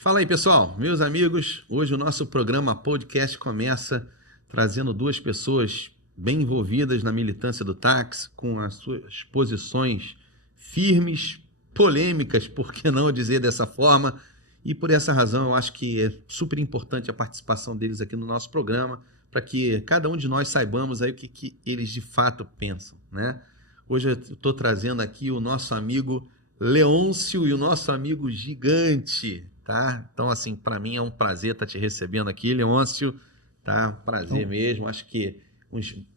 Fala aí, pessoal, meus amigos. Hoje o nosso programa podcast começa trazendo duas pessoas bem envolvidas na militância do táxi, com as suas posições firmes, polêmicas, por que não dizer dessa forma? E por essa razão eu acho que é super importante a participação deles aqui no nosso programa, para que cada um de nós saibamos aí o que eles de fato pensam, né? Hoje eu estou trazendo aqui o nosso amigo Leôncio e o nosso amigo Gigante, tá? Então, assim, para mim é um prazer estar te recebendo aqui, Leôncio, tá? Prazer mesmo. Acho que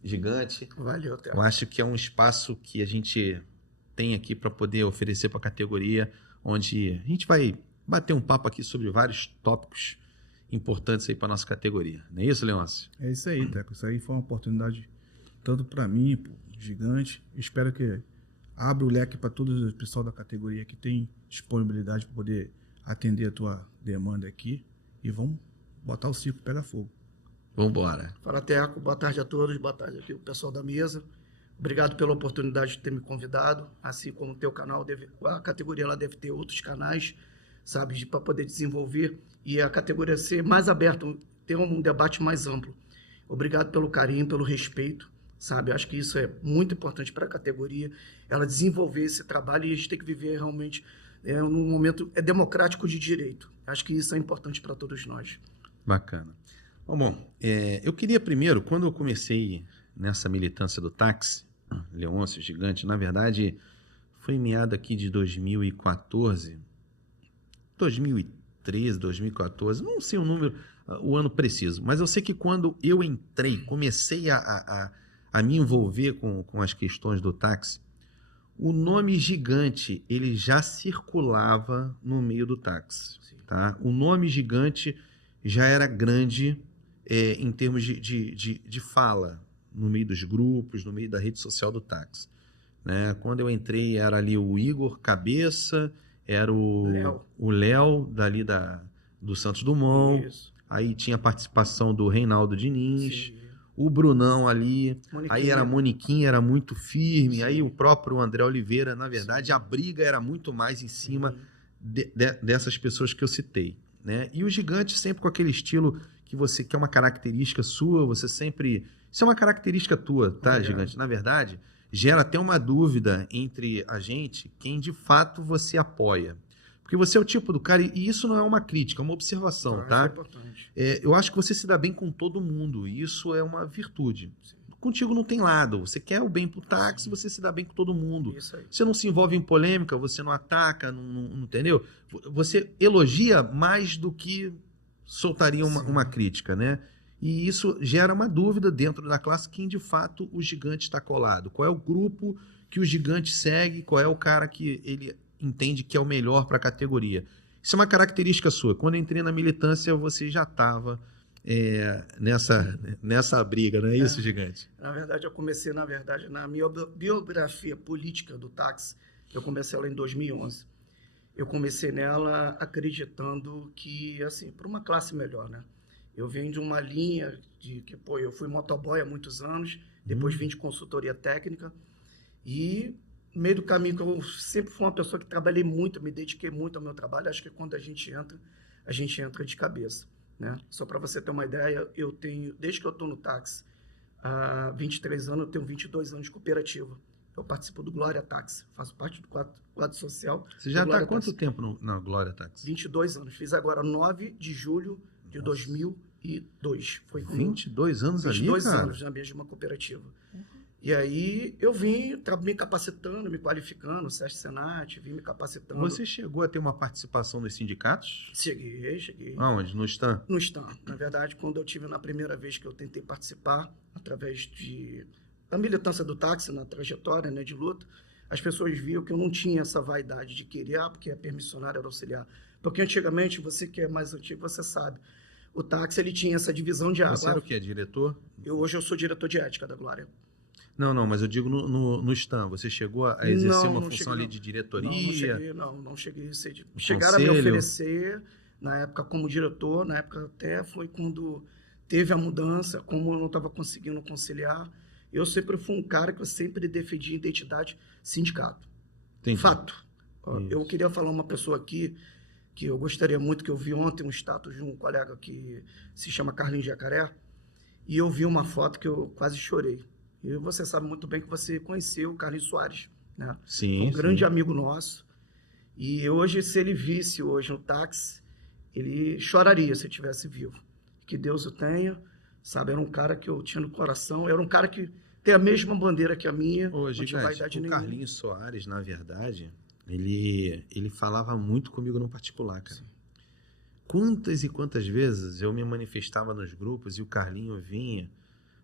Gigante. Valeu, Theo. Eu acho que é um espaço que a gente tem aqui para poder oferecer para a categoria, onde a gente vai bater um papo aqui sobre vários tópicos importantes aí para nossa categoria. Não é isso, Leôncio? É isso aí, Teco. Isso aí foi uma oportunidade tanto para mim, pro Gigante. Espero que abra o leque para todo o pessoal da categoria que tem disponibilidade para poder atender a tua demanda aqui. E vamos botar o circo pegar fogo. Vamos embora. Fala, Teco. Boa tarde a todos. Boa tarde aqui o pessoal da mesa. Obrigado pela oportunidade de ter me convidado. Assim como o teu canal, a categoria ela deve ter outros canais, sabe, para poder desenvolver e a categoria ser mais aberta, ter um debate mais amplo. Obrigado pelo carinho, pelo respeito, sabe? Acho que isso é muito importante para a categoria, ela desenvolver esse trabalho e a gente tem que viver realmente num momento democrático de direito. Acho que isso é importante para todos nós. Bacana. Bom, eu queria primeiro, quando eu comecei nessa militância do táxi, Leôncio, Gigante, na verdade, foi em meado aqui de 2014, 2013, 2014, não sei o número, o ano preciso, mas eu sei que quando eu entrei, comecei a me envolver com as questões do táxi, o nome Gigante, ele já circulava no meio do táxi, tá? O nome Gigante já era grande em termos de fala, no meio dos grupos, no meio da rede social do táxi, né? Quando eu entrei, era ali o Igor Cabeça, era o Léo, dali do Santos Dumont. Isso. Aí tinha a participação do Reinaldo Diniz. Sim. O Brunão ali. Moniquinha. Aí era a Moniquinha, era muito firme. Sim. Aí o próprio André Oliveira. Na verdade, sim, a briga era muito mais em cima dessas pessoas que eu citei, né? E o Gigante sempre com aquele estilo que você quer, uma característica sua, você sempre... Isso é uma característica tua, tá, Gigante? Na verdade, gera até uma dúvida entre a gente quem de fato você apoia. Porque você é o tipo do cara, e isso não é uma crítica, é uma observação, tá? Isso é importante. Eu acho que você se dá bem com todo mundo, e isso é uma virtude. Sim. Contigo não tem lado, você quer o bem pro táxi, sim, você se dá bem com todo mundo. Isso aí. Você não se envolve em polêmica, você não ataca, não entendeu? Você elogia mais do que soltaria uma crítica, né? E isso gera uma dúvida dentro da classe quem de fato o Gigante está colado. Qual é o grupo que o Gigante segue, qual é o cara que ele entende que é o melhor para a categoria. Isso é uma característica sua. Quando eu entrei na militância, você já estava nessa briga, não é isso, Gigante? Na verdade, eu comecei, na minha biografia política do táxi, eu comecei ela em 2011. Eu comecei nela acreditando que, assim, para uma classe melhor, né? Eu venho de uma linha eu fui motoboy há muitos anos, depois vim de consultoria técnica e no meio do caminho, que eu sempre fui uma pessoa que trabalhei muito, me dediquei muito ao meu trabalho, acho que quando a gente entra de cabeça, né? Só para você ter uma ideia, eu tenho, desde que eu estou no táxi, há 23 anos, eu tenho 22 anos de cooperativa. Eu participo do Glória Táxi, faço parte do quadro social. Você já está há quanto tempo na Glória Táxi? 22 anos, fiz agora 9 de julho de 2002. Foi 22 anos 22 ali, cara? anos na mesma cooperativa. E aí eu vim me capacitando, me qualificando, SESC Senat, vim me capacitando. Você chegou a ter uma participação nos sindicatos? Cheguei. Aonde? No STAN? No STAN. Na verdade, quando eu tive na primeira vez que eu tentei participar, através da militância do táxi, na trajetória, né, de luta, as pessoas viam que eu não tinha essa vaidade de querer, porque é permissionário, era auxiliar. Porque antigamente, você que é mais antigo, você sabe, o táxi ele tinha essa divisão de água. Você era o quê? Diretor? Hoje eu sou diretor de ética da Glória. Não, mas eu digo no STAN. Você chegou a exercer uma função ali de diretoria? Não cheguei a ser. Chegaram a me oferecer, na época como diretor, na época até foi quando teve a mudança, como eu não estava conseguindo conciliar. Eu sempre fui um cara que eu sempre defendi identidade sindicato. Entendi. Fato. Eu queria falar uma pessoa aqui que eu gostaria muito, que eu vi ontem um status de um colega que se chama Carlinhos Jacaré, e eu vi uma foto que eu quase chorei. E você sabe muito bem que você conheceu o Carlinhos Soares, né? Sim, Foi um grande sim. amigo nosso. E hoje, se ele visse hoje no táxi, ele choraria se estivesse vivo. Que Deus o tenha, sabe? Era um cara que eu tinha no coração, era um cara que tem a mesma bandeira que a minha, Ô, não tinha Gigante, vaidade o nenhuma. Carlinhos Soares, na verdade, ele falava muito comigo no particular, cara. Sim. Quantas e quantas vezes eu me manifestava nos grupos e o Carlinho vinha,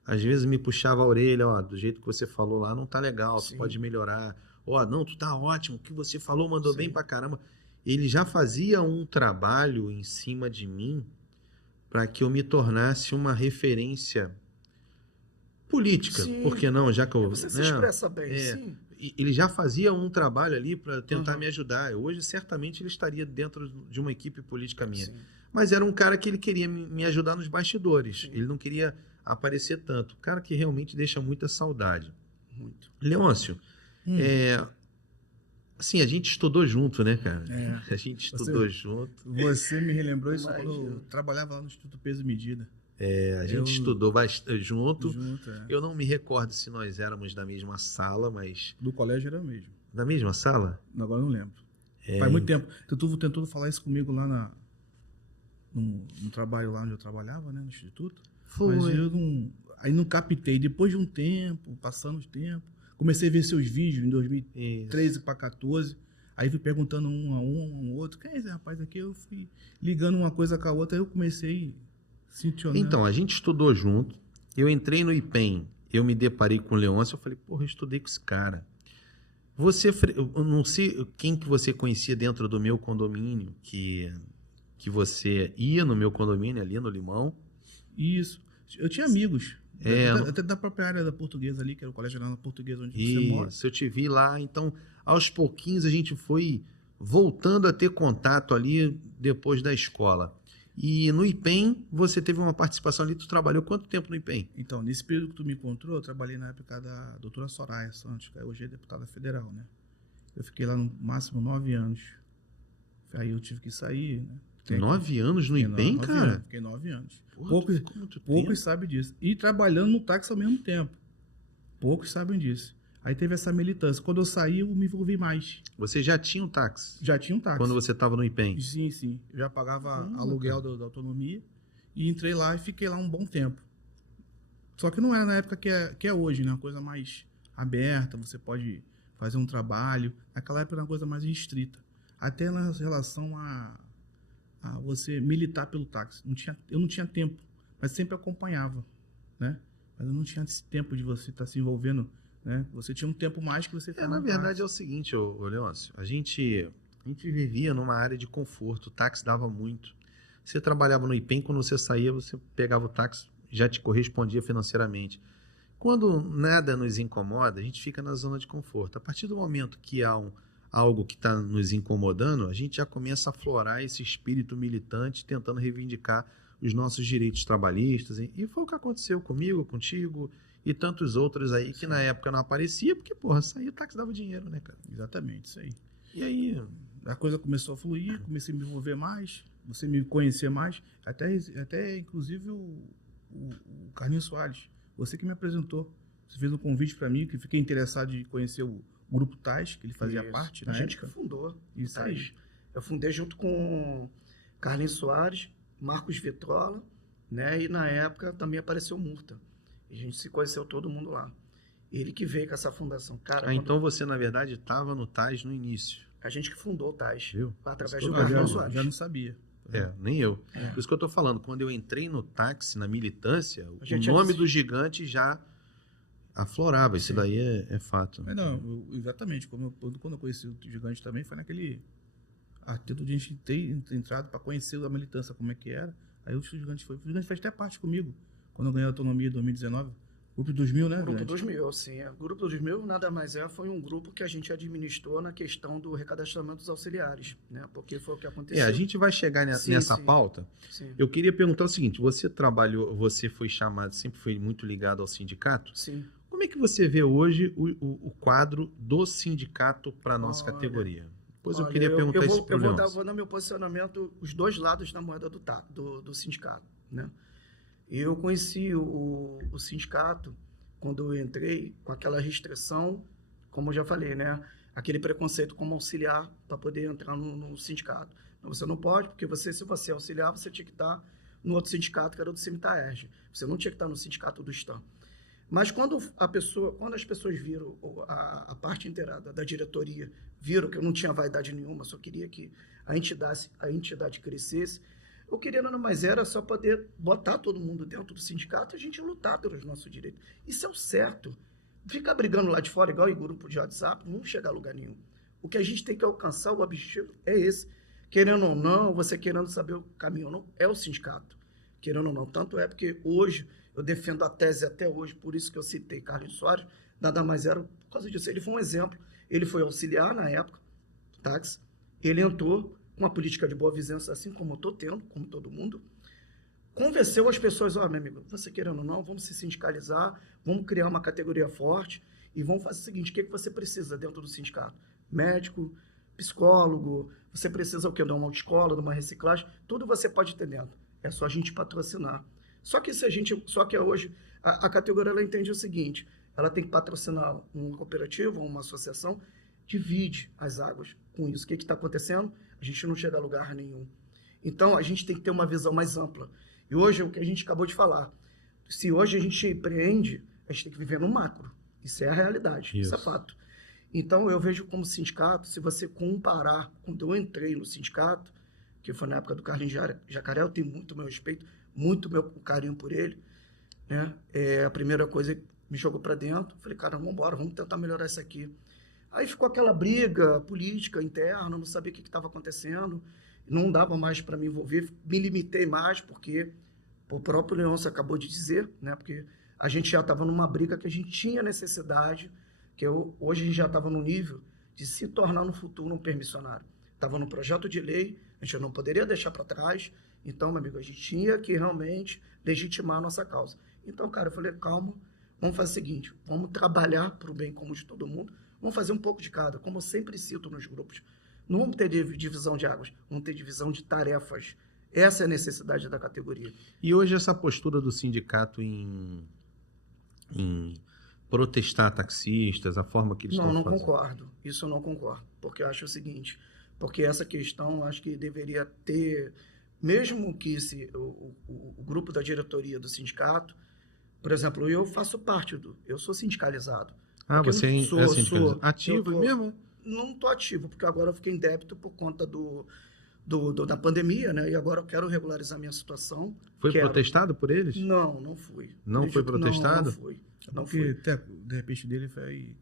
às vezes me puxava a orelha, ó, do jeito que você falou lá, não tá legal, tu Sim. pode melhorar. Ó, não, tu tá ótimo, o que você falou mandou Sim. bem pra caramba. Ele já fazia um trabalho em cima de mim para que eu me tornasse uma referência política, Sim. por que não, já que eu, Você se né, expressa bem, é, sim. ele já fazia um trabalho ali para tentar Uhum. me ajudar. Hoje, certamente, ele estaria dentro de uma equipe política minha. Sim. Mas era um cara que ele queria me ajudar nos bastidores. Sim. Ele não queria aparecer tanto. Um cara que realmente deixa muita saudade. Muito. Leôncio, assim, a gente estudou junto, né, cara? É. A gente estudou junto. Você me relembrou isso Imagina. quando eu trabalhava lá no Instituto Peso e Medida. A gente estudou junto. Junto, é. Eu não me recordo se nós éramos da mesma sala, mas... Do colégio era mesmo. Da mesma sala? Agora eu não lembro. Faz muito tempo. Tu tentou falar isso comigo lá no trabalho lá onde eu trabalhava, né? No Instituto. Foi. Mas eu não... Aí não captei. Depois de um tempo, passando o tempo, comecei a ver seus vídeos em 2013 para 2014. Aí fui perguntando um a um outro. Quem é esse rapaz aqui? Eu fui ligando uma coisa com a outra. Aí eu comecei sintonando. Então, a gente estudou junto. Eu entrei no IPEM. Eu me deparei com o Leôncio. Eu falei, porra, eu estudei com esse cara. Eu não sei quem que você conhecia dentro do meu condomínio, que você ia no meu condomínio ali no Limão. Isso. Eu tinha amigos. É. Até da própria área da Portuguesa ali, que era o colégio lá na Portuguesa onde você mora. Isso, eu te vi lá. Então, aos pouquinhos, a gente foi voltando a ter contato ali depois da escola. E no IPEM, você teve uma participação ali. Tu trabalhou quanto tempo no IPEM? Então, nesse período que tu me encontrou, eu trabalhei na época da doutora Soraya Santos, que hoje é deputada federal, né? Eu fiquei lá no máximo 9 anos. Aí eu tive que sair, né? 9 anos no Fiquei IPEM, 9 cara? anos, fiquei 9 anos. Porra, Poucos, tu ficou muito tempo. poucos sabem disso. E trabalhando no táxi ao mesmo tempo. Poucos sabem disso. Aí teve essa militância. Quando eu saí, eu me envolvi mais. Você já tinha um táxi Já tinha um táxi. quando você estava no IPEM? Sim, sim. Eu já pagava Caramba, aluguel da autonomia e entrei lá e fiquei lá um bom tempo. Só que não era na época que é hoje, né? Uma coisa mais aberta, você pode fazer um trabalho. Naquela época era uma coisa mais restrita. Até na relação a você militar pelo táxi. Eu não tinha tempo, mas sempre acompanhava, né? Mas eu não tinha esse tempo de você estar se envolvendo, né? Você tinha um tempo mais que você ficava Na no verdade táxi. é o seguinte, ô Leôncio, a gente vivia numa área de conforto, o táxi dava muito. Você trabalhava no IPEM, quando você saía, você pegava o táxi, já te correspondia financeiramente. Quando nada nos incomoda, a gente fica na zona de conforto. A partir do momento que há algo que está nos incomodando, a gente já começa a aflorar esse espírito militante, tentando reivindicar os nossos direitos trabalhistas. E foi o que aconteceu comigo, contigo e tantos outros aí que na época não aparecia, porque, porra, saía o táxi dava dinheiro, né, cara? Exatamente, isso aí. E aí, A coisa começou a fluir, comecei a me envolver mais, você me conhecer mais, até inclusive o Carlinhos Soares, você que me apresentou. Você fez um convite para mim, que fiquei interessado em conhecer o Grupo Tais, que ele fazia Isso. parte A na gente que época. fundou. Isso o aí. TAS. Eu fundei junto com Carlinhos Soares, Marcos Vitrola, né? E na época também apareceu o Murta. E a gente se conheceu todo mundo lá. Ele que veio com essa fundação. Cara, quando então você, na verdade, estava no TAS no início, a gente que fundou o TAS. viu? Através Isso do que eu tô Carlinhos falando. Soares. Já não sabia. Nem eu. É. Por isso que eu tô falando, quando eu entrei no táxi, na militância, A o gente nome já- do gigante já aflorava. Isso Sim. daí é fato. Mas não, exatamente. Quando eu conheci o Gigante também, foi naquele atento de a gente ter entrado para conhecer a militância, como é que era. Aí o Gigante foi. O Gigante fez até parte comigo, quando eu ganhei a autonomia em 2019. Grupo 2000, né? Grupo Gigante? 2000, sim. O Grupo 2000 nada mais foi um grupo que a gente administrou na questão do recadastramento dos auxiliares, né? Porque foi o que aconteceu. A gente vai chegar Sim, nessa sim. pauta. Sim, Eu queria perguntar o seguinte: você você foi chamado, sempre foi muito ligado ao sindicato. sim. Como é que você vê hoje o quadro do sindicato para a nossa Olha. categoria? Depois eu Olha, queria perguntar isso para o vou Leôncio. dar meu posicionamento, os dois lados da moeda do sindicato, né? Eu conheci o sindicato quando eu entrei com aquela restrição, como eu já falei, né? Aquele preconceito como auxiliar para poder entrar no sindicato. Então, você não pode, porque se você é auxiliar, você tinha que estar no outro sindicato, que era o do Cemitaerj. Você não tinha que estar no sindicato do STAM. Mas quando as pessoas viram, a parte inteirada da diretoria, viram que eu não tinha vaidade nenhuma, só queria que a entidade crescesse, eu queria nada mais era só poder botar todo mundo dentro do sindicato e a gente lutar pelos nossos direitos. Isso é o certo. Ficar brigando lá de fora, igual em grupo de WhatsApp, não chega a lugar nenhum. O que a gente tem que alcançar, o objetivo é esse. Querendo ou não, você querendo saber o caminho ou não, é o sindicato. Querendo ou não. Tanto é porque hoje eu defendo a tese até hoje, por isso que eu citei Carlos Soares, nada mais era por causa disso. Ele foi um exemplo. Ele foi auxiliar na época, táxi. Ele entrou com uma política de boa vizinhança, assim como eu estou tendo, como todo mundo. Convenceu as pessoas, ó, meu amigo, você querendo ou não, vamos se sindicalizar, vamos criar uma categoria forte e vamos fazer o seguinte, o que você precisa dentro do sindicato? Médico, psicólogo, você precisa o quê? De uma autoescola, de uma reciclagem, tudo você pode ter dentro. É só a gente patrocinar. Só que hoje a categoria ela entende o seguinte, ela tem que patrocinar uma cooperativa, uma associação, divide as águas com isso. O que está acontecendo? A gente não chega a lugar nenhum. Então, a gente tem que ter uma visão mais ampla. E hoje, o que a gente acabou de falar, se hoje a gente empreende, a gente tem que viver no macro. Isso é a realidade, isso é fato. Então, eu vejo como sindicato, se você comparar, quando eu entrei no sindicato, que foi na época do Carlinhos Jacaré, eu tenho muito meu respeito, muito meu carinho por ele, né? A primeira coisa me jogou para dentro, falei, cara, vamos embora, vamos tentar melhorar isso aqui. Aí ficou aquela briga política interna, não sabia o que estava acontecendo, não dava mais para me envolver, me limitei mais, porque o próprio Leôncio acabou de dizer, né? Porque a gente já estava numa briga que a gente tinha necessidade, hoje a gente já estava no nível de se tornar no futuro um permissionário. Estava no projeto de lei, a gente não poderia deixar para trás, então, meu amigo, a gente tinha que realmente legitimar a nossa causa. Então, cara, eu falei, calma, vamos fazer o seguinte, vamos trabalhar para o bem comum de todo mundo, vamos fazer um pouco de cada, como eu sempre cito nos grupos. Não vamos ter divisão de águas, vamos ter divisão de tarefas. Essa é a necessidade da categoria. E hoje essa postura do sindicato em protestar taxistas, a forma que eles estão fazendo? Não, não concordo. Isso eu não concordo. Porque eu acho o seguinte, porque essa questão acho que deveria ter, mesmo que o grupo da diretoria do sindicato, por exemplo, eu faço parte eu sou sindicalizado. Ah, você é sindicalizado. Ativo mesmo? Não estou ativo, porque agora eu fiquei em débito por conta da pandemia, né? E agora eu quero regularizar minha situação. Foi protestado por eles? Não fui. Não foi protestado? Não fui. Não Porque fui. até, de repente dele foi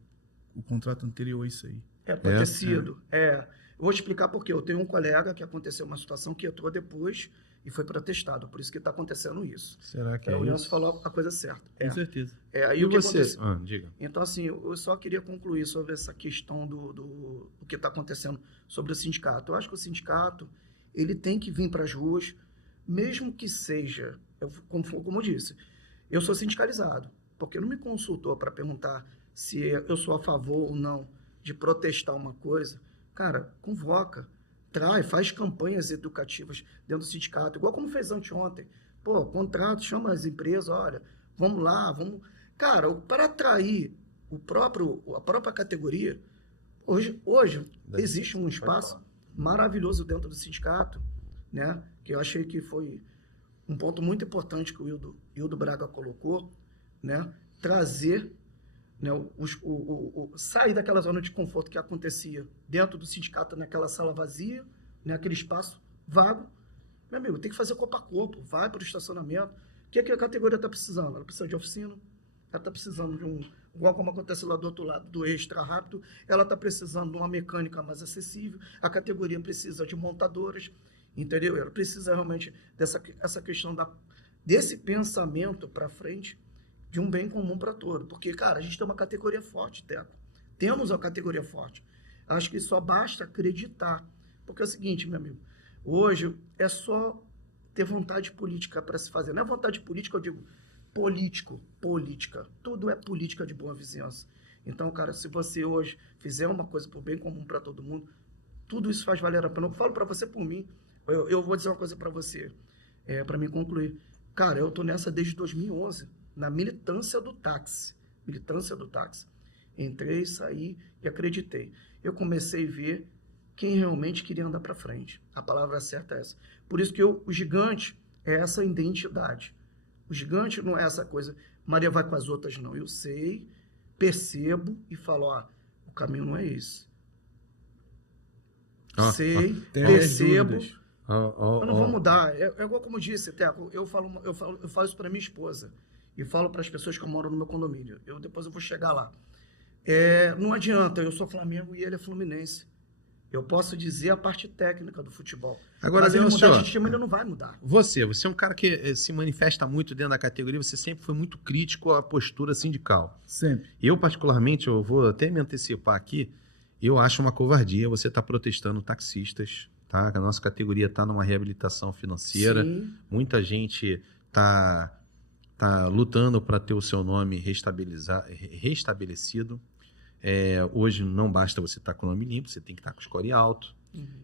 o contrato anterior a isso aí. Pode ter sido. Eu vou te explicar por quê. Eu tenho um colega que aconteceu uma situação que entrou depois e foi protestado. Por isso que está acontecendo isso. Será que o isso? Leôncio falou a coisa certa. Com certeza. Aí E o que você? Diga. Então, assim, eu só queria concluir sobre essa questão do que está acontecendo sobre o sindicato. Eu acho que o sindicato ele tem que vir para as ruas, mesmo que seja, como eu disse, eu sou sindicalizado, porque não me consultou para perguntar se eu sou a favor ou não de protestar uma coisa. Cara, convoca, faz campanhas educativas dentro do sindicato, igual como fez anteontem. Pô, contrato, chama as empresas, olha, vamos lá, vamos... Cara, para atrair a própria categoria, hoje existe um espaço maravilhoso dentro do sindicato, né? Que eu achei que foi um ponto muito importante que o Hildo Braga colocou, né? Trazer, né, sair daquela zona de conforto que acontecia dentro do sindicato, naquela sala vazia, né, aquele espaço vago. Meu amigo, tem que fazer corpo a corpo, vai para o estacionamento. O que a categoria está precisando? Ela precisa de oficina, ela está precisando de igual como acontece lá do outro lado, do extra rápido, ela está precisando de uma mecânica mais acessível, a categoria precisa de montadoras, entendeu? Ela precisa realmente essa questão desse pensamento para frente, de um bem comum para todo. Porque, cara, a gente tem uma categoria forte, Teco. Temos uma categoria forte. Acho que só basta acreditar. Porque é o seguinte, meu amigo, hoje é só ter vontade política para se fazer. Não é vontade política, eu digo política. Tudo é política de boa vizinhança. Então, cara, se você hoje fizer uma coisa para o bem comum para todo mundo, Tudo isso faz valer a pena. Eu falo para você por mim. Eu vou dizer uma coisa para você, para me concluir. Cara, eu tô nessa desde 2011, na militância do táxi. Militância do táxi. Entrei, saí e acreditei. Eu comecei a ver quem realmente queria andar para frente. A palavra certa é essa. Por isso que o gigante é essa identidade. O gigante não é essa coisa, Maria vai com as outras, não. Eu sei, percebo e falo, ó, o caminho não é esse. Sei, percebo. Eu não vou mudar. É igual como disse, Teco, eu falo isso para minha esposa e falo para as pessoas que moram no meu condomínio. Depois eu vou chegar lá. Não adianta, eu sou Flamengo e ele é Fluminense. Eu posso dizer a parte técnica do futebol. Agora, mas ele Leôncio, mudar de time, ele não vai mudar. Você é um cara que se manifesta muito dentro da categoria, você sempre foi muito crítico à postura sindical. Sempre. Eu, particularmente, eu vou até me antecipar aqui, eu acho uma covardia você estar protestando taxistas, tá? A nossa categoria está numa reabilitação financeira, Sim. Muita gente está lutando para ter o seu nome restabelecido. Hoje não basta você estar com o nome limpo, você tem que estar com o score alto.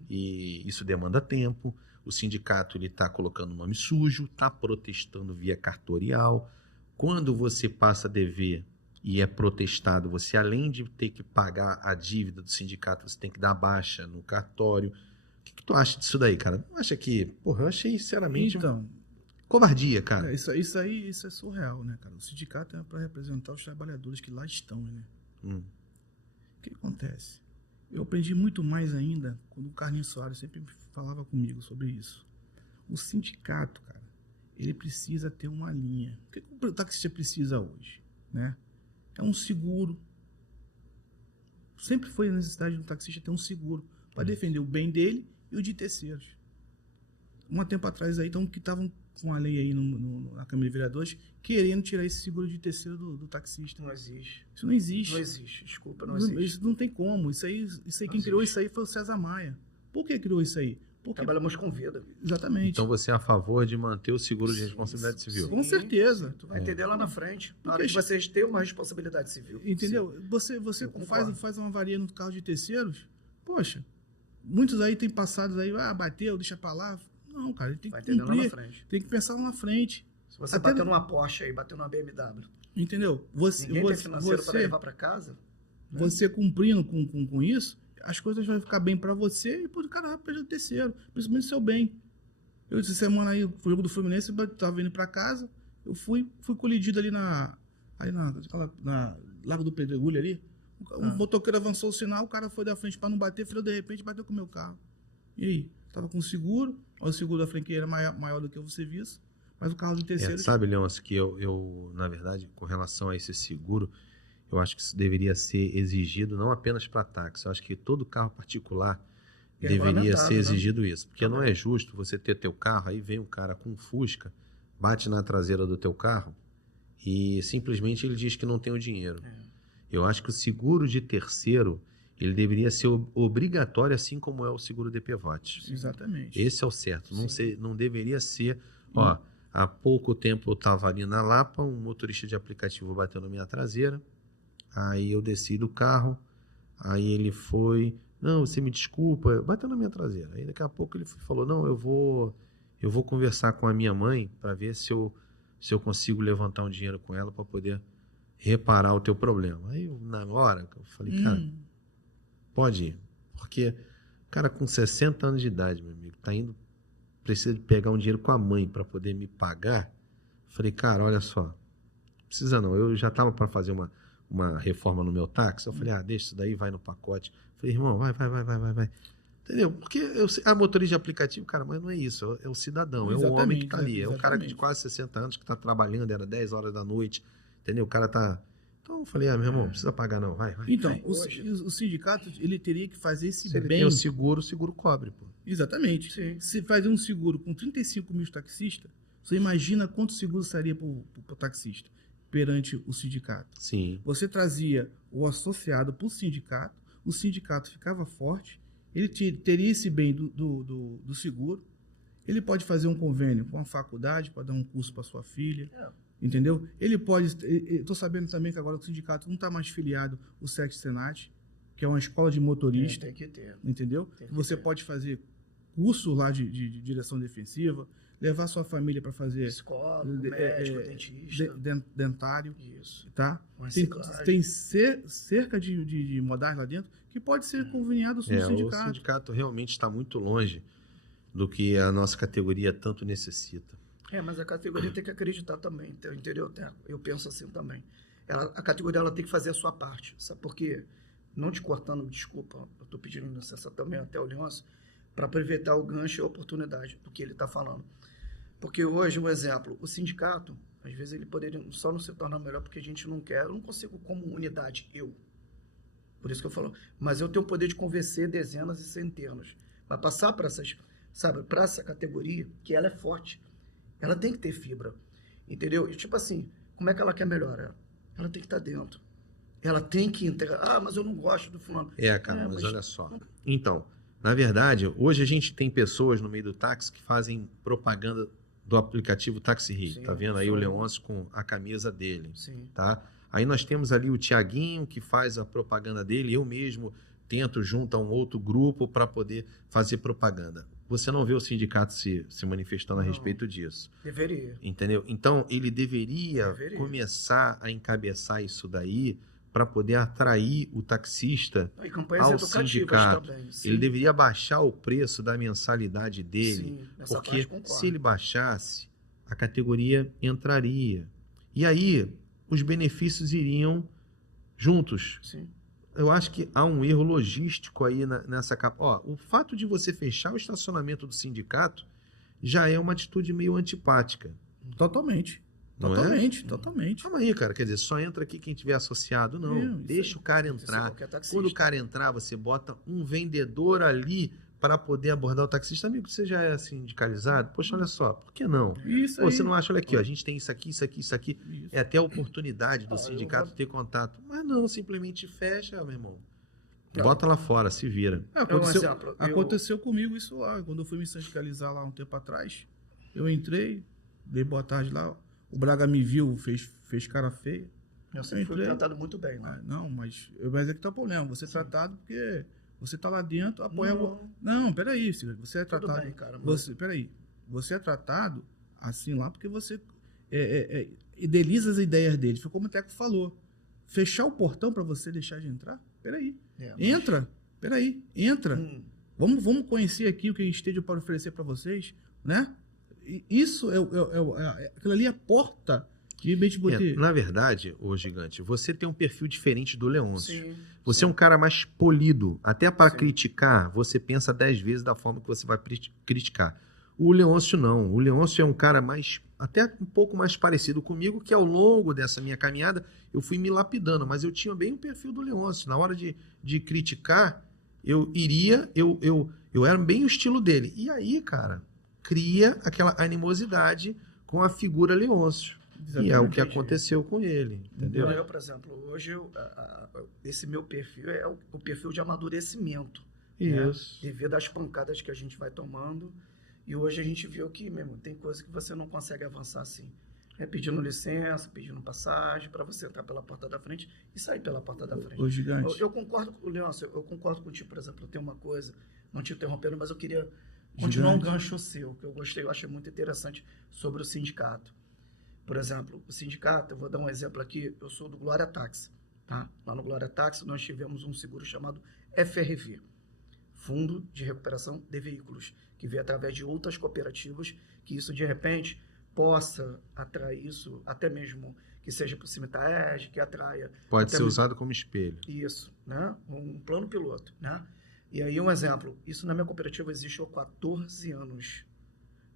E isso demanda tempo. O sindicato está colocando o nome sujo, está protestando via cartorial. Quando você passa a dever e é protestado, você além de ter que pagar a dívida do sindicato, você tem que dar baixa no cartório. O que tu acha disso daí, cara? Não acha que... Porra, eu achei sinceramente covardia, cara. Isso é surreal, né, cara? O sindicato é para representar os trabalhadores que lá estão, né? O que acontece? Eu aprendi muito mais ainda quando o Carlinhos Soares sempre falava comigo sobre isso. O sindicato, cara, ele precisa ter uma linha. O que o taxista precisa hoje, né? É um seguro. Sempre foi a necessidade do taxista ter um seguro para defender o bem dele e o de terceiros. Um tempo atrás aí, então, que estavam com a lei aí na Câmara de Vereadores querendo tirar esse seguro de terceiro do taxista. Não existe. Isso não existe. Não existe, desculpa, não existe. Isso não tem como. Isso aí quem criou isso aí foi o César Maia. Por que criou isso aí? Porque... Trabalhamos com vida. Exatamente. Então você é a favor de manter o seguro de responsabilidade civil? Com certeza. Tu vai entender lá na frente. Na hora que vocês têm uma responsabilidade civil. Entendeu? Sim. Você faz uma avaria no carro de terceiros, poxa, muitos aí tem passados aí, bateu, deixa pra lá. Não, cara, ele tem que cumprir, lá na frente. Tem que pensar lá na frente. Se você bateu numa Porsche aí, bateu numa BMW. Entendeu? Ninguém tem financeiro para levar para casa. Né? Você cumprindo com isso, as coisas vão ficar bem para você e pro cara para terceiro, principalmente o seu bem. Eu essa semana aí, o jogo do Fluminense, eu tava indo para casa, eu fui colidido ali na Lago do Pedregulho ali. Um motoqueiro avançou o sinal, o cara foi da frente para não bater, de repente bateu com o meu carro. E aí? Tava com seguro, o seguro da franquia era maior do que o serviço, mas o carro de terceiro... Sabe, Leôncio, que eu, na verdade, com relação a esse seguro, eu acho que isso deveria ser exigido não apenas para táxi, eu acho que todo carro particular deveria ser exigido isso, porque não é justo você ter teu carro, aí vem um cara com um Fusca, bate na traseira do teu carro e simplesmente ele diz que não tem o dinheiro. Eu acho que o seguro de terceiro ele deveria ser obrigatório, assim como é o seguro DPVAT. Exatamente. Esse é o certo. Não deveria ser... Ó, há pouco tempo eu estava ali na Lapa, um motorista de aplicativo bateu na minha traseira, aí eu desci do carro, aí ele foi... Não, você me desculpa, bateu na minha traseira. Aí daqui a pouco ele falou, não, eu vou conversar com a minha mãe para ver se eu consigo levantar um dinheiro com ela para poder reparar o teu problema. Aí na hora eu falei, cara... Pode ir, porque o cara com 60 anos de idade, meu amigo, precisa de pegar um dinheiro com a mãe para poder me pagar. Falei, cara, olha só, não precisa não, eu já estava para fazer uma reforma no meu táxi, eu falei, deixa isso daí, vai no pacote. Falei, irmão, vai. Entendeu? Porque motorista de aplicativo, cara, mas não é isso, é o cidadão, é o homem que está ali, é o cara de quase 60 anos que está trabalhando, era 10 horas da noite, entendeu? O cara está... Então eu falei, meu irmão, não precisa pagar não, vai. Então, o sindicato, ele teria que fazer esse Se bem... ele tem o seguro cobre, pô. Exatamente. Sim. Se fazer um seguro com 35 mil taxistas, você imagina quanto seguro seria para o taxista perante o sindicato. Sim. Você trazia o associado para o sindicato ficava forte, ele teria esse bem do seguro, ele pode fazer um convênio com a faculdade para dar um curso para sua filha... Entendeu? Ele pode... Estou sabendo também que agora o sindicato não está mais filiado o SEC Senat. que é uma escola de motorista, Tem que ter. entendeu? Tem que Você ter. pode fazer curso lá de direção defensiva, levar sua família para fazer Psicólogo, de- médico, é, dentista. dentário, Isso. tá? Uma Tem, reciclagem. tem cerca de modais lá dentro que pode ser conveniado no O sindicato. sindicato realmente está muito longe do que a nossa categoria tanto necessita. Mas a categoria tem que acreditar também, entendeu, Teco? Eu penso assim também. A categoria ela tem que fazer a sua parte. Sabe por quê? Não te cortando, desculpa, eu estou pedindo licença também até o Leôncio, para aproveitar o gancho e a oportunidade do que ele está falando. Porque hoje, um exemplo, o sindicato, às vezes ele poderia só não se tornar melhor porque a gente não quer, eu não consigo como unidade, Por isso que eu falo, mas eu tenho o poder de convencer dezenas e centenas. Vai passar para essas, sabe, para essa categoria, que ela é forte. Ela tem que ter fibra, entendeu? E tipo assim, como é que ela quer melhorar? Ela tem que estar dentro. Ela tem que entrar. Mas eu não gosto do fulano. Cara, mas olha só. Então, na verdade, hoje a gente tem pessoas no meio do táxi que fazem propaganda do aplicativo Táxi Rio. Sim, Tá vendo aí o sim. Leôncio com a camisa dele, Sim. tá? Aí nós temos ali o Tiaguinho que faz a propaganda dele. Eu mesmo tento junto a um outro grupo para poder fazer propaganda. Você não vê o sindicato se manifestando a Não. respeito disso. Deveria. Entendeu? Então, ele deveria começar a encabeçar isso daí para poder atrair o taxista E campanhas ao educativas sindicato. também. Sim. Ele deveria baixar o preço da mensalidade dele, Sim, nessa porque parte concordo. se ele baixasse, a categoria entraria. E aí, os benefícios iriam juntos. Sim. Eu acho que há um erro logístico aí nessa capa. O fato de você fechar o estacionamento do sindicato já é uma atitude meio antipática. Totalmente. Não Totalmente. Calma aí, cara. Quer dizer, só entra aqui quem tiver associado. Não, Isso deixa aí. o cara Isso é entrar. qualquer taxista. Quando o cara entrar, você bota um vendedor ali para poder abordar o taxista. Amigo, você já é sindicalizado? Poxa, olha só, por que não? Isso Pô, aí. você não acha, olha aqui, ó, a gente tem isso aqui. Isso. É até a oportunidade do Eu sindicato vou- ter contato. Mas não, simplesmente fecha, meu irmão. Não. Bota lá fora, se vira. Aconteceu comigo isso lá. Quando eu fui me sindicalizar lá um tempo atrás, eu entrei, dei boa tarde lá. O Braga me viu, fez cara feia. Eu sempre fui entrei. tratado muito bem, né? Não, mas é que tá o problema. Você é tratado porque você tá lá dentro, apoia. Não. Não, peraí, Silvio. Você é Tudo tratado. bem, cara. Mas... Peraí. Você é tratado assim lá porque você idealiza as ideias dele. Foi como o Teco falou. Fechar o portão para você deixar de entrar? Peraí. Entra. Peraí. Entra. Vamos conhecer aqui o que a gente tem para oferecer para vocês, né? Isso aquilo ali é a porta de botar. Na verdade, ô Gigante, você tem um perfil diferente do Leôncio. Sim. Você é um cara mais polido. Até para Sim. criticar, você pensa 10 vezes da forma que você vai criticar. O Leôncio não. O Leôncio é um cara até um pouco mais parecido comigo, que ao longo dessa minha caminhada eu fui me lapidando, mas eu tinha bem o perfil do Leôncio. Na hora de criticar, eu era bem o estilo dele. E aí, cara, cria aquela animosidade com a figura Leôncio. E é o que aconteceu com ele, entendeu? Eu, por exemplo, hoje esse meu perfil é o perfil de amadurecimento. Isso. Né? Devido às pancadas que a gente vai tomando. E hoje a gente viu que, mesmo, tem coisa que você não consegue avançar assim. Pedindo licença, pedindo passagem, para você entrar pela porta da frente e sair pela porta da frente. Ô, Gigante. Eu concordo, Leôncio, eu concordo contigo, por exemplo, eu tenho uma coisa, não te interrompendo, mas eu queria continuar um gancho seu, que eu achei muito interessante sobre o sindicato. Por exemplo, o sindicato, eu vou dar um exemplo aqui, eu sou do Glória Táxi, tá? Lá no Glória Táxi nós tivemos um seguro chamado FRV, Fundo de Recuperação de Veículos, que veio através de outras cooperativas, que isso de repente possa atrair isso, até mesmo que seja por cemitério, que atraia... Pode ser usado como espelho. Isso, né? Um plano piloto, né? E aí um exemplo, isso na minha cooperativa existe há 14 anos.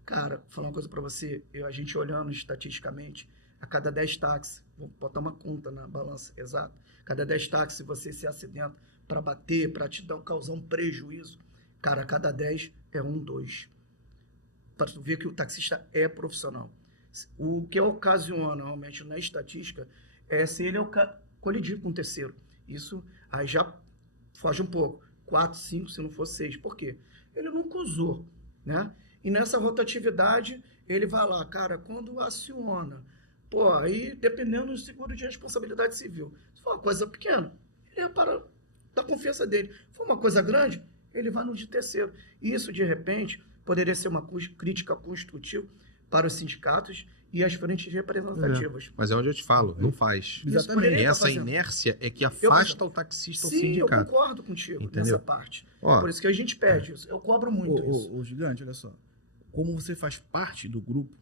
Cara, vou falar uma coisa para você, a gente olhando estatisticamente, a cada 10 táxis, vou botar uma conta na balança, exato, cada 10 táxis você se acidenta para bater, para te causar um prejuízo, cara, a cada 10 é 1, 2. Para tu ver que o taxista é profissional. O que ocasiona realmente na estatística é se ele colidir com um terceiro. Isso aí já foge um pouco. 4, 5, se não for 6. Por quê? Ele nunca usou, né? E nessa rotatividade, ele vai lá, cara, quando aciona, pô, aí dependendo do seguro de responsabilidade civil, se for uma coisa pequena, ele é para da confiança dele. For uma coisa grande, ele vai no de terceiro. E isso, de repente, poderia ser uma crítica construtiva para os sindicatos e as frentes representativas. Mas é onde eu te falo, não faz. Exatamente. Essa inércia é que afasta o taxista ao sindicato. Eu concordo contigo Entendeu? nessa parte. Por isso que a gente pede isso. Eu cobro muito isso. Ô, Gigante, olha só. Como você faz parte do grupo,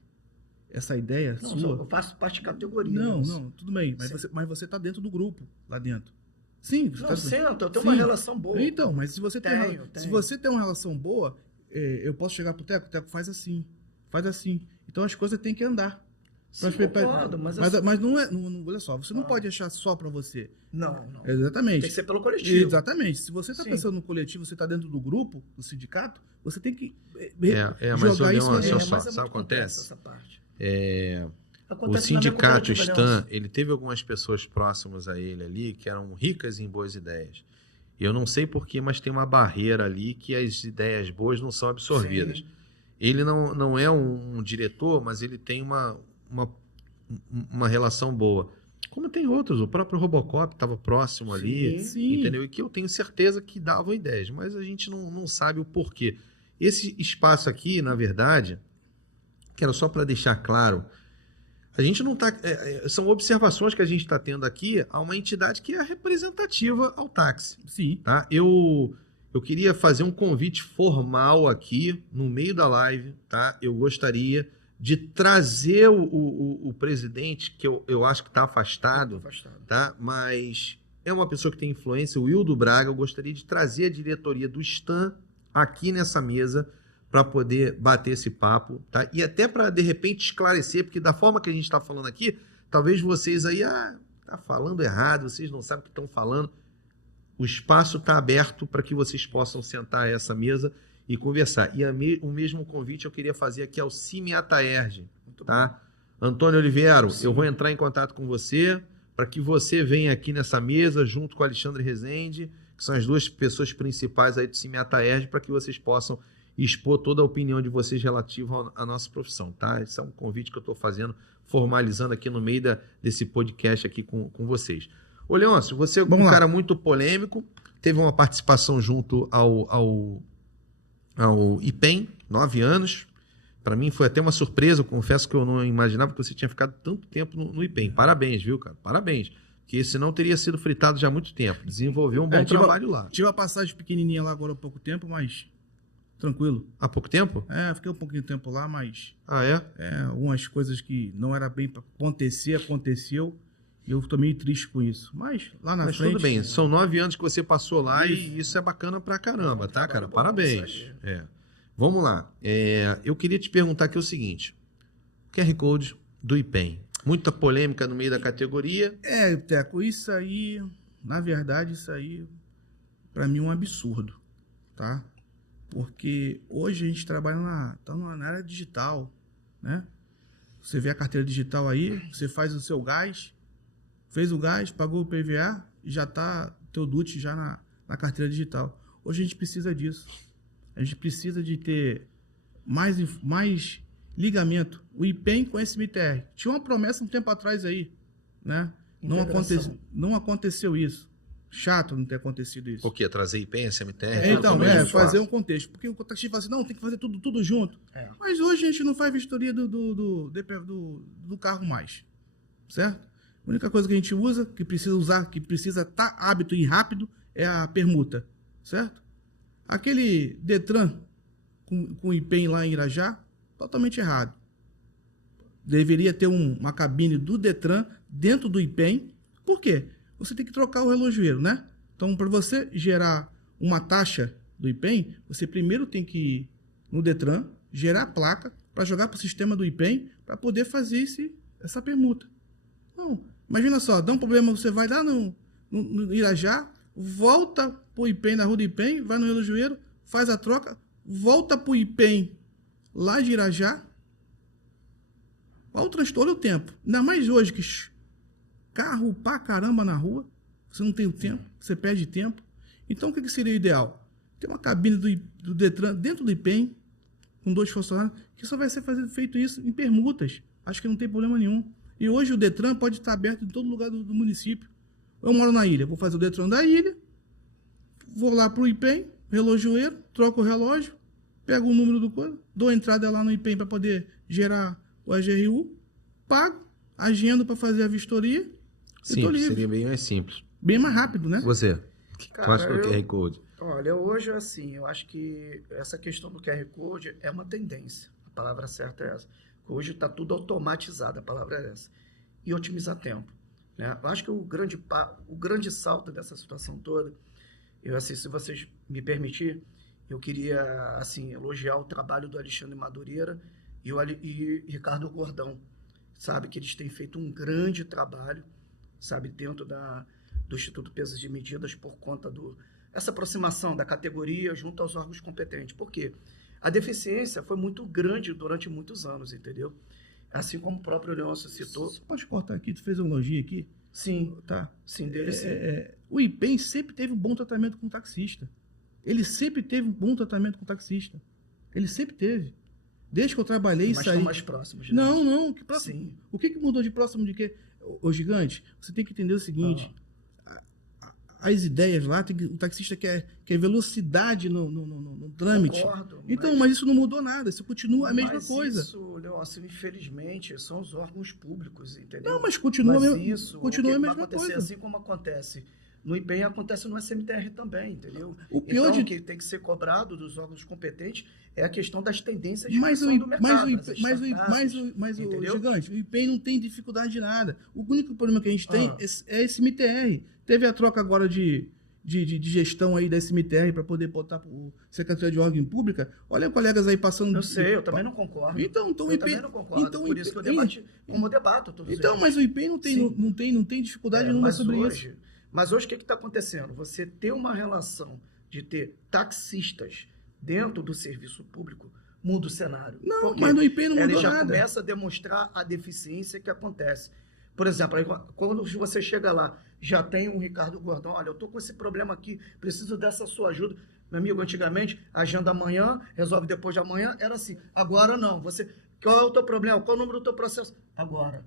essa ideia Não, sua... eu faço parte de categoria. Não, tudo bem. Mas você tá dentro do grupo, lá dentro. Sim, você Não, senta, eu tenho uma relação boa. Então, mas se você Tenho. se você tem uma relação boa, eu posso chegar pro Teco, o Teco faz assim. Então as coisas têm que andar. Sim, concordo, mas não é. Olha só, você não pode achar só para você. Não. Exatamente. Tem que ser pelo coletivo. Exatamente. Se você está pensando no coletivo, você está dentro do grupo, do sindicato, você tem que mas jogar isso. Sabe o que acontece? Essa parte. O Acontece na minha sindicato cooperativa, Stan, Leôncio. ele teve algumas pessoas próximas a ele ali que eram ricas em boas ideias. E eu não sei porquê, mas tem uma barreira ali que as ideias boas não são absorvidas. Sim. Ele não é um diretor, mas ele tem uma relação boa. Como tem outros, o próprio Robocop estava próximo ali, Sim. entendeu? E que eu tenho certeza que davam ideias, mas a gente não sabe o porquê. Esse espaço aqui, na verdade, que era só para deixar claro, a gente não está... são observações que a gente está tendo aqui a uma entidade que é representativa ao táxi. Sim. Tá? Eu queria fazer um convite formal aqui, no meio da live, tá? Eu gostaria de trazer o presidente, que eu acho que está afastado, tá? Mas é uma pessoa que tem influência, o Wildo Braga. Eu gostaria de trazer a diretoria do Stan aqui nessa mesa para poder bater esse papo, tá? E até para, de repente, esclarecer, porque da forma que a gente está falando aqui, talvez vocês aí, tá falando errado, vocês não sabem o que estão falando. O espaço está aberto para que vocês possam sentar a essa mesa e conversar. E o mesmo convite eu queria fazer aqui ao Cime Ataerge, tá? Antônio Oliveira, eu vou entrar em contato com você para que você venha aqui nessa mesa junto com o Alexandre Rezende, que são as duas pessoas principais aí do Cime Ataerge, para que vocês possam expor toda a opinião de vocês relativa à nossa profissão, tá? Esse é um convite que eu estou fazendo, formalizando aqui no meio desse podcast aqui com vocês. Ô, Leôncio, você é um cara muito polêmico, teve uma participação junto ao IPEM, 9 anos. Para mim foi até uma surpresa, eu confesso que eu não imaginava que você tinha ficado tanto tempo no IPEM. Parabéns, viu, cara? Parabéns. Porque senão teria sido fritado já há muito tempo. Desenvolveu um bom trabalho lá. Tive uma passagem pequenininha lá agora há pouco tempo, mas tranquilo. Há pouco tempo? Fiquei um pouquinho de tempo lá, mas... algumas coisas que não era bem para acontecer, aconteceu. E eu tô meio triste com isso. Mas lá na frente... Mas tudo bem, são 9 anos que você passou lá e isso é bacana pra caramba, tá, cara? Parabéns. Vamos lá. Eu queria te perguntar aqui o seguinte. QR Code do IPEM. Muita polêmica no meio da categoria. Teco, isso aí... Na verdade, isso aí... Pra mim é um absurdo, tá? Porque hoje a gente trabalha na área digital, né? Você vê a carteira digital aí, você faz o seu gás... Fez o gás, pagou o PVA e já está teu DUT já na carteira digital. Hoje a gente precisa disso. A gente precisa de ter mais ligamento. O IPEM com esse MTR. Tinha uma promessa um tempo atrás aí, né? Não aconteceu isso. Chato não ter acontecido isso. O quê? Trazer IPEM, SMTR? Então, fazer um contexto. Porque o taxista fala assim, não, tem que fazer tudo junto. Mas hoje a gente não faz vistoria do carro mais. Certo? A única coisa que a gente usa, que precisa estar hábito e rápido, é a permuta, certo? Aquele Detran com IPEM lá em Irajá, totalmente errado. Deveria ter uma cabine do Detran dentro do IPEM. Por quê? Você tem que trocar o relojoeiro, né? Então, para você gerar uma taxa do IPEM, você primeiro tem que ir no Detran, gerar a placa, para jogar para o sistema do IPEM, para poder fazer essa permuta. Não. Imagina só, dá um problema, você vai lá no Irajá, volta para o IPEM, na rua do IPEM, vai no relojoeiro, faz a troca, volta para o IPEM lá de Irajá. Olha o transtorno e o tempo. Ainda mais hoje que carro pra caramba na rua, você não tem o tempo, você perde tempo. Então o que seria o ideal? Ter uma cabine do Detran dentro do IPEM, com 2 funcionários, que só vai ser feito isso em permutas. Acho que não tem problema nenhum. E hoje o Detran pode estar aberto em todo lugar do município. Eu moro na ilha, vou fazer o Detran da ilha, vou lá pro IPEM, relojoeiro, troco o relógio, pego o número do coisa, dou entrada lá no IPEM para poder gerar o AGRU, pago, agendo para fazer a vistoria e tô Simples, livre. seria bem mais simples. Bem mais rápido, né? Você, Cara, qual acha que é o QR Code? Olha, hoje, assim, eu acho que essa questão do QR Code é uma tendência. A palavra certa é essa. Hoje está tudo automatizado, a palavra é essa. E otimizar tempo. Né? Eu acho que o grande salto dessa situação toda, eu, assim, se vocês me permitirem, eu queria, assim, elogiar o trabalho do Alexandre Madureira e Ricardo Gordão, sabe? Que eles têm feito um grande trabalho, sabe? Dentro do Instituto Pesos e Medidas por conta essa aproximação da categoria junto aos órgãos competentes. Por quê? A deficiência foi muito grande durante muitos anos, entendeu? Assim como o próprio Leôncio citou. Você pode cortar aqui? Tu fez uma elogio aqui? Sim, Tá. sim, dele sim. O IPEM sempre teve um bom tratamento com o taxista. Ele sempre teve um bom tratamento com o taxista. Ele sempre teve. Desde que eu trabalhei e Mas saí. estão mais próximos. Né? Não. Que próximo? Sim. O que mudou de próximo de quê? Ô, gigante, você tem que entender o seguinte. As ideias lá, o taxista quer velocidade no trâmite. Concordo, Então, mas isso não mudou nada, isso continua a mesma coisa. Isso, Leôncio, infelizmente, são os órgãos públicos, entendeu? Não, mas continua, isso, continua a o que mesma vai acontecer coisa. assim como acontece no IPEM, acontece no SMTR também, entendeu? O pior então, o que tem que ser cobrado dos órgãos competentes é a questão das tendências de Mas o do mercado. o gigante, o IPEM não tem dificuldade de nada. O único problema que a gente tem é esse SMTR. Teve a troca agora de gestão aí da SMTR para poder botar o Secretaria de Ordem Pública. Olha, colegas aí passando... Eu sei, eu também não concordo. Então eu o IPEM, também não concordo. então, por isso que eu debati como eu debato. Então, mas o IPEM não tem dificuldade nenhuma sobre isso. Mas hoje o que está acontecendo? Você ter uma relação de ter taxistas dentro do serviço público muda o cenário. Não, mas no IPEM não mudou ele já nada. começa a demonstrar a deficiência que acontece. Por exemplo, aí, quando você chega lá, já tem um Ricardo Gordão, olha, eu estou com esse problema aqui, preciso dessa sua ajuda. Meu amigo, antigamente, agenda amanhã, resolve depois de amanhã, era assim. Agora não. Qual é o teu problema? Qual é o número do teu processo? Agora.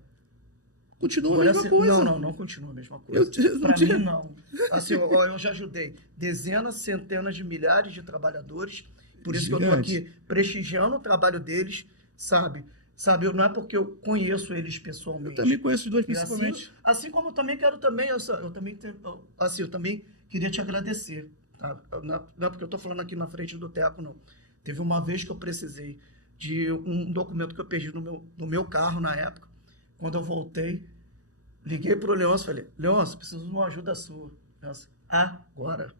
Continua a mesma coisa. Não continua a mesma coisa. Para mim, não. Assim, eu já ajudei dezenas, centenas de milhares de trabalhadores, por isso que eu estou aqui prestigiando o trabalho deles, sabe? Não é porque eu conheço eles pessoalmente. Eu também conheço os dois principalmente. Assim como eu também quero também, eu também queria te agradecer. Tá? Não é porque eu estou falando aqui na frente do Teco, não. Teve uma vez que eu precisei de um documento que eu perdi no meu carro na época. Quando eu voltei, liguei para o Leôncio e falei, Leôncio, preciso de uma ajuda sua. Leôncio, agora.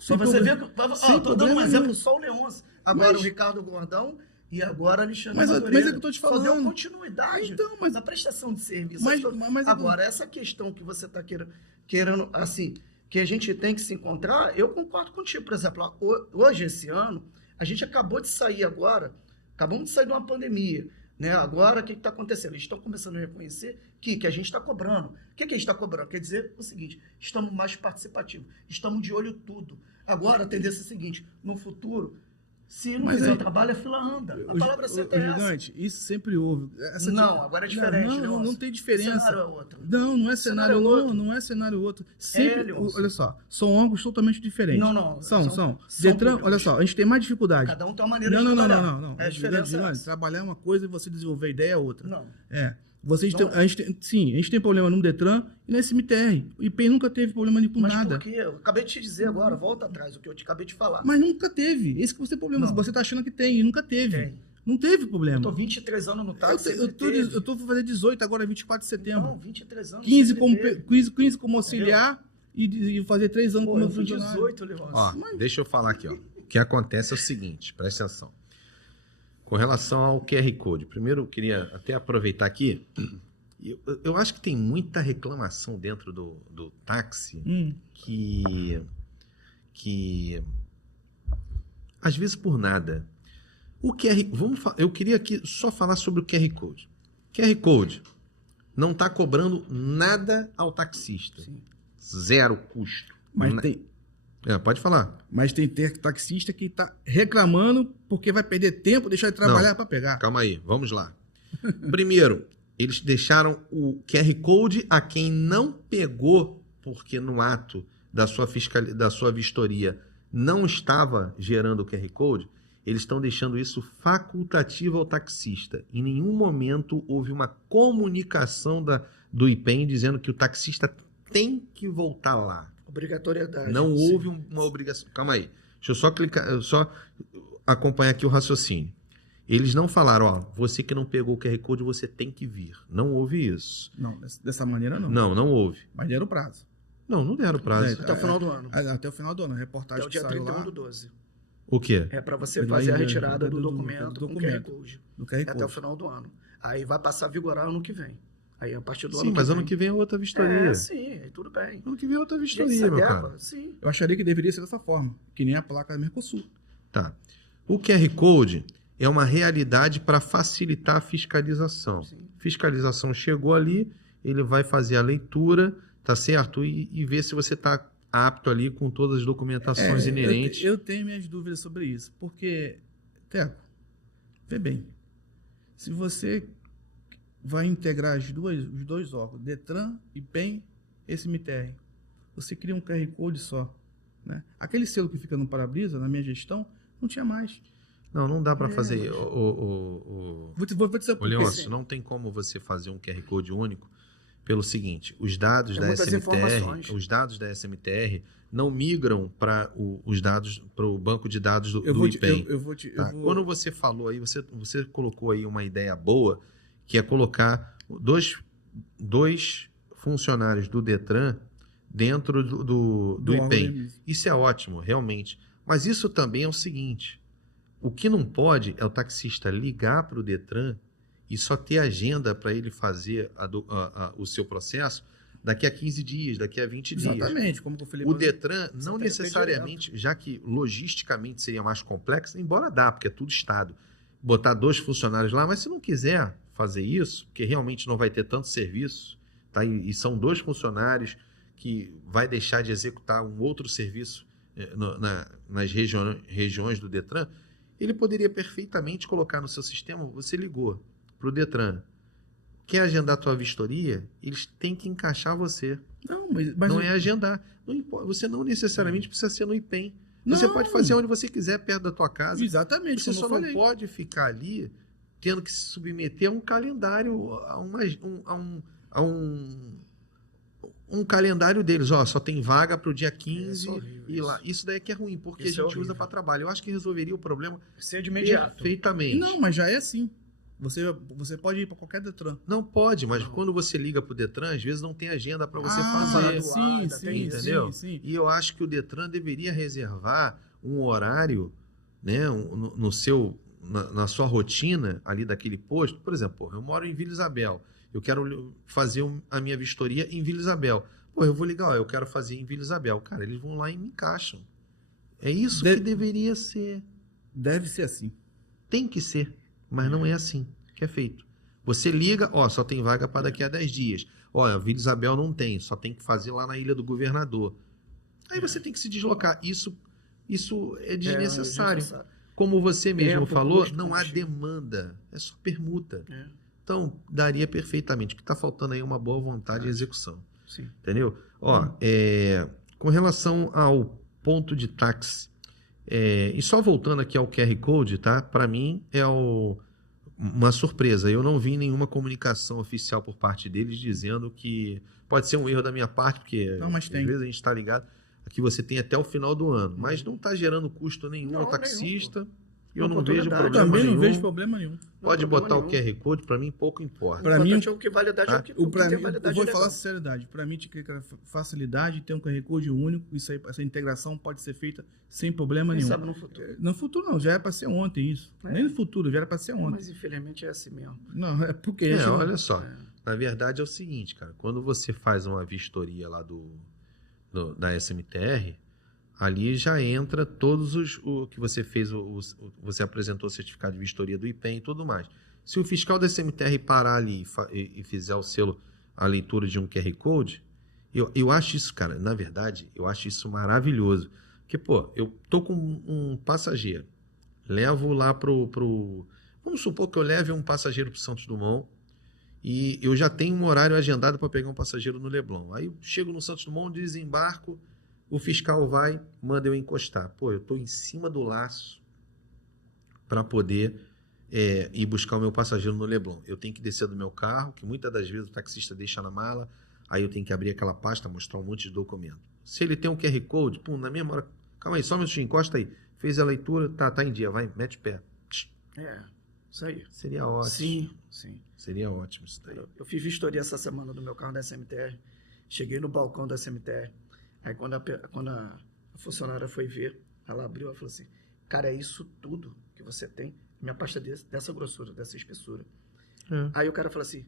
Só você ver que... Estou dando um exemplo, só o Leôncio. Agora o Ricardo Gordão... E agora, Alexandre Madureira, mas é que eu tô te falando. só deu continuidade na prestação de serviço. Agora, essa questão que você está querendo, assim, que a gente tem que se encontrar, eu concordo contigo. Por exemplo, hoje, esse ano, a gente acabamos de sair de uma pandemia. Né? Agora, o que está acontecendo? Eles estão começando a reconhecer que a gente está cobrando. O que a gente está cobrando? Quer dizer o seguinte, estamos mais participativos, estamos de olho em tudo. Agora, a tendência é a seguinte, no futuro... Se não fizer o trabalho, a fila anda. A palavra certa é essa. Gigante, isso sempre houve. Agora é diferente. Não tem diferença. O cenário é outro. Não é cenário outro. Não é cenário outro. Sempre, olha só, são órgãos totalmente diferentes. Não. São. Detran, olha só, a gente tem mais dificuldade. Cada um tem uma maneira de trabalhar. Não. É diferente. Trabalhar é uma coisa e você desenvolver a ideia é outra. Não. A gente tem problema no Detran e na SMTR. O IPEM nunca teve problema com nada. Mas por quê? Eu acabei de te dizer agora, volta atrás, o que eu te acabei de falar. Mas nunca teve. Esse que você tem problema. Você está achando que tem e nunca teve. Tem. Não teve problema. Eu estou 23 anos no táxi. Eu estou para fazer 18 agora, 24 de setembro. Não, 23 anos. 15 como auxiliar e fazer 3 anos como funcionário. 18, Leôncio. Deixa eu falar aqui. O que acontece é o seguinte, presta atenção. Com relação ao QR Code, primeiro eu queria até aproveitar aqui. Eu acho que tem muita reclamação dentro do táxi que às vezes por nada. Eu queria aqui só falar sobre o QR Code. QR Code não está cobrando nada ao taxista. Sim. Zero custo. Mas tem... pode falar. Mas tem taxista que está reclamando porque vai perder tempo, deixar de trabalhar para pegar. Calma aí, vamos lá. Primeiro, eles deixaram o QR Code a quem não pegou, porque no ato da sua vistoria não estava gerando o QR Code, eles estão deixando isso facultativo ao taxista. Em nenhum momento houve uma comunicação do IPEM dizendo que o taxista tem que voltar lá. Obrigatoriedade. Não sim. houve uma obrigação. Calma aí. Deixa eu só clicar, só acompanhar aqui o raciocínio. Eles não falaram, ó, você que não pegou o QR Code, você tem que vir. Não houve isso. Não, dessa maneira não. Não houve. Mas deram prazo. Não deram prazo. Até o final do ano. Até o final do ano. A Até reportagem o que dia saiu 31 lá do 12. O quê? É para você Ele fazer a vai- retirada do do documento com QR documento. Code. do QR Até o Code. final do ano. Aí vai passar a vigorar ano que vem. Aí a partir do Sim, ano mas que ano vem. que vem é outra vistoria. É, sim, aí tudo bem. Ano que vem é outra Gente, se vistoria, meu adequa, cara. sim. Eu acharia que deveria ser dessa forma, que nem a placa da Mercosul. Tá. O QR Code é uma realidade para facilitar a fiscalização. Sim. Fiscalização chegou ali, ele vai fazer a leitura, tá certo? E ver se você está apto ali com todas as documentações inerentes. Eu tenho minhas dúvidas sobre isso, porque, Teco, vê bem, se você vai integrar os dois órgãos, Detran, IPEM e SMTR, você cria um QR Code só. Né? Aquele selo que fica no para-brisa, na minha gestão, não tinha mais. Não dá para É, fazer. mas- Vou te dizer Ô, por quê. Leôncio, não tem como você fazer um QR Code único pelo seguinte: os dados É da muitas SMTR, informações. os dados da SMTR não migram para os dados para o banco de dados do IPEM. Tá? Quando você falou aí, você colocou aí uma ideia boa, que é colocar dois funcionários do Detran dentro do IPEM. Isso é ótimo, realmente. Mas isso também é o seguinte: o que não pode é o taxista ligar para o Detran e só ter agenda para ele fazer o seu processo daqui a 15 dias, daqui a 20 dias. Exatamente, como que eu falei. O Detran não tem que ter necessariamente, já que logisticamente seria mais complexo, embora dá, porque é tudo Estado, botar 2 funcionários lá, mas se não quiser fazer isso, porque realmente não vai ter tanto serviço, tá? E são 2 funcionários que vai deixar de executar um outro serviço nas regiões do Detran, ele poderia perfeitamente colocar no seu sistema, você ligou para o Detran, quer agendar a tua vistoria, eles têm que encaixar você. Não, mas Não é agendar. Não importa, você não necessariamente precisa ser no IPEM. Você Não. pode fazer onde você quiser, perto da tua casa. Exatamente, Você como só eu não falei. pode ficar ali tendo que se submeter a um calendário, a um calendário deles. Ó, só tem vaga para o dia 15 Isso é horrível, e lá. Isso daí que é ruim, porque Isso a é gente usa horrível. para trabalho. Eu acho que resolveria o problema Ser de imediato. perfeitamente. Não, mas já é assim. Você pode ir para qualquer Detran. Não pode, mas Não. quando você liga pro Detran, às vezes não tem agenda para você Ah, fazer. sim, tem sim, entendeu? sim. E eu acho que o Detran deveria reservar um horário, né, na sua rotina ali daquele posto. Por exemplo, eu moro em Vila Isabel, eu quero fazer a minha vistoria em Vila Isabel. Pô, eu vou ligar, ó, eu quero fazer em Vila Isabel. Cara, eles vão lá e me encaixam. É isso que deveria ser. Deve ser assim. Tem que ser, mas não é assim que é feito. Você liga, ó, só tem vaga para daqui a 10 dias. Ó, a Vila Isabel não tem, só tem que fazer lá na Ilha do Governador. Aí você tem que se deslocar. Isso é desnecessário. Como você mesmo Tempo, falou, custo, não há combustível. demanda. É só permuta. É, Então, daria perfeitamente. O que está faltando aí é uma boa vontade e execução. sim. Entendeu? Ó, com relação ao ponto de táxi, e só voltando aqui ao QR Code, tá? Para mim é uma surpresa. Eu não vi nenhuma comunicação oficial por parte deles dizendo que pode ser um erro da minha parte, porque Não, mas às tem. vezes a gente está ligado. Aqui você tem até o final do ano, mas não está gerando custo nenhum Não, ao taxista. Eu Uma não vejo oportunidade. problema Também nenhum. não vejo problema nenhum. Pode Não, botar problema o QR Code, para mim pouco importa. Pra Pra mim, mim, o que validade é o que, Eu, o que tem eu validade vou legal. falar sinceridade. Para mim, tinha que facilidade, ter um QR Code único. Isso aí, essa integração pode ser feita sem problema Quem nenhum. sabe no futuro. No futuro não, já era para ser ontem isso. Nem no futuro, já era para ser ontem. Mas infelizmente é assim mesmo. Não, é porque... a gente- Olha só. É. Na verdade é o seguinte, cara. Quando você faz uma vistoria lá da SMTR, ali já entra todos o que você fez, você apresentou o certificado de vistoria do IPEM e tudo mais. Se o fiscal da SMTR parar ali e fizer o selo, a leitura de um QR Code, eu acho isso, cara, na verdade, eu acho isso maravilhoso. Porque, pô, eu tô com um passageiro, levo lá vamos supor que eu leve um passageiro pro Santos Dumont e eu já tenho um horário agendado para pegar um passageiro no Leblon. Aí eu chego no Santos Dumont, desembarco, O fiscal vai, manda eu encostar. Pô, eu estou em cima do laço para poder ir buscar o meu passageiro no Leblon. Eu tenho que descer do meu carro, que muitas das vezes o taxista deixa na mala, aí eu tenho que abrir aquela pasta, mostrar um monte de documento. Se ele tem um QR Code, pum, na mesma hora, calma aí, só um minutinho, encosta aí. Fez a leitura, tá em dia, vai, mete pé. Isso aí. Seria ótimo. Sim, sim. Seria ótimo isso daí. Eu fiz vistoria essa semana do meu carro da SMTR. Cheguei no balcão da SMTR. Aí quando a funcionária foi ver, ela abriu e falou assim, cara, é isso tudo que você tem? Minha pasta dessa grossura, dessa espessura. Aí o cara falou assim,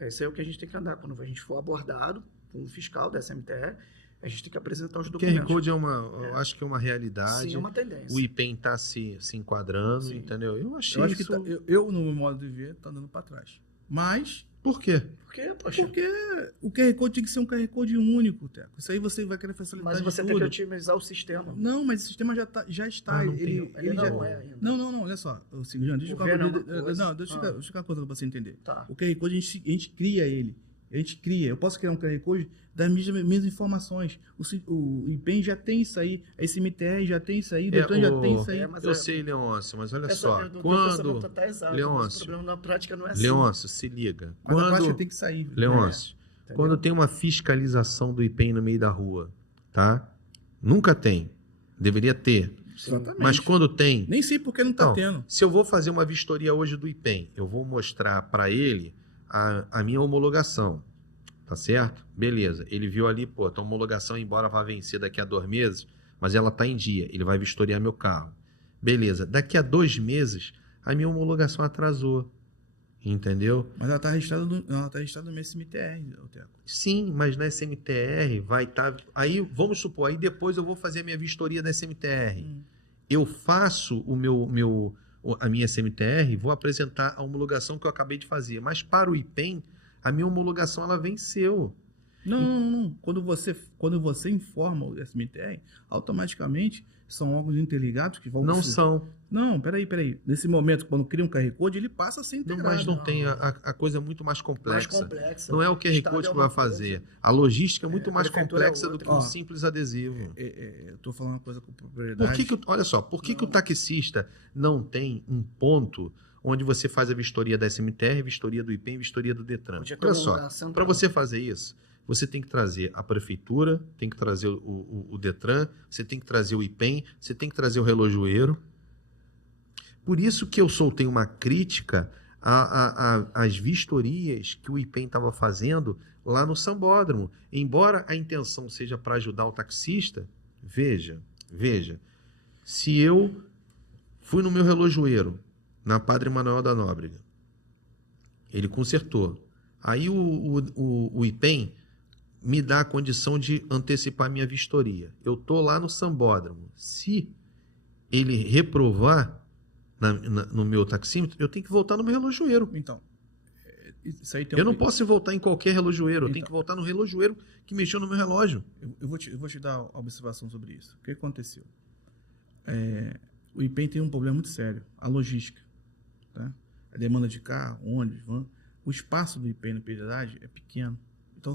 isso aí é o que a gente tem que andar. Quando a gente for abordado por um fiscal da SMTR, a gente tem que apresentar os documentos. QR Code eu acho que é uma realidade. Sim, é uma tendência. O IPEM está se enquadrando, Sim. entendeu? Eu achei Eu acho isso... que eu, no meu modo de ver, tá andando para trás. Mas... Por quê? Por quê, poxa? Porque o QR Code tem que ser um QR Code único, Teco. Isso aí você vai querer facilitar Mas você de tem que tudo. otimizar o sistema. Não, mas o sistema já está. Não ele já não é ainda. Não, olha só. Jean, deixa eu O ver é uma explicar coisa. deixa eu explicar uma coisa para você entender. Tá. O QR Code, a gente cria ele. A gente cria. Eu posso criar um QR Code das mesmas informações. O IPEM já tem isso aí. A SMTR já tem isso aí. O Detran já tem isso aí. mas Eu sei, Leôncio, mas olha essa só. do Quando... pensamento tá exato, mas Leôncio, o problema na prática não é assim. Leôncio, se liga. Mas a prática Quando... tem que sair. Leôncio, Entendeu? quando tem uma fiscalização do IPEM no meio da rua, tá? Nunca tem. Deveria ter. Exatamente. Mas quando tem... Nem sei porque não está Então, tendo. se eu vou fazer uma vistoria hoje do IPEM, eu vou mostrar para ele a minha homologação. Tá certo? Beleza. Ele viu ali, pô, tua homologação, embora vá vencer daqui a 2 meses, mas ela tá em dia. Ele vai vistoriar meu carro. Beleza. Daqui a 2 meses, a minha homologação atrasou. Entendeu? Mas ela está registrada no SMTR, Teco. Sim, mas na SMTR vai estar... Aí, vamos supor, aí depois eu vou fazer a minha vistoria da SMTR. Eu faço a minha SMTR, vou apresentar a homologação que eu acabei de fazer. Mas para o IPEM, a minha homologação ela venceu. Não. Quando você informa o SMTR, automaticamente são órgãos interligados que vão... Não são. Não, peraí. Nesse momento, quando cria um QR Code, ele passa a ser integrado. Mas não tem. A coisa é muito mais complexa. Mais complexa. Não é o QR Estado Code é que uma vai fazer. A logística é muito a mais prefeitura é complexa do outra. que um Ó, simples adesivo. Eu estou falando uma coisa com propriedade. Olha só, por que o taxista não tem um ponto onde você faz a vistoria da SMTR, vistoria do IPEM, vistoria do Detran? Podia ter Olha um só, lugar central. para você fazer isso, você tem que trazer a prefeitura, tem que trazer o Detran, você tem que trazer o IPEM, você tem que trazer o relojoeiro. Por isso que eu soltei uma crítica às vistorias que o IPEM estava fazendo lá no Sambódromo. Embora a intenção seja para ajudar o taxista, veja, se eu fui no meu relojoeiro, na Padre Manuel da Nóbrega, ele consertou. Aí o IPEM me dá a condição de antecipar minha vistoria. Eu estou lá no Sambódromo. Se ele reprovar no meu taxímetro, eu tenho que voltar no meu relojoeiro. Então, isso aí tem Eu não posso voltar em qualquer relojoeiro. Eu tenho Então. que voltar no relojoeiro que mexeu no meu relógio. Eu vou te dar uma observação sobre isso. O que aconteceu? O IPEM tem um problema muito sério. A logística. Tá? A demanda de carro, ônibus, van. O espaço do IPEM na Piedade é pequeno. Então,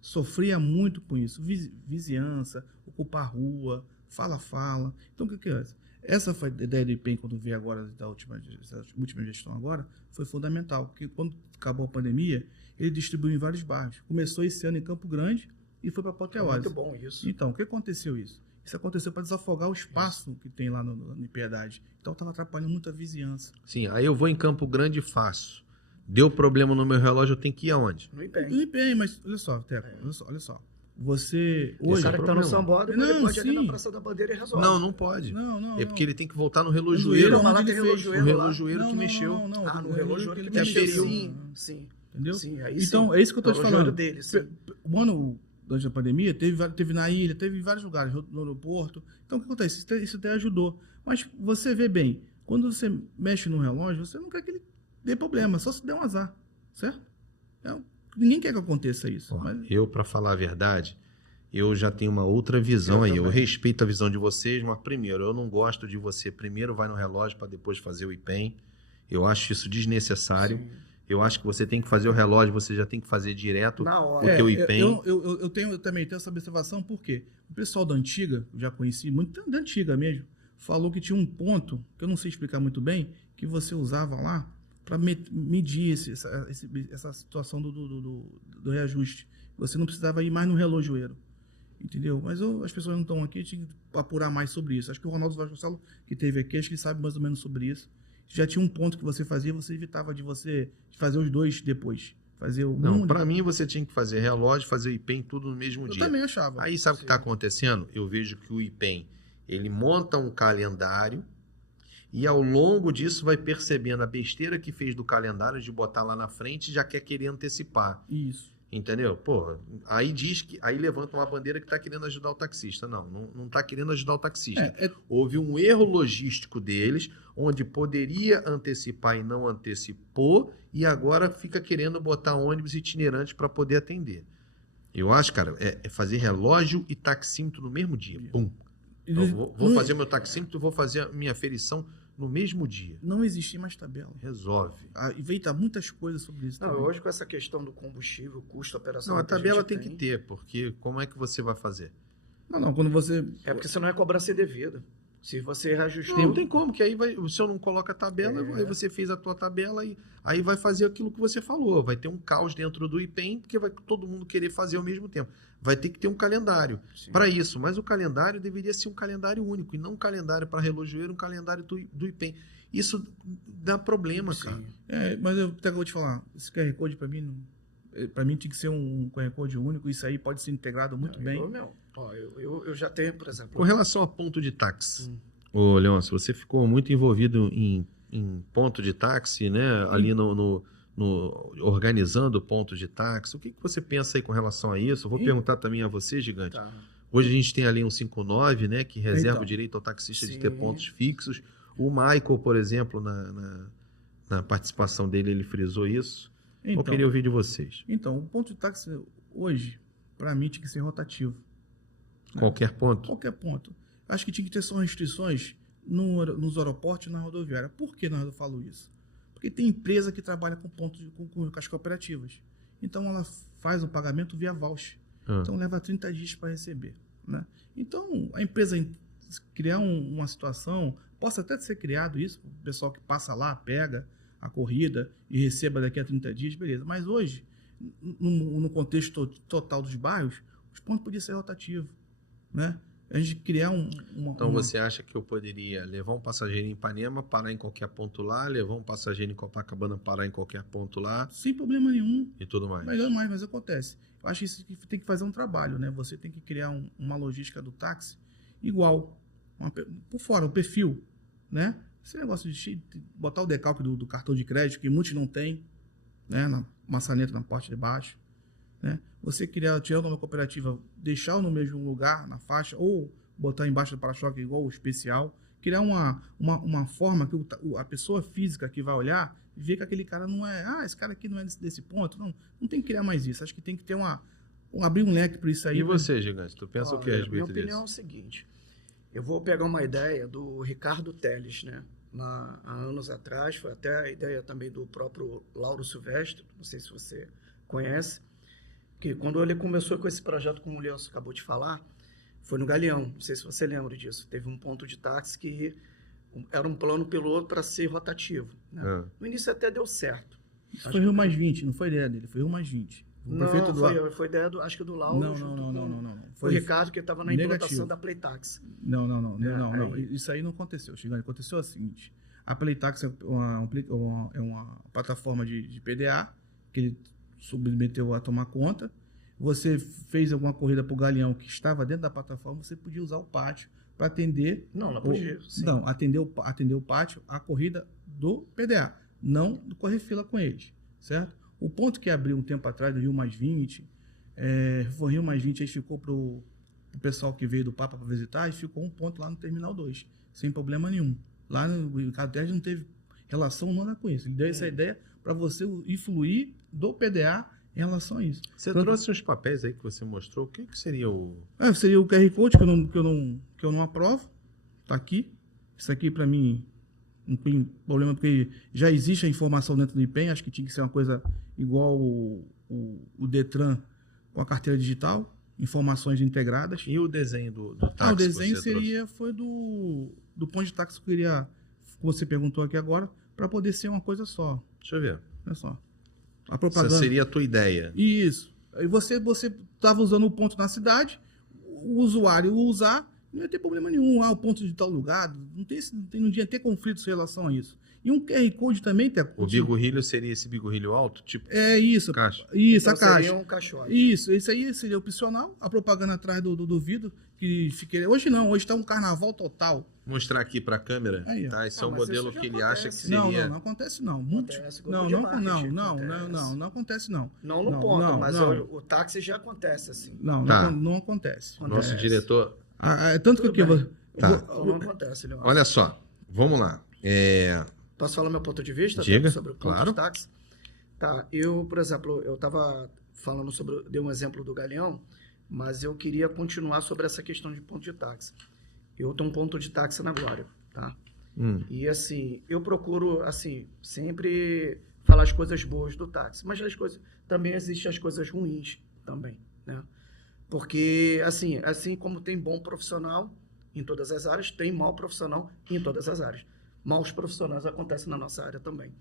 sofria muito com isso. Vizinhança, ocupar rua, fala. Então, o que é isso? Essa foi a ideia do IPEM, quando veio agora, da última gestão agora, foi fundamental. Porque quando acabou a pandemia, ele distribuiu em vários bairros. Começou esse ano em Campo Grande e foi para Apoteose. Muito bom isso. Então, o que aconteceu isso? Isso aconteceu para desafogar o espaço que tem lá no Piedade. Então, estava atrapalhando muito a vizinhança. Sim, aí eu vou em Campo Grande e faço. Deu problema no meu relógio, eu tenho que ir aonde? No IPEM. No IPEM, mas olha só, Teco, olha só. Você O hoje... cara que está no Sambódromo, ele Não, pode ir ali sim. na Praça da Bandeira e resolve. Não pode. Não. É porque ele tem que voltar no Relojoeiro, relojoeiro. Mas lá onde tem ele fez. relojoeiro O lá. relojoeiro que mexeu. Não. Ah, no relojoeiro que ele que mexeu. aferiu. Sim. Entendeu? Sim, aí Então, sim. é isso que eu estou O te relojoeiro falando. dele, sim. Durante a pandemia, teve na ilha, teve em vários lugares, no aeroporto. Então, o que acontece? Isso até ajudou. Mas você vê bem, quando você mexe no relógio, você não quer que ele dê problema, só se der um azar, certo? Ninguém quer que aconteça isso. Mas... Eu, para falar a verdade, eu já tenho uma outra visão aí. Eu respeito a visão de vocês, mas primeiro, eu não gosto de você primeiro vai no relógio para depois fazer o IPEM. Eu acho isso desnecessário. Sim. Eu acho que você tem que fazer o relógio, você já tem que fazer direto Na o hora. teu IPEM. Eu também tenho essa observação, porque o pessoal da antiga, eu já conheci, muito da antiga mesmo, falou que tinha um ponto, que eu não sei explicar muito bem, que você usava lá para medir essa situação do reajuste. Você não precisava ir mais no relojoeiro. Entendeu? Mas as pessoas não estão aqui, tinha que apurar mais sobre isso. Acho que o Ronaldo Vasconcelos, que teve aqui, acho que ele sabe mais ou menos sobre isso. Já tinha um ponto que você fazia, você evitava de fazer os dois depois. Fazer o Não, para mim você tinha que fazer relógio, fazer o IPEM tudo no mesmo dia. Eu também achava. Aí sabe o que está acontecendo? Eu vejo que o IPEM, ele monta um calendário e ao longo disso vai percebendo a besteira que fez do calendário de botar lá na frente e já quer querer antecipar. Isso. Entendeu? Pô, aí aí levanta uma bandeira que está querendo ajudar o taxista. Não está querendo ajudar o taxista. Houve um erro logístico deles, onde poderia antecipar e não antecipou, e agora fica querendo botar ônibus itinerante para poder atender. Eu acho, cara, é fazer relógio e taxímetro no mesmo dia. Pum. Eu vou fazer o meu taxímetro, vou fazer a minha aferição no mesmo dia. Não existe mais tabela. Resolve. Inventa muitas coisas sobre isso. Não, hoje com essa questão do combustível, custo operacional. Não, a tabela tem que ter, porque como é que você vai fazer? Não, quando você... É porque senão é cobrança devida. Se você reajustar... Não tem como, que aí o senhor não coloca a tabela, aí você fez a tua tabela e aí vai fazer aquilo que você falou. Vai ter um caos dentro do IPEM, porque vai todo mundo querer fazer ao mesmo tempo. Vai ter que ter um calendário para isso, mas o calendário deveria ser um calendário único, e não um calendário para relojoeiro, um calendário do IPEM. Isso dá problema, cara. Mas eu até vou te falar, esse QR Code para mim tinha que ser um QR Code único, isso aí pode ser integrado muito bem. Eu já tenho, por exemplo... Com relação a ponto de táxi, ô Leôncio, você ficou muito envolvido em ponto de táxi, né? Ali organizando pontos de táxi. O que você pensa aí com relação a isso? Eu vou perguntar também a você, Gigante. Tá. Hoje a gente tem ali um 59, né? Que reserva Então, o direito ao taxista de sim. ter pontos fixos. O Michael, por exemplo, na participação dele, ele frisou isso. Eu queria ouvir de vocês. Então, o ponto de táxi hoje, para mim, tinha que ser rotativo. Qualquer ponto? Qualquer ponto. Acho que tinha que ter só restrições nos aeroportos e na rodoviária. Por que eu falo isso? Porque tem empresa que trabalha com as cooperativas. Então, ela faz o pagamento via voucher. Então, leva 30 dias para receber. Né? Então, a empresa criar uma situação, possa até ser criado isso, o pessoal que passa lá, pega a corrida e receba daqui a 30 dias, beleza. Mas hoje, no contexto total dos bairros, os pontos podiam ser rotativos. Né? A gente criar Então você acha que eu poderia levar um passageiro em Ipanema, parar em qualquer ponto lá, levar um passageiro em Copacabana, parar em qualquer ponto lá? Sem problema nenhum. E tudo mais. Mas acontece. Eu acho que isso tem que fazer um trabalho, né? Você tem que criar uma logística do táxi igual. Por fora, um perfil, né? Esse negócio de botar o decalque do cartão de crédito, que muitos não têm, né? Na maçaneta, na parte de baixo. Né? Você tirar o nome da cooperativa, deixar no mesmo lugar, na faixa, ou botar embaixo do para-choque igual o especial, criar uma forma que a pessoa física que vai olhar, ver que aquele cara não é, esse cara aqui não é desse ponto. Não tem que criar mais isso. Acho que tem que ter abrir um leque para isso aí. E você, Gigante, tu pensa o que a respeito disso? Minha opinião é o seguinte, eu vou pegar uma ideia do Ricardo Teles, né? Há anos atrás, foi até a ideia também do próprio Lauro Silvestre, não sei se você conhece, que quando ele começou com esse projeto, como o Leôncio acabou de falar, foi no Galeão, não sei se você lembra disso, teve um ponto de táxi que era um plano piloto para ser rotativo. Né? No início até deu certo. Isso foi Rio Mais 20, não foi ideia dele, foi Rio Mais 20. Foi ideia acho que do Lauro. Não. Foi o Ricardo que estava na implantação da Playtaxi. Não. Isso aí não aconteceu, Chigani. Aconteceu o seguinte, a Playtaxi é uma plataforma de PDA, que ele submeteu a tomar conta. Você fez alguma corrida para o Galeão que estava dentro da plataforma, você podia usar o pátio para atender... Não podia. Não, atender o pátio, a corrida do PDA, não do correr fila com eles, certo? O ponto que abriu um tempo atrás do Rio Mais 20, foi Rio Mais 20, aí ficou para o pessoal que veio do Papa para visitar, e ficou um ponto lá no Terminal 2, sem problema nenhum. Lá no Ricardo Teles não teve relação nada com isso. Ele deu essa ideia para você influir do PDA em relação a isso. Você trouxe uns papéis aí que você mostrou. O que seria o... seria o QR Code que eu não aprovo. Está aqui. Isso aqui, para mim, Não tem problema, porque já existe a informação dentro do IPEM, acho que tinha que ser uma coisa igual o Detran com a carteira digital, informações integradas. E o desenho do táxi? O desenho que você trouxe? foi do ponto de táxi que você perguntou aqui agora, para poder ser uma coisa só. Deixa eu ver. Olha só. A Essa propaganda. seria a tua ideia. Isso. Aí você estava usando o ponto na cidade, o usuário usar, não ia ter problema nenhum. O ponto de tal lugar, não ia ter conflitos em relação a isso. E um QR Code também tem. O bigorrilho seria esse bigorrilho alto? Tipo É isso. caixa? Isso, Então a caixa. seria um caixote. Isso aí seria opcional. A propaganda atrás do vidro. Que fica... Hoje não, hoje está um carnaval total. Mostrar aqui para a câmera. Aí, ó. Tá? Esse é o mas modelo isso já que ele acontece. acha que seria. Não acontece não. Muito... Acontece, Não, grupo de não, marketing não acontece. acontece não. Não no ponto, mas o táxi já acontece assim. Tá. Não acontece. Nosso Acontece. diretor. Tanto Tudo que bem. Tá. Não acontece, Leon. Olha só, vamos lá. Posso falar meu ponto de vista Diga, sobre o ponto claro. de táxi? Tá, por exemplo, eu estava falando dei um exemplo do Galeão, mas eu queria continuar sobre essa questão de ponto de táxi. Eu tenho um ponto de táxi na Glória, tá? E assim, eu procuro, assim, sempre falar as coisas boas do táxi, mas também existem as coisas ruins também, né? Porque, assim como tem bom profissional em todas as áreas, tem mau profissional em todas as áreas. Maus profissionais acontecem na nossa área também.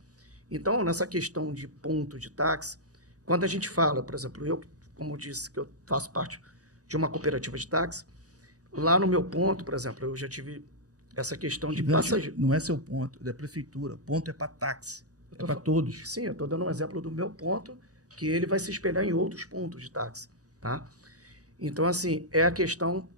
Então, nessa questão de ponto de táxi, quando a gente fala, por exemplo, eu, como eu disse, que eu faço parte de uma cooperativa de táxi, lá no meu ponto, por exemplo, eu já tive essa questão de passageiro. Não é seu ponto, é da prefeitura. Ponto é para táxi. É para todos. Sim, eu estou dando um exemplo do meu ponto, que ele vai se espelhar em outros pontos de táxi, tá? Então, assim, é a questão,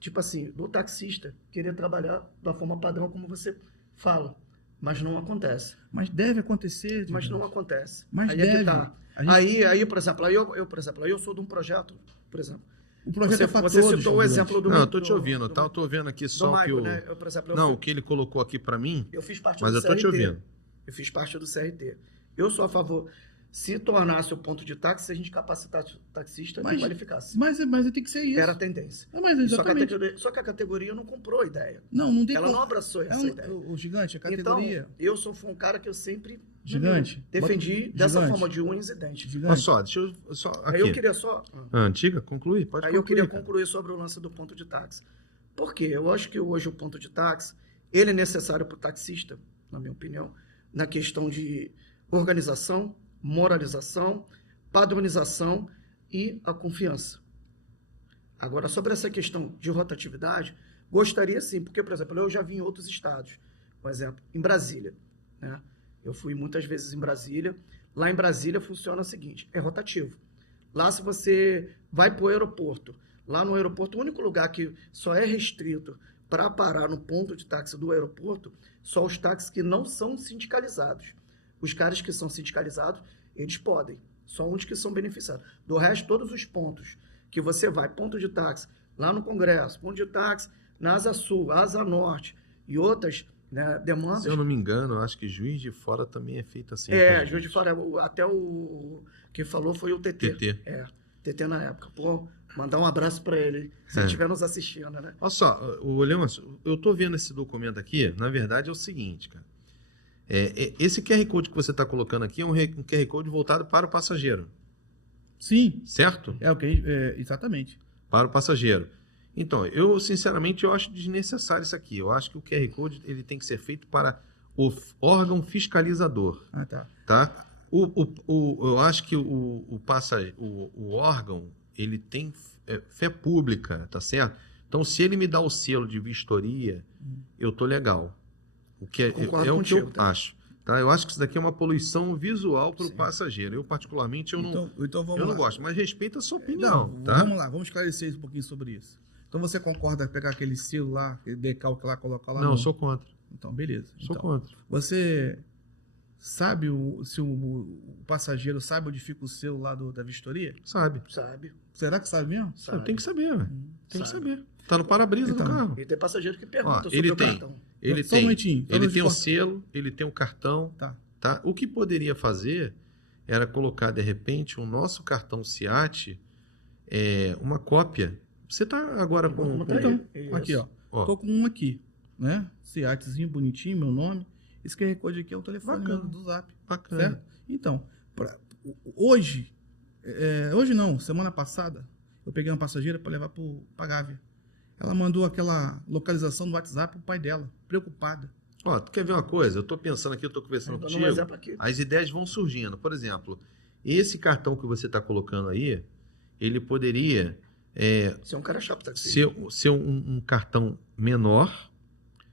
tipo assim, do taxista querer trabalhar da forma padrão como você fala, mas não acontece. Mas deve acontecer. Mas não acontece. Mas aí deve. É que tá. Aí, por exemplo, eu sou de um projeto, por exemplo. O projeto é para Você todos. citou o exemplo do... Não, eu tô te ouvindo, tá? Eu tô vendo aqui só Michael, que o... né? Por exemplo, Não, o que ele colocou aqui para mim, eu fiz parte mas do eu tô CRT. te ouvindo. Eu fiz parte do CRT. Eu sou a favor, se tornasse o ponto de táxi, se a gente capacitasse o taxista e qualificasse. Mas tem que ser isso. Era a tendência. Mas exatamente. Só que a categoria não comprou a ideia. Não tem Ela não abraçou essa ideia. O gigante, a categoria. Então, eu fui um cara que eu sempre Gigante, dessa gigante. forma, de unhas e dentes. Olha só, deixa eu só aqui. Aí eu queria só... Antiga, conclui, pode Aí concluir. eu queria cara. concluir sobre o lance do ponto de táxi. Por quê? Eu acho que hoje o ponto de táxi, ele é necessário para o taxista, na minha opinião, na questão de organização, moralização, padronização e a confiança. Agora, sobre essa questão de rotatividade, gostaria sim, porque, por exemplo, eu já vi em outros estados, por exemplo, em Brasília, né? Eu fui muitas vezes em Brasília. Lá em Brasília funciona o seguinte, é rotativo. Lá, se você vai para o aeroporto, lá no aeroporto, o único lugar que só é restrito para parar no ponto de táxi do aeroporto, só os táxis que não são sindicalizados. Os caras que são sindicalizados, eles podem. Só uns que são beneficiados. Do resto, todos os pontos que você vai, ponto de táxi, lá no Congresso, ponto de táxi na Asa Sul, Asa Norte e outras, né, demandas. Se eu não me engano, eu acho que Juiz de Fora também é feito assim. Juiz de Fora, até o que falou foi o TT. TT na época. Pô, mandar um abraço para ele, se ele estiver nos assistindo, né? Olha só, Leão, eu tô vendo esse documento aqui, na verdade é o seguinte, cara. Esse QR Code que você está colocando aqui é um QR Code voltado para o passageiro. Sim. Certo? Exatamente. Para o passageiro. Então, eu sinceramente eu acho desnecessário isso aqui. Eu acho que o QR Code ele tem que ser feito para o órgão fiscalizador. Tá? Eu acho que o órgão ele tem fé pública, tá certo? Então, se ele me dá o selo de vistoria, eu tô legal. O que é o que eu acho. Tá? Eu acho que isso daqui é uma poluição visual para o passageiro. Eu, particularmente, eu não gosto. Mas respeito a sua opinião. Tá? Vamos lá, vamos esclarecer um pouquinho sobre isso. Então você concorda em pegar aquele selo lá, aquele decalque lá, colocar lá? Não, eu sou contra. Então, beleza. Sou contra. Você sabe se o passageiro sabe onde fica o selo lá da vistoria? Sabe. Será que sabe mesmo? Sabe. Tem que saber, velho. Tem que saber. Tá no para-brisa do carro. E tem passageiro que pergunta sobre ele o tem, cartão. Ele Só um momentinho. Ele tem o selo, ele tem o cartão. Tá. O que poderia fazer era colocar, de repente, o nosso cartão SIAT, uma cópia. Você tá agora com... Aqui, ó. Tô com um aqui, né? SIATzinho, bonitinho, meu nome. Esse QR Code aqui é o telefone Bacana. mesmo do Zap. Bacana. Certo? Então, hoje não, semana passada, eu peguei uma passageira para levar para Gávea. Ela mandou aquela localização do WhatsApp pro pai dela, preocupada. Ó, tu quer ver uma coisa? Eu tô pensando aqui, eu tô conversando Tô dando contigo. um exemplo aqui. As ideias vão surgindo. Por exemplo, esse cartão que você está colocando aí, ele poderia Você é um cara chato, taxista. ser um cartão menor,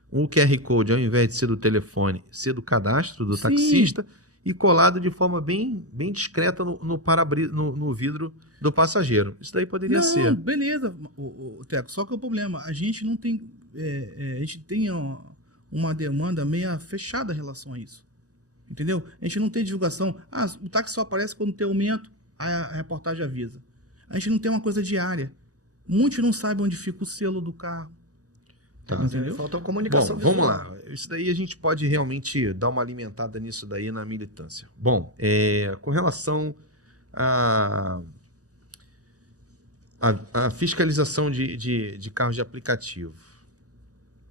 o QR Code, ao invés de ser do telefone, ser do cadastro do Sim. taxista e colado de forma bem discreta no vidro do passageiro. Isso daí poderia ser. Beleza, Teco, só que o problema, a gente não tem, a gente tem uma demanda meio fechada em relação a isso, entendeu? A gente não tem divulgação, o táxi só aparece quando tem aumento, a reportagem avisa. A gente não tem uma coisa diária, muitos não sabem onde fica o selo do carro, Tá. entendeu? Falta uma comunicação Bom, vamos visual. lá. Isso daí a gente pode realmente dar uma alimentada nisso daí na militância. Bom, com relação à fiscalização de carros de aplicativo,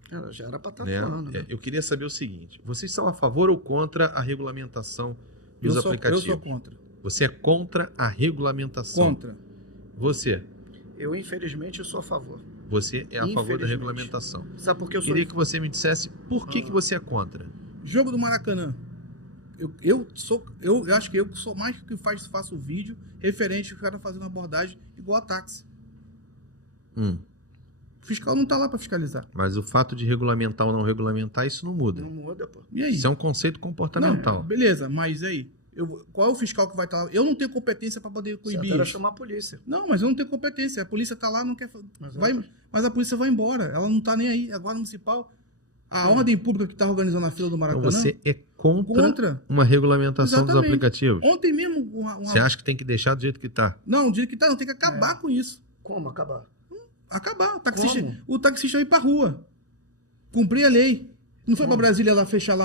Ela já era para estar né? falando. Né? Eu queria saber o seguinte: vocês são a favor ou contra a regulamentação dos aplicativos? Eu sou contra. Você é contra a regulamentação? Contra. Você? Eu, infelizmente, sou a favor. Você é a favor da Infelizmente. regulamentação? Sabe por que eu sou... Queria que você me dissesse por que você é contra. Jogo do Maracanã. Eu acho que eu sou mais que faço vídeo referente ao cara fazendo abordagem igual a táxi. O fiscal não tá lá para fiscalizar. Mas o fato de regulamentar ou não regulamentar, isso não muda. Não muda, pô. E aí? Isso é um conceito comportamental. Não, beleza, mas aí? Qual é o fiscal que vai estar lá? Eu não tenho competência para poder Você coibir era isso. chamar a polícia. Não, mas eu não tenho competência. A polícia tá lá, não quer. Mas Mas a polícia vai embora. Ela não tá nem aí. A Guarda Municipal, a ordem pública que tá organizando a fila do Então Maracanã. você é contra uma regulamentação dos Exatamente. aplicativos. Ontem mesmo. Você acha que tem que deixar do jeito que está? Não, do jeito que tá, não. Tem que acabar com isso. Como acabar? Acabar. Como? O taxista ir pra rua. Cumprir a lei. Não foi Como? pra Brasília lá fechar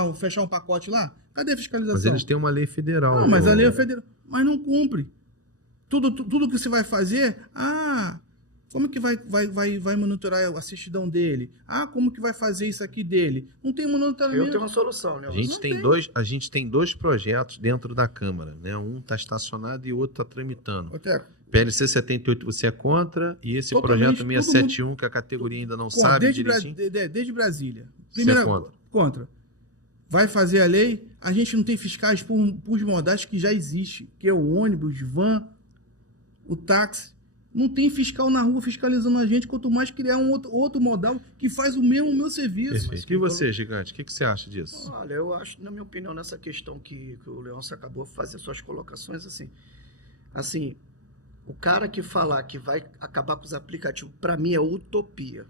um pacote lá? Cadê a fiscalização? Mas eles têm uma lei federal. Não, mas a lei é federal. Mas não cumpre. Tudo que você vai fazer, como que vai monitorar a certidão dele? Como que vai fazer isso aqui dele? Não tem monitoramento. Eu tenho uma solução, né? A gente tem dois projetos dentro da Câmara, né? Um está estacionado e o outro está tramitando. Ô, Teco, PLC 78 você é contra e esse Totalmente, projeto 671 que a categoria ainda não sabe direitinho. desde Brasília. Você é contra. Contra. Vai fazer a lei, a gente não tem fiscais por modais que já existe, que é o ônibus, van, o táxi. Não tem fiscal na rua fiscalizando a gente, quanto mais criar um outro modal que faz o meu serviço. Perfeito. E você, Gigante, o que você acha disso? Olha, eu acho, na minha opinião, nessa questão que o Leôncio acabou de fazer suas colocações, assim, o cara que falar que vai acabar com os aplicativos, para mim é utopia.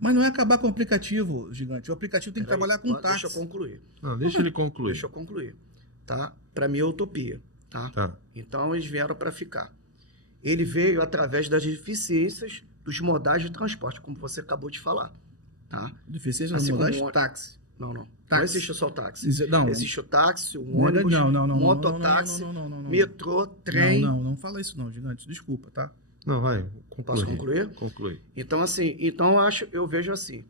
Mas não é acabar com o aplicativo, Gigante. O aplicativo tem que trabalhar com táxi. Deixa eu concluir. Não, deixa ele concluir. Deixa eu concluir, tá? Para mim é utopia, tá? Tá. Então eles vieram para ficar. Ele veio através das deficiências dos modais de transporte, como você acabou de falar, tá? Deficiência Assim dos modais? como Táxi. Não. Não Táxi. existe só o táxi. Não. Existe o táxi, o Não, ônibus, não, mototáxi, não. metrô, trem. Não fala isso não, Gigante. Desculpa, tá? Não, vai. Posso concluir? Conclui. Então, assim, eu vejo assim.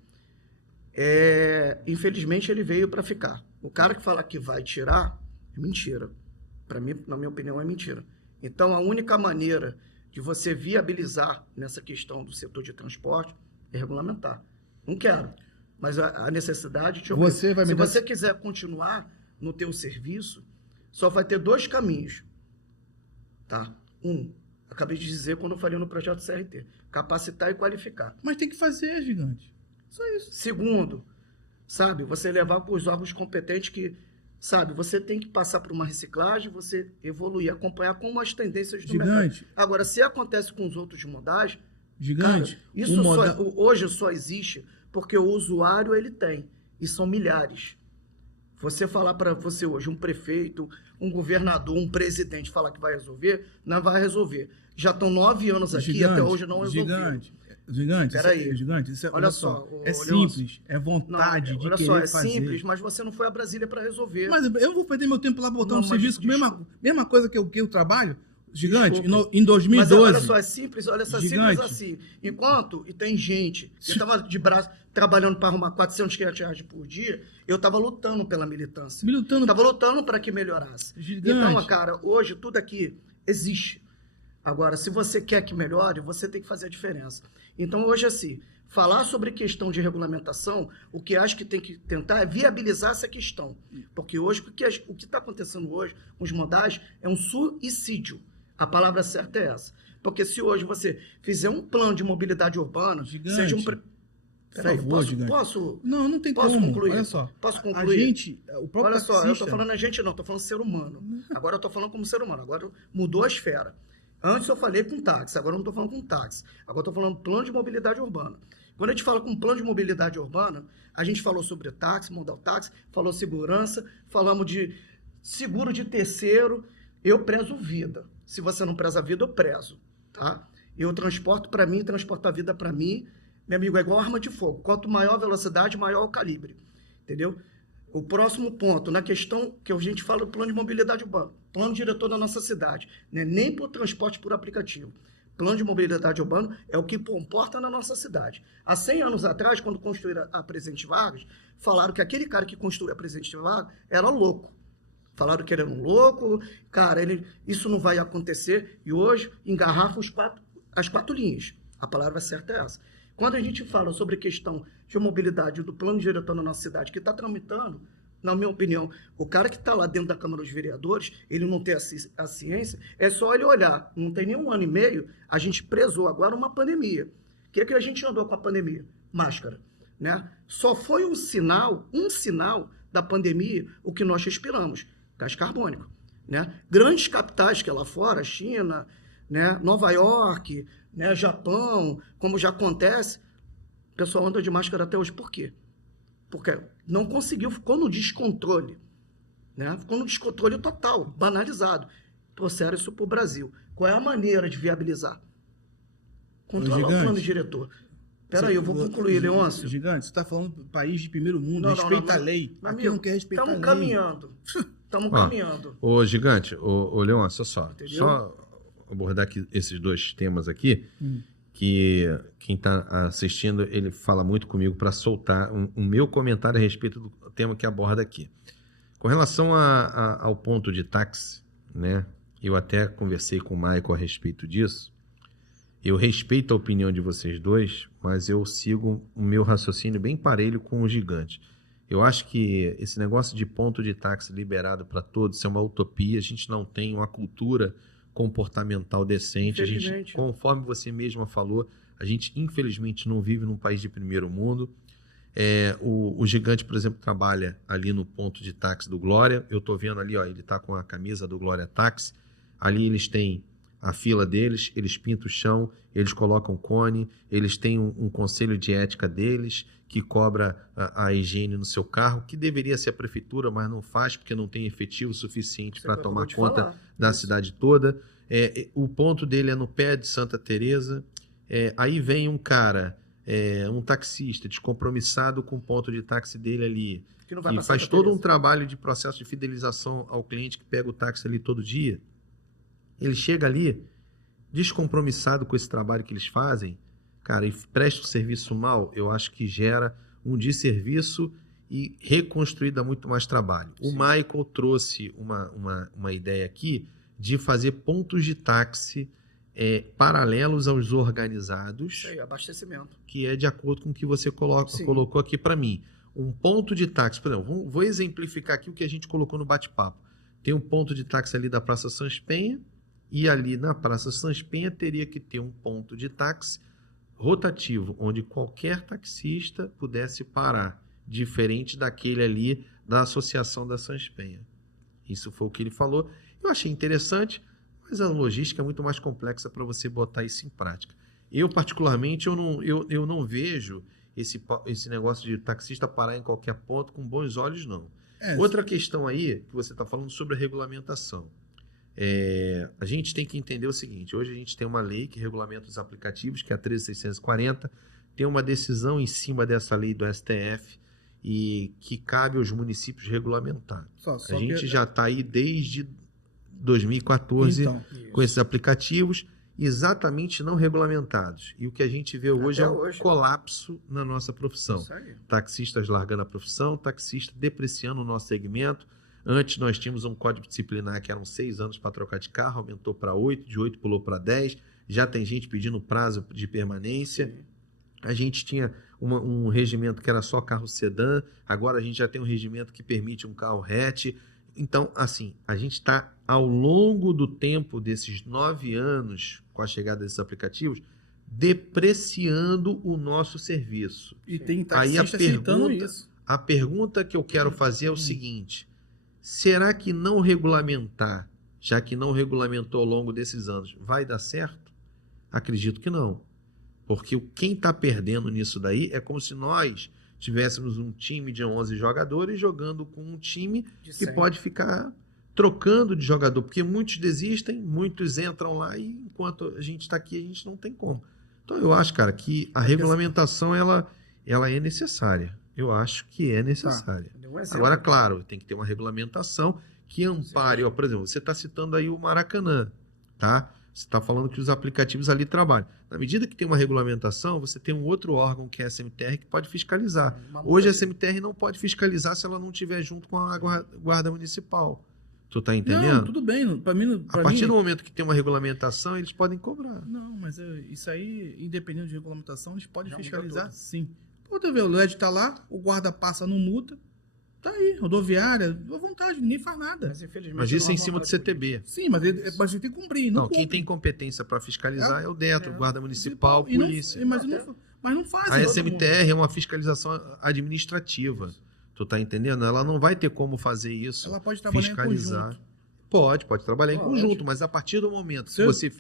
Infelizmente, ele veio para ficar. O cara que fala que vai tirar, é mentira. Para mim, na minha opinião, é mentira. Então, a única maneira de você viabilizar nessa questão do setor de transporte é regulamentar. Não quero. Mas a necessidade... Se você quiser continuar no teu serviço, só vai ter dois caminhos. Tá? Acabei de dizer quando eu falei no projeto CRT. Capacitar e qualificar. Mas tem que fazer, Gigante. Só isso. Segundo, sabe, você levar para os órgãos competentes que, sabe, você tem que passar por uma reciclagem, você evoluir, acompanhar como as tendências do mercado. Agora, se acontece com os outros modais, Gigante, cara, isso hoje só existe porque o usuário ele tem, e são milhares. Você falar para você hoje, um prefeito, um governador, um presidente falar que vai resolver, não vai resolver. Já estão 9 anos aqui e até hoje não resolveram. Gigante, peraí. Gigante, olha só, é simples, é vontade de querer fazer. Olha só, é simples, mas você não foi a Brasília para resolver. Mas eu vou perder meu tempo lá botando um serviço, mesma coisa que eu trabalho. Gigante, Desculpa. em Mas 2012... olha só, é simples, olha só, Gigante. simples assim. Enquanto, e tem gente que estava de braço, trabalhando para arrumar 400 reais por dia, eu estava lutando pela militância. Militando. Estava lutando para que melhorasse. Gigante. Então, cara, hoje tudo aqui existe. Agora, se você quer que melhore, você tem que fazer a diferença. Então, hoje, assim, falar sobre questão de regulamentação, o que acho que tem que tentar é viabilizar essa questão. Porque hoje, o que está acontecendo hoje com os modais é um suicídio. A palavra certa é essa. Porque se hoje você fizer um plano de mobilidade urbana, Gigante. seja um... Peraí, Gigante. posso Não tem posso como. concluir? Olha só. Posso A concluir? gente, o próprio Olha só, eu taxista... tô falando a gente não, tô falando ser humano. Agora eu tô falando como ser humano, agora mudou a esfera. Antes eu falei com táxi, agora eu não tô falando com táxi. Agora eu tô falando plano de mobilidade urbana. Quando a gente fala com plano de mobilidade urbana, a gente falou sobre táxi, modal táxi, falou segurança, falamos de seguro de terceiro. Eu prezo vida. Se você não preza a vida, eu prezo, tá? Eu transporto para mim, transporto a vida para mim. Meu amigo, é igual arma de fogo. Quanto maior a velocidade, maior o calibre. Entendeu? O próximo ponto, na questão que a gente fala do plano de mobilidade urbana, plano diretor da nossa cidade, né? Nem por transporte por aplicativo. Plano de mobilidade urbana é o que comporta na nossa cidade. Há 100 anos atrás, quando construíram a Presidente Vargas, falaram que aquele cara que construiu a Presidente Vargas era louco. Falaram que ele era um louco, cara, isso não vai acontecer. E hoje engarrafa as quatro linhas. A palavra certa é essa. Quando a gente fala sobre questão de mobilidade do plano diretor da nossa cidade, que está tramitando, na minha opinião, o cara que está lá dentro da Câmara dos Vereadores, ele não tem a ciência, é só ele olhar. Não tem nem 1 ano e meio, a gente prezou agora uma pandemia. O que é que a gente andou com a pandemia? Máscara. Né? Só foi um sinal da pandemia o que nós respiramos, gás carbônico. Né? Grandes capitais que é lá fora, China, né? Nova York, né? Japão, como já acontece, o pessoal anda de máscara até hoje. Por quê? Porque não conseguiu, ficou no descontrole. Né? Ficou no descontrole total, banalizado. Trouxeram isso para o Brasil. Qual é a maneira de viabilizar? Controlar o plano diretor. Espera aí, eu vou concluir, Leôncio. Gigante, você está falando do país de primeiro mundo, respeita a lei. Aqui não quer respeitar a lei. Estamos caminhando. Estamos caminhando. Ô, Gigante, ô Leôncio, só Entendeu? abordar aqui esses dois temas aqui, que quem está assistindo, ele fala muito comigo para soltar o meu comentário a respeito do tema que aborda aqui. Com relação ao ponto de táxi, né? Eu até conversei com o Michael a respeito disso. Eu respeito a opinião de vocês dois, mas eu sigo o meu raciocínio bem parelho com o Gigante. Eu acho que esse negócio de ponto de táxi liberado para todos é uma utopia. A gente não tem uma cultura comportamental decente. A gente, conforme você mesma falou, a gente infelizmente não vive num país de primeiro mundo. O Gigante, por exemplo, trabalha ali no ponto de táxi do Glória. Eu estou vendo ali, ó, ele está com a camisa do Glória Táxi. Ali eles têm a fila deles, eles pintam o chão, eles colocam cone, eles têm um conselho de ética deles que cobra a higiene no seu carro, que deveria ser a prefeitura, mas não faz porque não tem efetivo suficiente para tomar conta da cidade toda. O ponto dele é no pé de Santa Teresa. Aí vem um cara, um taxista descompromissado com o ponto de táxi dele ali, que faz todo um trabalho de processo de fidelização ao cliente que pega o táxi ali todo dia. Ele chega ali, descompromissado com esse trabalho que eles fazem, cara, e presta o serviço mal, eu acho que gera um desserviço e reconstruir dá muito mais trabalho. Sim. O Michael trouxe uma ideia aqui de fazer pontos de táxi paralelos aos organizados. Isso aí, abastecimento. Que é de acordo com o que você colocou aqui para mim. Um ponto de táxi, por exemplo, vou exemplificar aqui o que a gente colocou no bate-papo. Tem um ponto de táxi ali da Praça Sans Penha, e ali na Praça Sans Penha teria que ter um ponto de táxi rotativo, onde qualquer taxista pudesse parar, diferente daquele ali da Associação da Sans Penha. Isso foi o que ele falou. Eu achei interessante, mas a logística é muito mais complexa para você botar isso em prática. Eu, particularmente, eu não vejo esse negócio de taxista parar em qualquer ponto com bons olhos, não. Outra questão aí, que você está falando sobre a regulamentação. A gente tem que entender o seguinte: hoje a gente tem uma lei que regulamenta os aplicativos, que é a 13.640, tem uma decisão em cima dessa lei do STF e que cabe aos municípios regulamentar. A gente já está aí desde 2014 Então, com esses aplicativos exatamente não regulamentados. E o que a gente vê hoje Até é um hoje. colapso na nossa profissão. Isso aí. Taxistas largando a profissão, taxista depreciando o nosso segmento. Antes nós tínhamos um código disciplinar que eram 6 anos para trocar de carro, aumentou para 8, de 8 pulou para 10. Já tem gente pedindo prazo de permanência. Sim. A gente tinha um regimento que era só carro sedã, agora a gente já tem um regimento que permite um carro hatch. Então, assim, a gente está, ao longo do tempo desses 9 anos, com a chegada desses aplicativos, depreciando o nosso serviço. e tem Aí a taxista aceitando pergunta, isso. a pergunta que eu quero fazer é o seguinte: será que não regulamentar, já que não regulamentou ao longo desses anos, vai dar certo? Acredito que não. Porque quem está perdendo nisso daí é como se nós tivéssemos um time de 11 jogadores jogando com um time De que 100. pode ficar trocando de jogador, porque muitos desistem, muitos entram lá e enquanto a gente está aqui, a gente não tem como. Então eu acho, cara, que a regulamentação ela é necessária. Eu acho que é necessária. Deu um exemplo. Agora, claro, tem que ter uma regulamentação que ampare. Ó, por exemplo, você está citando aí o Maracanã, tá? Você está falando que os aplicativos ali trabalham. Na medida que tem uma regulamentação, você tem um outro órgão que é a SMTR que pode fiscalizar. Uma Hoje a multa. SMTR não pode fiscalizar se ela não estiver junto com a guarda municipal. Tu tá Não, entendendo? tudo bem. Para mim, A partir do momento que tem uma regulamentação, eles podem cobrar. Não, mas isso aí, independente de regulamentação, eles podem Já muda fiscalizar, tudo. sim. Pô, tu vê, o LED tá lá, o guarda passa, não multa. Tá aí, rodoviária, à vontade, ninguém faz nada. Mas, infelizmente, Mas isso não é em há cima do vontade CTB. Sim, mas ele tem que cumprir. Não, Não, quem cumpre. tem competência para fiscalizar é o DETRO, guarda municipal, E não- polícia. mas não faz. A SMTR é uma fiscalização administrativa. Tu tá entendendo? Ela não vai ter como fazer isso. Ela pode trabalhar em fiscalizar. conjunto. Pode trabalhar em Pode. conjunto, mas a partir do momento que Se eu- você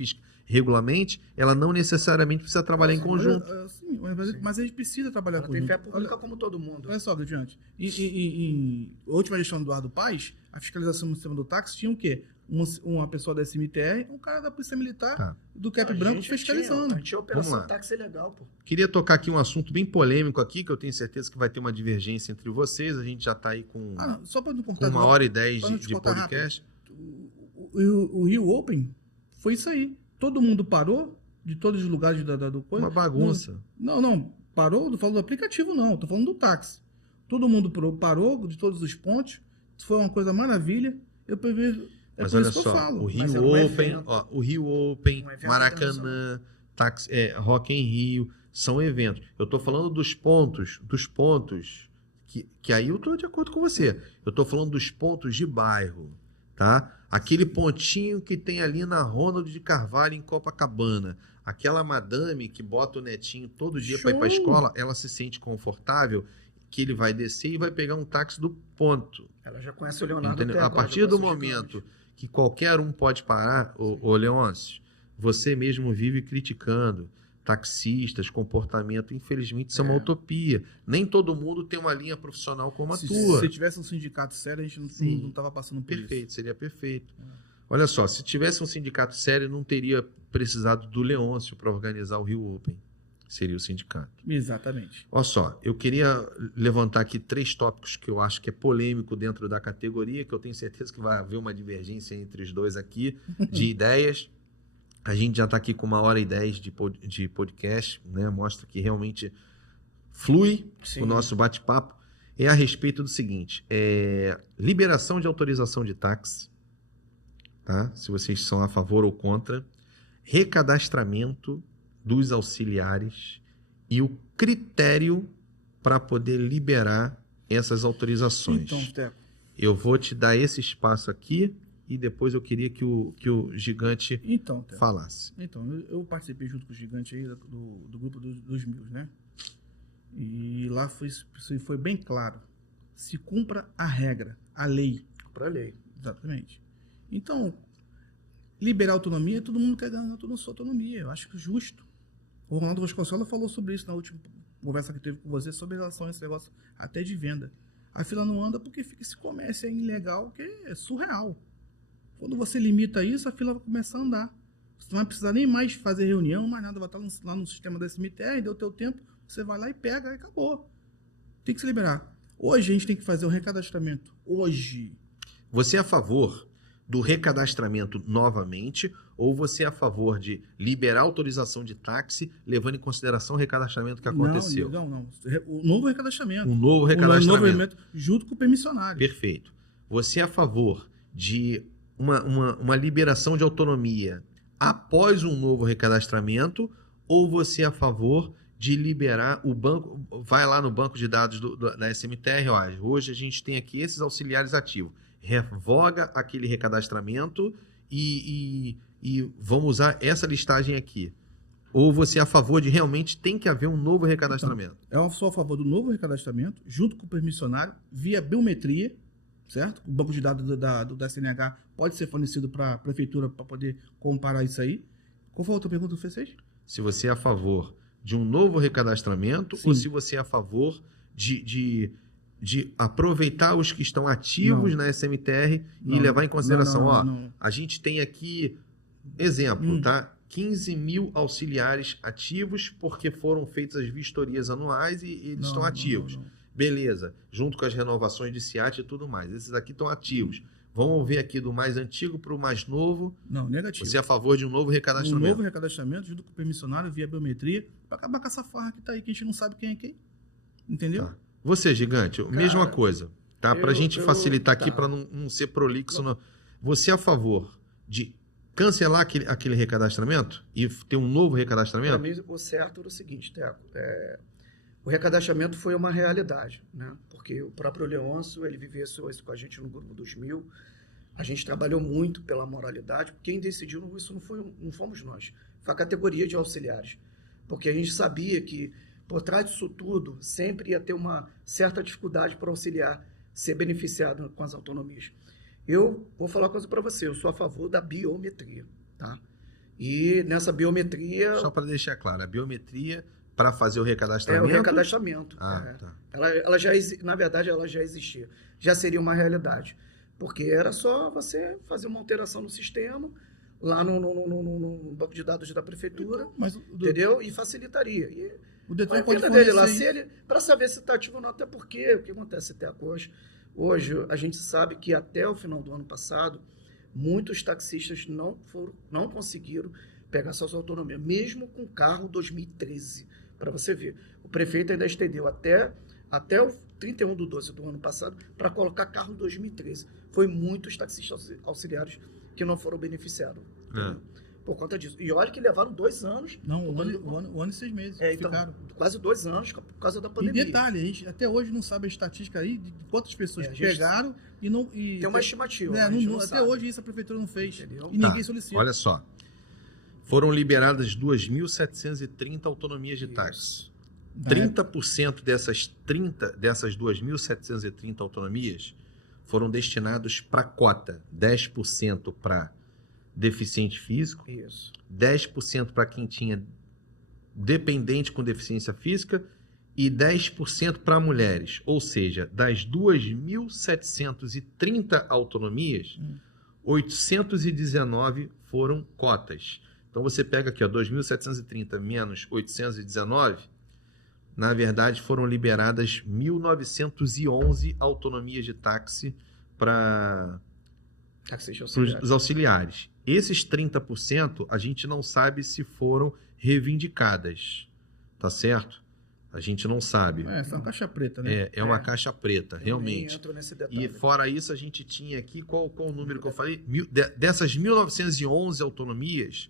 regulamente, ela não necessariamente precisa trabalhar em conjunto. Sim, mas a gente precisa trabalhar Ela em tem conjunto. fé pública como todo mundo. Olha só, Gradiante. Em última gestão do Eduardo Paes, a fiscalização no sistema do táxi tinha o quê? Uma pessoa da SMTR, um cara da Polícia Militar, Tá. do Cap A Branco gente fiscalizando. tinha operação Vamos lá. táxi legal, pô. Queria tocar aqui um assunto bem polêmico aqui, que eu tenho certeza que vai ter uma divergência entre vocês. A gente já está aí com, Ah, não, só para não com cortar. 1h10 pra não te de cortar podcast. O Rio Open foi isso aí. Todo mundo parou de todos os lugares do coisa. Uma bagunça. Não. Parou, não falo do aplicativo, não. Tô falando do táxi. Todo mundo parou de todos os pontos. Foi uma coisa maravilha. Eu prevejo. Mas por olha isso que eu só, falo. o Mas Rio é um Open, evento. ó, o Rio Open, Um evento Maracanã, Rock em Rio, são eventos. Eu estou falando dos pontos que aí eu estou de acordo com você. Eu estou falando dos pontos de bairro, tá? Aquele pontinho que tem ali na Ronald de Carvalho, em Copacabana. Aquela madame que bota o netinho todo dia para ir para a Show! escola, ela se sente confortável que ele vai descer e vai pegar um táxi do ponto. Ela já conhece o Leonardo Entendeu? até A agora, partir já do conhece o momento gigante. que qualquer um pode parar, ô Leôncio, você mesmo vive criticando taxistas, comportamento, infelizmente isso é uma utopia. Nem todo mundo tem uma linha profissional como a tua. Se tivesse um sindicato sério, a gente Sim. não tava passando por Perfeito, isso. seria perfeito. Olha só, se tivesse um sindicato sério, não teria precisado do Leôncio para organizar o Rio Open. Seria o sindicato. Exatamente. Olha só, eu queria levantar aqui 3 tópicos que eu acho que é polêmico dentro da categoria, que eu tenho certeza que vai haver uma divergência entre os dois aqui, de ideias. A gente já está aqui com 1h10 de podcast, né? Mostra que realmente flui Sim. o nosso bate-papo. É a respeito do seguinte, liberação de autorização de táxi, tá? Se vocês são a favor ou contra, recadastramento dos auxiliares e o critério para poder liberar essas autorizações. Então, Teco, Eu vou te dar esse espaço aqui e depois eu queria que o Gigante Teco. falasse. Então, eu participei junto com o Gigante aí do grupo dos mil, né? E lá foi bem claro. Se cumpra a regra, a lei. Pra lei. Exatamente. Então, liberar autonomia, todo mundo quer ganhar toda a sua autonomia. Eu acho que é justo. O Ronaldo Vasconcelos falou sobre isso na última conversa que teve com você, sobre relação a esse negócio até de venda. A fila não anda porque fica esse comércio aí ilegal, que é surreal. Quando você limita isso, a fila vai começar a andar. Você não vai precisar nem mais fazer reunião, mais nada, vai estar lá no sistema da SMTR, deu teu tempo, você vai lá e pega e acabou. Tem que se liberar. Hoje a gente tem que fazer o recadastramento. Hoje. Você é a favor do recadastramento novamente, ou você é a favor de liberar a autorização de táxi, levando em consideração o recadastramento que aconteceu? Não. O novo recadastramento. Um novo O recadastramento. novo recadastramento junto com o permissionário. Perfeito. Você é a favor de uma liberação de autonomia após um novo recadastramento, ou você é a favor de liberar o banco, vai lá no banco de dados da SMTR, ó, hoje a gente tem aqui esses auxiliares ativos, revoga aquele recadastramento e vamos usar essa listagem aqui. Ou você é a favor de realmente tem que haver um novo recadastramento? Então, eu sou a favor do novo recadastramento, junto com o permissionário, via biometria, certo? O banco de dados da CNH pode ser fornecido para a prefeitura para poder comparar isso aí. Qual foi a outra pergunta que você fez? Se você é a favor de um novo recadastramento, Sim. ou se você é a favor de aproveitar os que estão ativos na SMTR e levar em consideração, a gente tem aqui, exemplo, tá? 15 mil auxiliares ativos porque foram feitas as vistorias anuais e eles estão ativos. Beleza, junto com as renovações de SIAT e tudo mais. Esses aqui estão ativos. Vamos ver aqui do mais antigo para o mais novo. Não, negativo. Você é a favor de um novo recadastramento? Um novo recadastramento junto com o permissionário via biometria para acabar com essa farra que tá aí, que a gente não sabe quem é quem. Entendeu? Tá. Você, Gigante, mesma coisa. Tá? Para a gente facilitar aqui, para não ser prolixo. Não. Você é a favor de cancelar aquele recadastramento e ter um novo recadastramento? Para mim, o certo era o seguinte, Teco. O recadastramento foi uma realidade, né? Porque o próprio Leôncio, ele vivenciou isso com a gente no Grupo 2000. A gente trabalhou muito pela moralidade. Quem decidiu isso não fomos nós. Foi a categoria de auxiliares. Porque a gente sabia que, por trás disso tudo, sempre ia ter uma certa dificuldade para o auxiliar ser beneficiado com as autonomias. Eu vou falar uma coisa para você. Eu sou a favor da biometria, tá? E nessa biometria... Só para deixar claro, a biometria... Para fazer o recadastramento? É o recadastramento. Tá. Ela já, na verdade, ela já existia. Já seria uma realidade. Porque era só você fazer uma alteração no sistema, lá no banco de dados da prefeitura, entendeu? E facilitaria. E o Detran pode dele lá, para saber se está ativo ou não, até porque o que acontece até hoje, a gente sabe que até o final do ano passado, muitos taxistas não conseguiram pegar suas autonomias, mesmo com carro 2013. Para você ver, o prefeito ainda estendeu até o 31/12 do ano passado para colocar carro 2013. Foi muitos taxistas auxiliares que não foram beneficiados por conta disso. E olha que levaram 2 anos. Não, um ano e 6 meses. Então, quase 2 anos por causa da pandemia. E detalhe, a gente até hoje não sabe a estatística aí de quantas pessoas pegaram e não... Tem uma estimativa. Até hoje isso a prefeitura não fez. Entendeu? E ninguém solicita. Olha só. Foram liberadas 2.730 autonomias de táxi. 30% dessas 2.730 autonomias foram destinados para cota. 10% para deficiente físico, 10% para quem tinha dependente com deficiência física e 10% para mulheres. Ou seja, das 2.730 autonomias, 819 foram cotas. Então você pega aqui, 2.730 menos 819, na verdade foram liberadas 1.911 autonomias de táxi para os auxiliares. Esses 30% a gente não sabe se foram reivindicadas, tá certo? A gente não sabe. É uma caixa preta, né? É uma caixa preta, realmente. Entro nesse detalhe. E fora isso, a gente tinha aqui, qual o número que eu falei? Dessas 1.911 autonomias,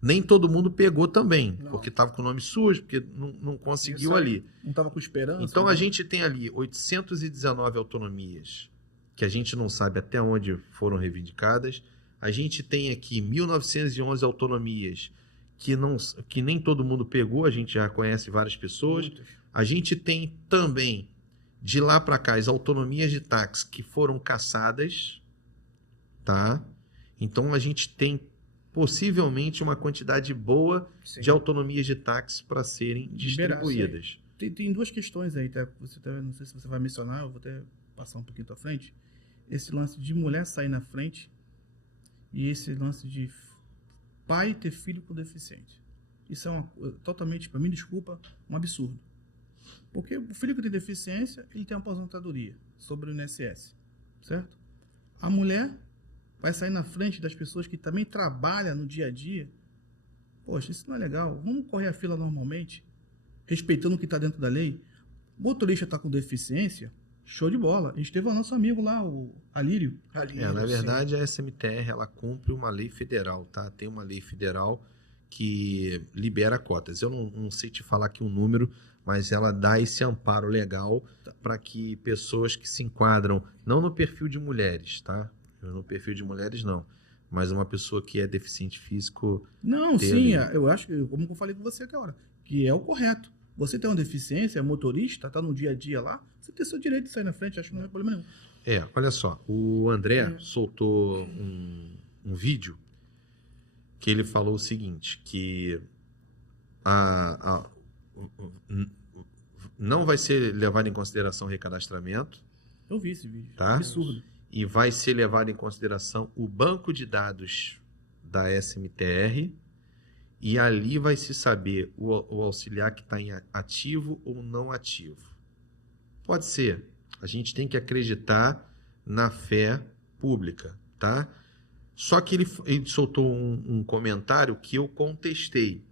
nem todo mundo pegou também, porque estava com o nome sujo, porque não conseguiu ali. Não estava com esperança. Então a gente tem ali 819 autonomias, que a gente não sabe até onde foram reivindicadas. A gente tem aqui 1.911 autonomias que nem todo mundo pegou, a gente já conhece várias pessoas. Muitos. A gente tem também, de lá para cá, as autonomias de táxi que foram cassadas, tá? Então a gente tem possivelmente uma quantidade boa de autonomias de táxi para serem distribuídas. Tem 2 questões aí, tá? Não sei se você vai mencionar, eu vou até passar um pouquinho à frente. Esse lance de mulher sair na frente e esse lance de pai ter filho com deficiente. Isso é totalmente, para mim, desculpa, um absurdo. Porque o filho que tem deficiência, ele tem uma aposentadoria sobre o INSS, certo? A mulher vai sair na frente das pessoas que também trabalham no dia a dia. Poxa, isso não é legal. Vamos correr a fila normalmente, respeitando o que está dentro da lei. O motorista está com deficiência, show de bola. A gente teve o nosso amigo lá, o Alírio. Na verdade, a SMTR, ela cumpre uma lei federal, tá? Tem uma lei federal que libera cotas. Eu não sei te falar aqui um número, mas ela dá esse amparo legal para que pessoas que se enquadram, não no perfil de mulheres, tá? No perfil de mulheres, não. Mas uma pessoa que é deficiente físico... Não, sim, eu acho que, como eu falei com você aquela hora, que é o correto. Você tem uma deficiência, é motorista, tá no dia a dia lá, você tem seu direito de sair na frente, acho que não é problema nenhum. Olha só, o André soltou um vídeo que ele falou o seguinte, que não vai ser levado em consideração o recadastramento. Eu vi esse vídeo, tá? Absurdo. E vai ser levado em consideração o banco de dados da SMTR, e ali vai se saber o auxiliar que está em ativo ou não ativo. Pode ser. A gente tem que acreditar na fé pública, tá? Só que ele soltou um comentário que eu contestei,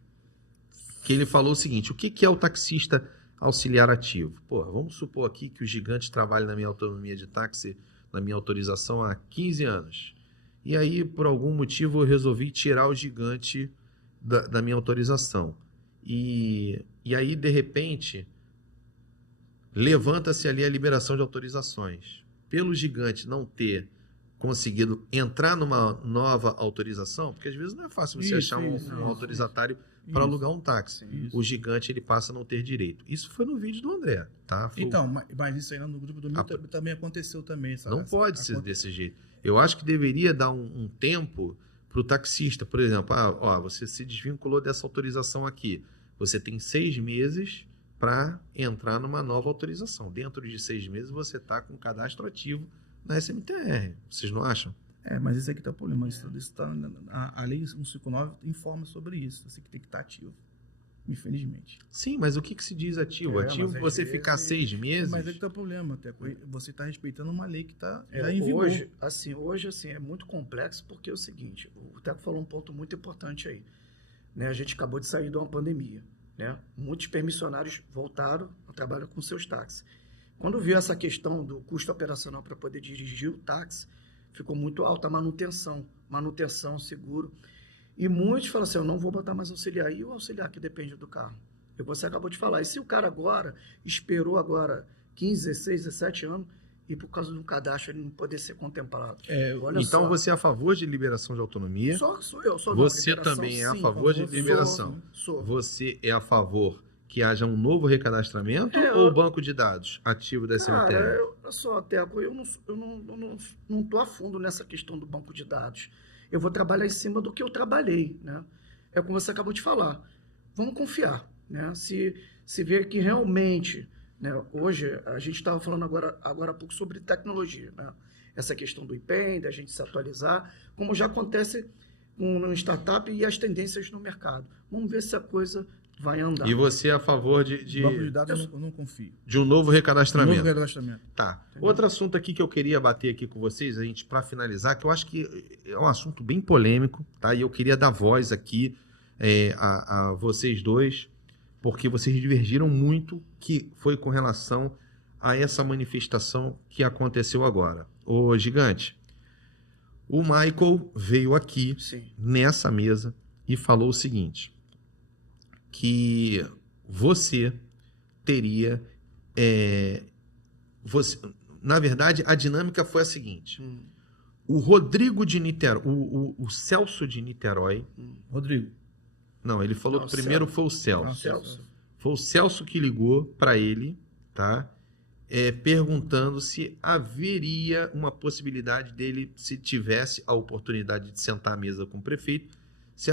que ele falou o seguinte: o que é o taxista auxiliar ativo? Pô, vamos supor aqui que o Gigante trabalha na minha autonomia de táxi, na minha autorização há 15 anos. E aí, por algum motivo, eu resolvi tirar o Gigante da minha autorização. E aí, de repente, levanta-se ali a liberação de autorizações. Pelo Gigante não ter conseguido entrar numa nova autorização, porque às vezes não é fácil você achar um autorizatário para alugar um táxi. O Gigante, ele passa a não ter direito. Isso foi no vídeo do André, tá? Então, mas isso aí no grupo do meu também aconteceu também. Não pode ser desse jeito. Eu acho que deveria dar um tempo para o taxista. Por exemplo, você se desvinculou dessa autorização aqui. Você tem 6 meses para entrar numa nova autorização. Dentro de 6 meses você está com cadastro ativo na SMTR. Vocês não acham? Mas esse aqui está o problema. A lei 159 informa sobre isso. Você que tem que estar ativo. Infelizmente. Sim, mas o que se diz ativo? Ativo você ficar 6 meses? Mas é que está o problema, Teco. Você está respeitando uma lei que está já em vigor. Hoje é muito complexo, porque é o seguinte, o Teco falou um ponto muito importante aí. Né? A gente acabou de sair de uma pandemia. Né? Muitos permissionários voltaram a trabalhar com seus táxis. Quando viu essa questão do custo operacional para poder dirigir o táxi, ficou muito alta a manutenção, seguro. E muitos falam assim, eu não vou botar mais auxiliar. E o auxiliar que depende do carro? Você acabou de falar. E se o cara esperou 15, 16, 17 anos, e por causa de um cadastro ele não poder ser contemplado? Então você é a favor de liberação de autonomia? Sou eu. Você também é a favor de liberação? Sou. Você é a favor que haja um novo recadastramento ou o banco de dados ativo da SMTR? Eu não estou a fundo nessa questão do banco de dados. Eu vou trabalhar em cima do que eu trabalhei, né? É como você acabou de falar. Vamos confiar, né? Se ver que realmente, né? Hoje, a gente estava falando agora há pouco sobre tecnologia, né? Essa questão do IPEM, da gente se atualizar, como já acontece com uma startup e as tendências no mercado. Vamos ver se a coisa vai andar. E você é a favor de banco de dados eu não confio. De um novo recadastramento? Novo recadastramento. Tá. Entendeu? Outro assunto aqui que eu queria bater aqui com vocês, a gente, para finalizar, que eu acho que é um assunto bem polêmico, tá? E eu queria dar voz aqui a vocês dois, porque vocês divergiram muito, que foi com relação a essa manifestação que aconteceu agora. Ô, Gigante, o Michael veio aqui, nessa mesa, e falou o seguinte, que você teria... na verdade, a dinâmica foi a seguinte. O Rodrigo de Niterói, o Celso de Niterói... Rodrigo. Não, ele falou que primeiro foi o Celso. Celso. Foi o Celso que ligou para ele, tá? Perguntando se haveria uma possibilidade dele, se tivesse a oportunidade de sentar à mesa com o prefeito, se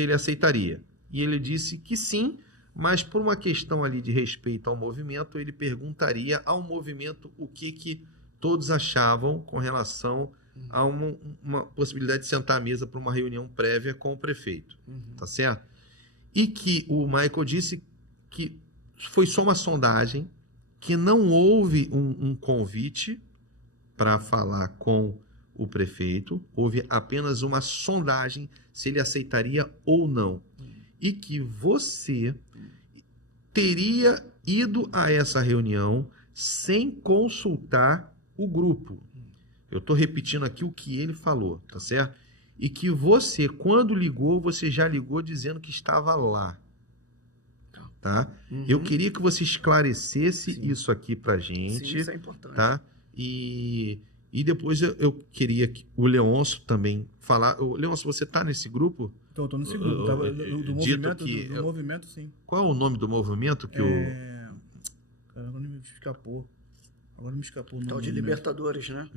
ele aceitaria. E ele disse que sim, mas por uma questão ali de respeito ao movimento, ele perguntaria ao movimento o que todos achavam com relação a uma possibilidade de sentar à mesa para uma reunião prévia com o prefeito. Tá certo? E que o Michael disse que foi só uma sondagem, que não houve um convite para falar com o prefeito, houve apenas uma sondagem se ele aceitaria ou não. E que você teria ido a essa reunião sem consultar o grupo. Eu estou repetindo aqui o que ele falou, tá certo? E que você, quando ligou, você já ligou dizendo que estava lá. Tá? Uhum. Eu queria que você esclarecesse Sim. isso aqui pra gente. Sim, isso é importante. Tá? E depois eu queria que o Leôncio também falar. Leôncio, você tá nesse grupo? Então, eu tô nesse grupo. Do Dito do movimento, sim. Qual é o nome do movimento que Cara, agora me escapou. Agora me escapou o Tal nome de do Libertadores, né?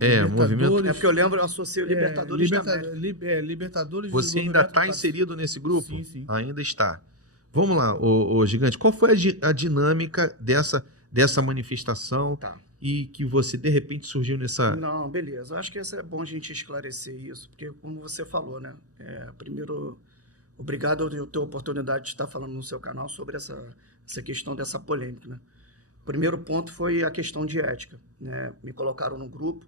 movimento. movimento. É porque eu lembro, eu associei o Libertadores também. Libertadores. Você do ainda movimento está inserido nesse grupo? Sim, sim. Ainda está. Vamos lá, ô Gigante. Qual foi a dinâmica dessa manifestação Tá. e que você, de repente, surgiu nessa... Não, beleza. Acho que é bom a gente esclarecer isso, porque como você falou, né? Primeiro, obrigado por ter a oportunidade de estar falando no seu canal sobre essa questão dessa polêmica, né? O primeiro ponto foi a questão de ética, né? Me colocaram no grupo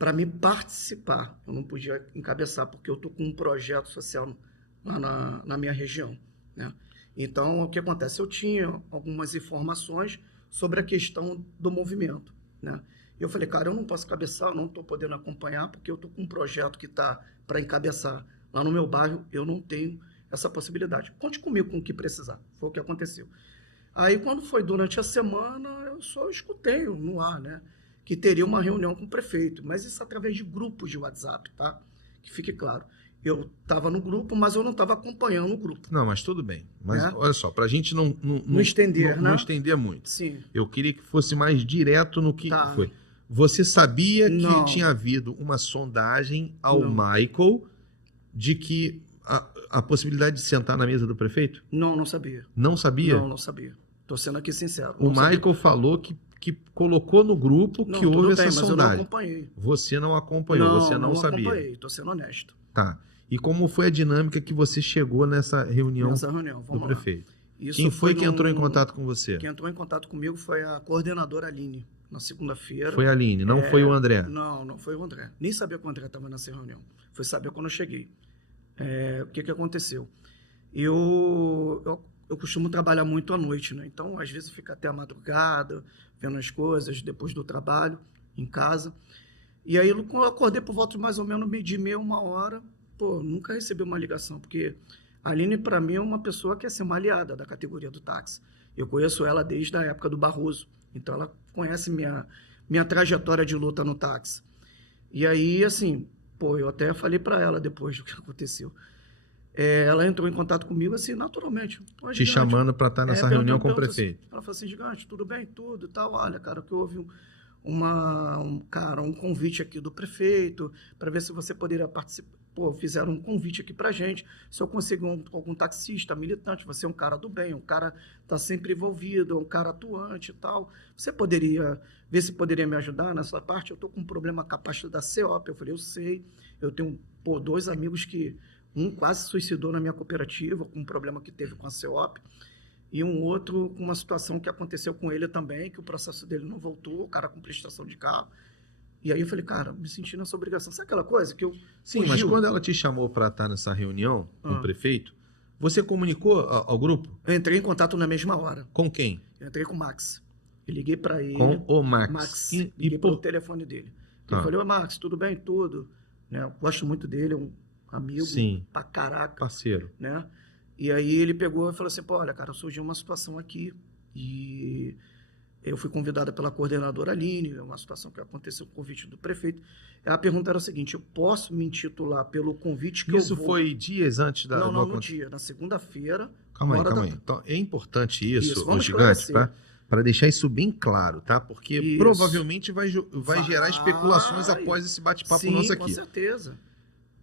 para me participar. Eu não podia encabeçar, porque eu estou com um projeto social lá na minha região, né? Então, o que acontece? Eu tinha algumas informações sobre a questão do movimento, né? Eu falei, cara, eu não posso cabeçar, eu não estou podendo acompanhar, porque eu estou com um projeto que está para encabeçar lá no meu bairro, eu não tenho essa possibilidade. Conte comigo com o que precisar. Foi o que aconteceu. Aí, quando foi durante a semana, eu só escutei no ar, né, que teria uma reunião com o prefeito, mas isso através de grupos de WhatsApp, tá? Que fique claro. Eu estava no grupo, mas eu não estava acompanhando o grupo. Não, mas tudo bem. Mas Né? olha só, para a gente não estender, né? Não estender muito. Sim. Eu queria que fosse mais direto no que Tá. foi. Você sabia Não. que tinha havido uma sondagem ao Não. Michael de que a possibilidade de sentar na mesa do prefeito? Não sabia. Não sabia? Não sabia. Estou sendo aqui sincero. O não sabia. Michael falou que colocou no grupo Não, que houve tudo essa bem, mas eu não sondagem. acompanhei. Você não acompanhou, você não sabia. acompanhei, estou sendo honesto. Tá. E como foi a dinâmica que você chegou nessa reunião Nessa reunião, do vamos lá. prefeito? Isso Quem foi que entrou em num- contato com você? Quem entrou em contato comigo foi a coordenadora Aline, na segunda-feira. Foi a Aline, não foi o André. Não foi o André. Nem sabia que o André estava nessa reunião. Foi saber quando eu cheguei. O que aconteceu? Eu costumo trabalhar muito à noite, né? Então, às vezes, eu fico até a madrugada, vendo as coisas, depois do trabalho, em casa. E aí, quando eu acordei por volta de mais ou menos meio-dia, 1h, nunca recebi uma ligação, porque a Aline, para mim, é uma pessoa que é uma aliada da categoria do táxi. Eu conheço ela desde a época do Barroso, então ela conhece minha trajetória de luta no táxi. E aí, assim, eu até falei para ela depois do que aconteceu. Ela entrou em contato comigo, assim, naturalmente. Te chamando para estar nessa reunião com o perguntou prefeito. Ela falou assim, Gigante, tudo bem? Tudo e tal. Olha, cara, que houve um convite aqui do prefeito para ver se você poderia participar. Fizeram um convite aqui para gente. Se eu conseguir algum taxista, militante, você é um cara do bem, um cara está sempre envolvido, um cara atuante e tal. Você poderia ver se poderia me ajudar nessa parte? Eu estou com um problema com a parte da CEOP. Eu falei, eu sei. Eu tenho 2 amigos que um quase suicidou na minha cooperativa com um problema que teve com a CEOP. E um outro com uma situação que aconteceu com ele também, que o processo dele não voltou, o cara com prestação de carro. E aí eu falei, cara, me senti nessa obrigação. Sabe aquela coisa que eu... Sim, mas quando ela te chamou para estar nessa reunião com o prefeito, você comunicou ao grupo? Eu entrei em contato na mesma hora. Com quem? Eu entrei com o Max. Eu liguei para ele. Com o Max. Max. E Liguei pelo telefone dele. Tá. Eu falei, ô Max, tudo bem? Tudo. Né? Eu gosto muito dele, é um amigo Sim. pra caraca. Parceiro. Né? E aí ele pegou e falou assim, olha, cara, surgiu uma situação aqui e eu fui convidada pela coordenadora Aline, é uma situação que aconteceu com o convite do prefeito. A pergunta era a seguinte, eu posso me intitular pelo convite que Isso eu vou... foi dias antes da... Não, no dia, na segunda-feira. Calma aí. Então, é importante isso, vamos Gigante, para deixar isso bem claro, tá? Porque Isso. provavelmente vai gerar especulações após esse bate-papo nosso aqui. Com certeza.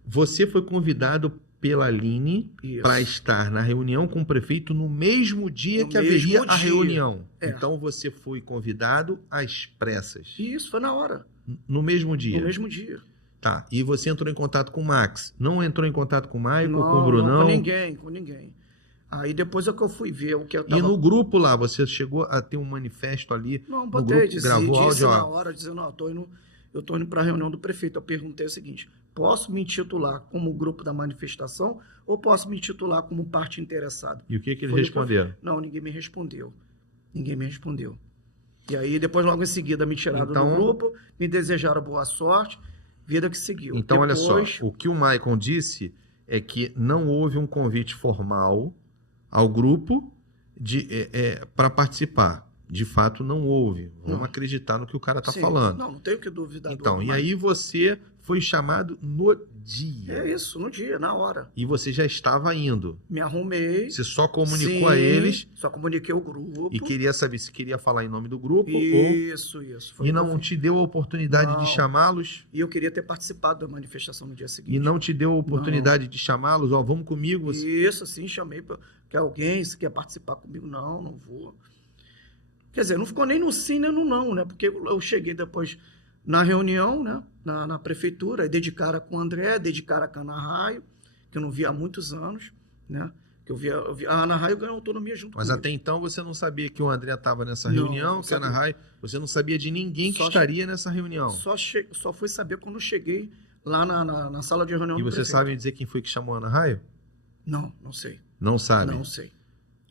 Você foi convidado pela Aline Isso. para estar na reunião com o prefeito no mesmo dia No que mesmo haveria a dia. reunião. É. Então você foi convidado às pressas. Isso, foi na hora. No mesmo dia. No mesmo dia. Tá. E você entrou em contato com o Max. Não entrou em contato com o Michael, Não, com o Brunão? Não, com ninguém. Aí depois é que eu fui ver o que eu tava... E no grupo lá, você chegou a ter um manifesto ali? Não, no botei, grupo, gravou áudio, disse ó. na hora, dizendo, não, eu estou indo para a reunião do prefeito. Eu perguntei o seguinte: posso me intitular como grupo da manifestação ou posso me intitular como parte interessada? E o que eles Foi o responderam? Não, ninguém me respondeu. Ninguém me respondeu. E aí, depois, logo em seguida, me tiraram Então- do grupo, me desejaram boa sorte, vida que seguiu. Então, olha só, Depois, o que o Maicon disse é que não houve um convite formal ao grupo para participar. De fato, não houve. Vamos Não. acreditar no que o cara está sim, falando. Não tenho que duvidar. Então, e aí você foi chamado no dia. É isso, no dia, na hora. E você já estava indo. Me arrumei. Você só comunicou sim, a eles Só comuniquei o grupo. e queria saber se queria falar em nome do grupo Isso. Foi e o que eu não fiz. te deu a oportunidade Não. de chamá-los. E eu queria ter participado da manifestação no dia seguinte. E não te deu a oportunidade de chamá-los, ó, vamos comigo. Você... Isso, sim, chamei para que alguém, se quer participar comigo. Não vou. Quer dizer, não ficou nem no sim, nem no não, né? Porque eu cheguei depois na reunião, né? Na prefeitura, dedicara com o André, dedicara com a Ana Raio, que eu não via há muitos anos, né? Que eu via, a Ana Raio ganhou autonomia junto Mas comigo. até então você não sabia que o André estava nessa Não, reunião, não que a Ana sabia. Raio, você não sabia de ninguém que Só estaria nessa reunião. Só fui saber quando eu cheguei lá na sala de reunião E do você prefeito. sabe dizer quem foi que chamou a Ana Raio? Não sei. Não sabe. Não sei.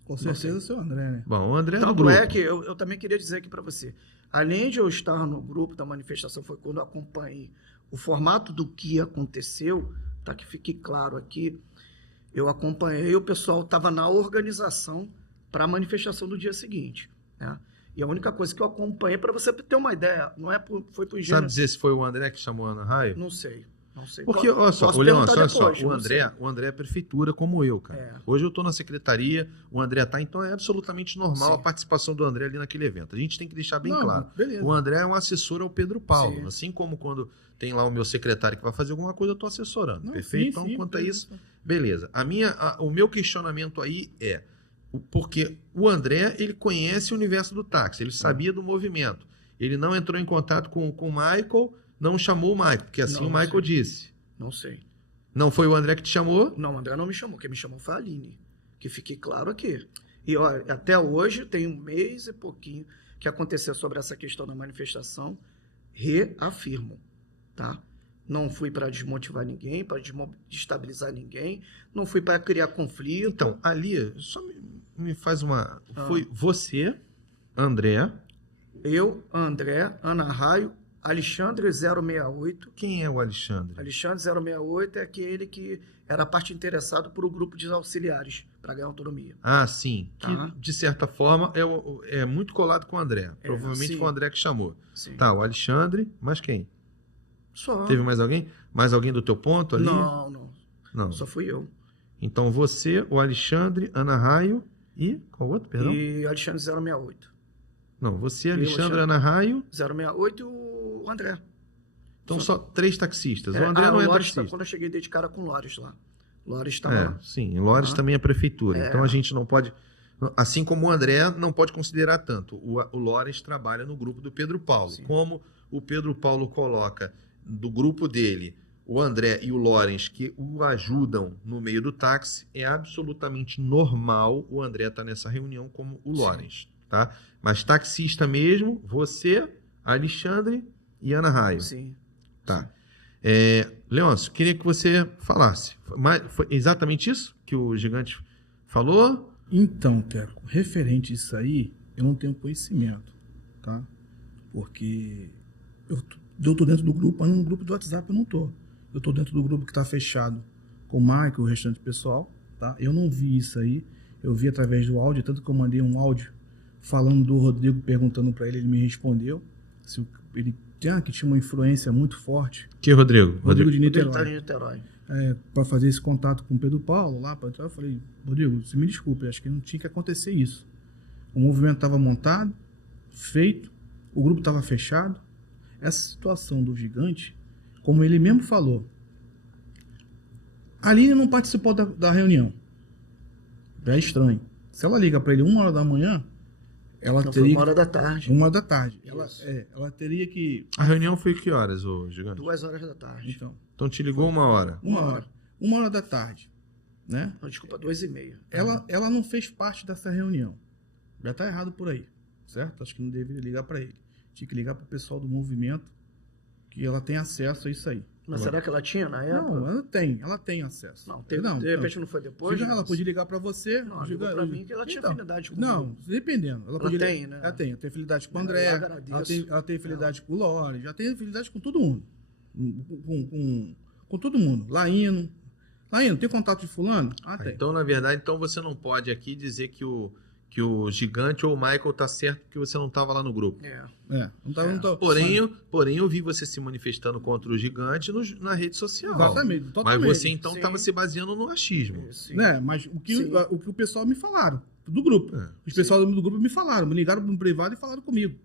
Com certeza o seu André, né? Bom, o André é do Tanto grupo. é que eu também queria dizer aqui para você, além de eu estar no grupo da manifestação, foi quando eu acompanhei o formato do que aconteceu, tá, que fique claro aqui, eu acompanhei, o pessoal estava na organização para a manifestação do dia seguinte, né? E a única coisa que eu acompanhei, para você ter uma ideia, não é foi por Sabe engenho, dizer se foi o André que chamou a Ana Raio? não sei. Porque, olha só, Posso o Leôncio, perguntar olha só, depois, o não sei. André é prefeitura como eu, cara. É. Hoje eu estou na secretaria, o André tá, então é absolutamente normal Sim. a participação do André ali naquele evento. A gente tem que deixar bem Não, claro. beleza. O André é um assessor ao Pedro Paulo. Sim. Assim como quando tem lá o meu secretário que vai fazer alguma coisa, eu estou assessorando. Não, Perfeito? sim, Então, sim, quanto a beleza. isso, beleza. O meu questionamento aí é porque o André, ele conhece o universo do táxi, ele sabia do movimento. Ele não entrou em contato com o Michael, não chamou o Michael, porque assim Não, o Michael sim. disse. Não sei. Não foi o André que te chamou? Não, o André não me chamou. Quem me chamou foi a Aline. Que fique claro aqui. E olha, até hoje, tem um mês e pouquinho que aconteceu sobre essa questão da manifestação. Reafirmo, tá? Não fui para desmotivar ninguém, para desestabilizar ninguém. Não fui para criar conflito. Então, ali, só me faz uma... Ah. Foi você, André... Eu, André, Ana Raio, Alexandre 068. Quem é o Alexandre? Alexandre 068 é aquele que era a parte interessada por um grupo de auxiliares para ganhar autonomia. Ah, sim. Que, Tá. de certa forma, é muito colado com o André. É, Provavelmente sim. foi o André que chamou. Sim. Tá, o Alexandre, mas quem? Só. Teve mais alguém? Mais alguém do teu ponto ali? Não. Não. Só fui eu. Então você, o Alexandre, Ana Raio e... Qual outro, perdão? E Alexandre 068. Não, você, Eu, Alexandre, Alexandre. Ana Raio. 068 e o André. Então só 3 taxistas. O André o não é Lores, taxista. quando eu cheguei, dei de cara com o Lores lá. Lores estava É, lá. sim. Lores Ah. também é prefeitura. É. Então a gente não pode... Assim como o André não pode considerar tanto. O Lores trabalha no grupo do Pedro Paulo. Sim. Como o Pedro Paulo coloca do grupo dele o André e o Lores que o ajudam no meio do táxi, é absolutamente normal o André estar nessa reunião como o Sim. Lores, tá? Mas taxista mesmo, você, Alexandre e Ana Raio. Sim. Tá. Leôncio, queria que você falasse. Foi exatamente isso que o gigante falou? Então, Teco, referente a isso aí, eu não tenho conhecimento, tá? Porque eu tô dentro do grupo, mas no grupo do WhatsApp eu não tô. Eu tô dentro do grupo que tá fechado com o Michael e o restante do pessoal, tá? Eu não vi isso aí, eu vi através do áudio, tanto que eu mandei um áudio falando do Rodrigo, perguntando para ele me respondeu se ele que tinha uma influência muito forte. Que Rodrigo? Rodrigo de Ele tá Niterói. em Niterói. Para fazer esse contato com o Pedro Paulo lá para entrar, eu falei, Rodrigo, você me desculpe, acho que não tinha que acontecer isso. O movimento estava montado, feito, o grupo estava fechado. Essa situação do gigante, como ele mesmo falou, a Aline não participou da reunião. É estranho. Se ela liga para ele 1h da manhã, ela Então, foi teria 1h da tarde. 1h da tarde. Isso. Ela teria que... A reunião foi que horas, ô gigante? 2h da tarde. Então, Então te ligou 1h. 1h. 1h da tarde, né? Não, desculpa, 2h30. Ela não fez parte dessa reunião. Já tá errado por aí, certo? Acho que não deveria ligar para ele. Tinha que ligar para o pessoal do movimento que ela tem acesso a isso aí. Mas será que ela tinha na época? Não, ela tem acesso. Não, de repente não foi depois? Ela podia ligar para você. Não, ligou para mim que ela tinha afinidade com Não, dependendo. Ela tem, né? Ela tem afinidade com o André, ela tem afinidade com o Lore, já tem afinidade com todo mundo. Com todo mundo. Laíno, tem contato de fulano? Tem. Então, na verdade, você não pode aqui dizer que o Gigante ou o Michael tá certo porque você não estava lá no grupo. Não tava. Porém, eu vi você se manifestando contra o Gigante na rede social. Exatamente. Mas você então estava se baseando no achismo. Mas o que o pessoal me falaram, do grupo. Os pessoal do grupo me falaram, me ligaram no privado e falaram comigo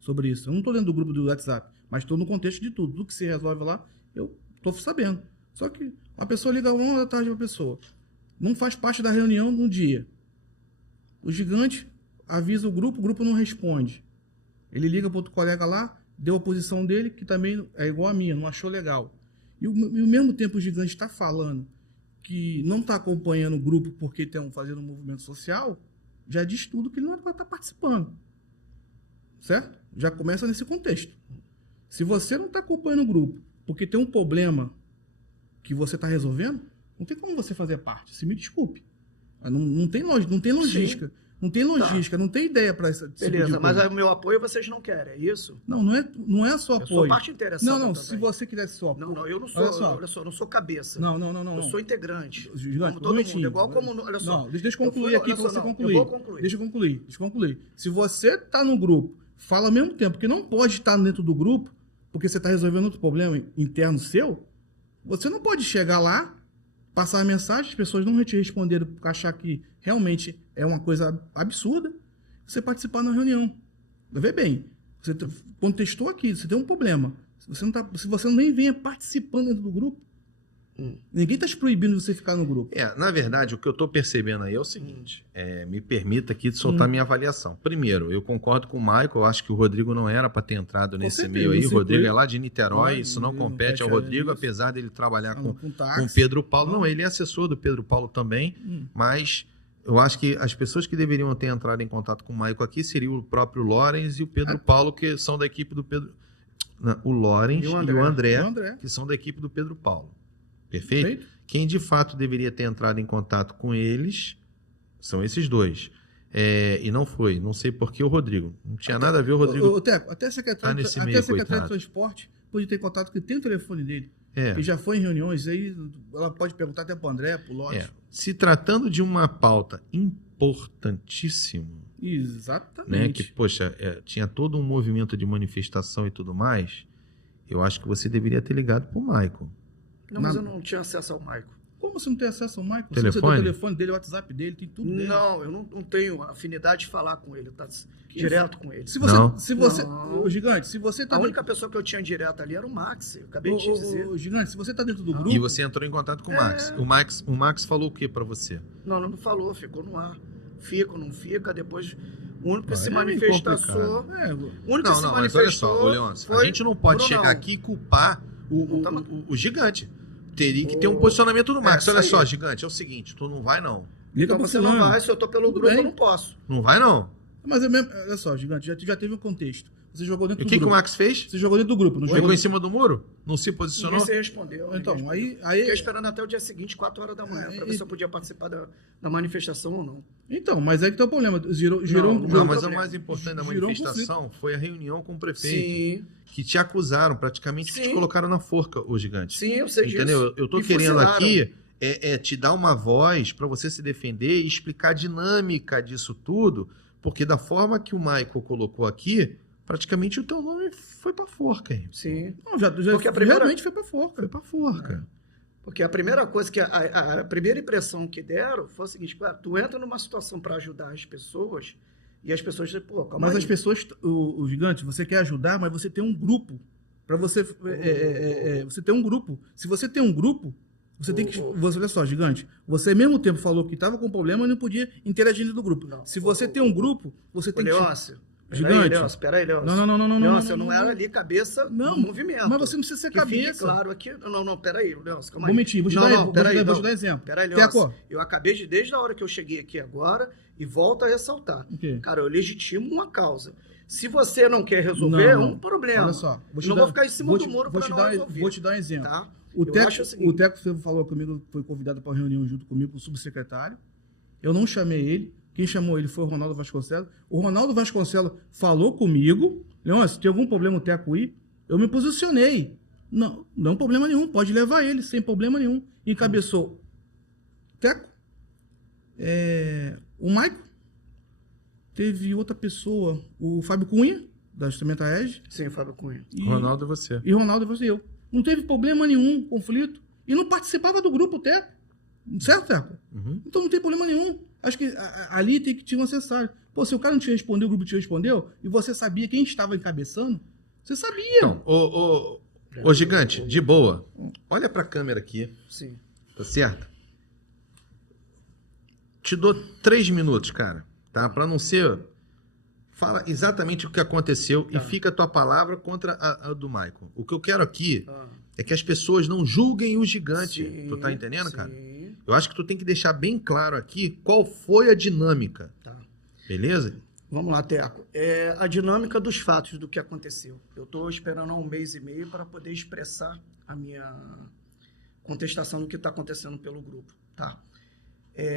sobre isso. Eu não estou dentro do grupo do WhatsApp, mas estou no contexto de tudo. Tudo que se resolve lá, eu estou sabendo. Só que a pessoa liga 1 da tarde para a pessoa. Não faz parte da reunião no dia. O Gigante avisa o grupo não responde. Ele liga para outro colega lá, deu a posição dele, que também é igual a minha, não achou legal. E ao mesmo tempo o Gigante está falando que não está acompanhando o grupo porque estão fazendo um movimento social, já diz tudo que ele não vai estar participando. Certo? Já começa nesse contexto. Se você não está acompanhando o grupo porque tem um problema que você está resolvendo, não tem como você fazer parte. Se me desculpe. Não tem logística. Sim. Não tem logística, não tem ideia para isso. Beleza, mas o meu apoio vocês não querem, é isso? Não é só apoio. Eu sou parte interessada. Não, se você quisesse só apoio. Não, eu não sou, olha só, eu não sou cabeça. Não. Eu sou integrante. Gigante, como todo mundo, igual como, olha só. Não, deixa eu concluir aqui para você concluir. Eu vou concluir. Deixa eu concluir. Se você está no grupo, fala ao mesmo tempo que não pode estar dentro do grupo, porque você está resolvendo outro problema interno seu, você não pode chegar lá, passar a mensagem, as pessoas não te responderam por achar que realmente é uma coisa absurda, você participar na reunião. Vê bem, você contestou aqui, você tem um problema. Se você nem venha participando dentro do grupo, ninguém está te proibindo de você ficar no grupo. Na verdade, o que eu estou percebendo aí é o seguinte, me permita aqui soltar minha avaliação. Primeiro, eu concordo com o Michael, eu acho que o Rodrigo não era para ter entrado nesse meio aí. O Rodrigo é lá de Niterói, isso não compete ao Rodrigo, apesar dele trabalhar com o Pedro Paulo. Não, ele é assessor do Pedro Paulo também, mas eu acho que as pessoas que deveriam ter entrado em contato com o Michael aqui seriam o próprio Lorenz e o Pedro Paulo, que são da equipe do Pedro... Não, o Lorenz e o André, que são da equipe do Pedro Paulo. Perfeito? Quem de fato deveria ter entrado em contato com eles são esses dois. E não foi. Não sei por que o Rodrigo. Não tinha nada a ver o Rodrigo. Até a secretária de transporte pode ter contato, que tem o telefone dele. Que já foi em reuniões, aí ela pode perguntar até para o André, para o Lógico. Se tratando de uma pauta importantíssima. Exatamente. Né, que, poxa, tinha todo um movimento de manifestação e tudo mais, eu acho que você deveria ter ligado para o Michael. Não, mas eu não tinha acesso ao Michael. Como você não tem acesso ao Michael? Telefone? Você tem o telefone dele, o WhatsApp dele, tem tudo dele. Não, eu não tenho afinidade de falar com ele, tá direto com ele. Se você o Gigante, se você tá a única pessoa que eu tinha direto ali era o Max, eu acabei de te dizer. Gigante, se você tá dentro do grupo... E você entrou em contato com o Max. O Max falou o que para você? Não falou, ficou no ar. Fica ou não fica, depois... O único que se manifestou... O único que se manifestou... Mas olha só, Leôncio, a gente não pode chegar aqui e culpar o Gigante. Teria que ter um posicionamento do Max. Olha só, Gigante, é o seguinte, tu não vai não. Então você não vai, se eu tô pelo grupo eu não posso. Não vai não. Mas olha só, Gigante, já teve um contexto. Você jogou dentro do grupo. O que o Max fez? Você jogou dentro do grupo. Não jogou em cima do muro? Não se posicionou? Ninguém se respondeu. Então, aí... Fiquei esperando até o dia seguinte, 4 horas da manhã, para ver se eu podia participar da manifestação ou não. Então, mas aí que tá o problema. Mas o mais importante da manifestação foi a reunião com o prefeito. Sim. Que te acusaram, praticamente, que te colocaram na forca, o Gigante. Sim, eu sei disso. Entendeu? Eu tô querendo aqui te dar uma voz para você se defender e explicar a dinâmica disso tudo, porque da forma que o Michael colocou aqui, praticamente o teu nome foi pra forca. Hein? Sim. Não, realmente foi pra forca. Foi pra forca. Porque a primeira coisa que a primeira impressão que deram foi o seguinte, cara, tu entra numa situação para ajudar as pessoas e as pessoas dizem, pô, calma aí. Mas as pessoas, o Gigante, você quer ajudar, mas você tem um grupo. Para você você tem um grupo. Se você tem um grupo, você tem que... olha só, Gigante, você ao mesmo tempo falou que estava com problema e não podia interagir dentro do grupo. Não, se você tem um grupo, você tem Leôncio, que... Gigante. Espera aí, Leôncio. Não. Leôncio, eu não era ali cabeça no movimento. Mas você não precisa ser cabeça. Claro aqui. Não, pera aí, Leôncio, calma aí. Vou mentir, vou te dar exemplo. Pera aí, Leôncio. Eu acabei desde a hora que eu cheguei aqui agora, e volto a ressaltar. Okay. Cara, eu legitimo uma causa. Se você não quer resolver, é um problema. Olha só. Não vou ficar em cima do muro para não resolver. Vou te dar um exemplo. Tá? O Teco você falou comigo, foi convidado para uma reunião junto comigo, com o subsecretário. Eu não chamei ele. Quem chamou ele foi o Ronaldo Vasconcelos. O Ronaldo Vasconcelos falou comigo. Leão, se tem algum problema o Teco ir, eu me posicionei. Não, não é problema nenhum. Pode levar ele, sem problema nenhum. Encabeçou o Teco. O Maico. Teve outra pessoa, o Fábio Cunha, da Instrumenta Regi. Sim, Fábio Cunha. Ronaldo e você. E Ronaldo e você e eu. Não teve problema nenhum, conflito. E não participava do grupo, Teco. Certo, Teco? Uhum. Então não tem problema nenhum. Acho que ali tem que te necessário. Pô, se o cara não te respondeu, o grupo te respondeu, e você sabia quem estava encabeçando, você sabia. Então, ô Gigante, de boa, olha pra câmera aqui. Sim. Tá certo? Te dou 3 minutos, cara. Tá? Pra não ser... Fala exatamente o que aconteceu e fica a tua palavra contra a do Michael. O que eu quero aqui é que as pessoas não julguem o Gigante. Sim, tu tá entendendo, sim. cara? Eu acho que tu tem que deixar bem claro aqui qual foi a dinâmica. Tá. Beleza? Vamos lá, Teco. A dinâmica dos fatos do que aconteceu. Eu estou esperando há 1 mês e meio para poder expressar a minha contestação do que está acontecendo pelo grupo. Tá?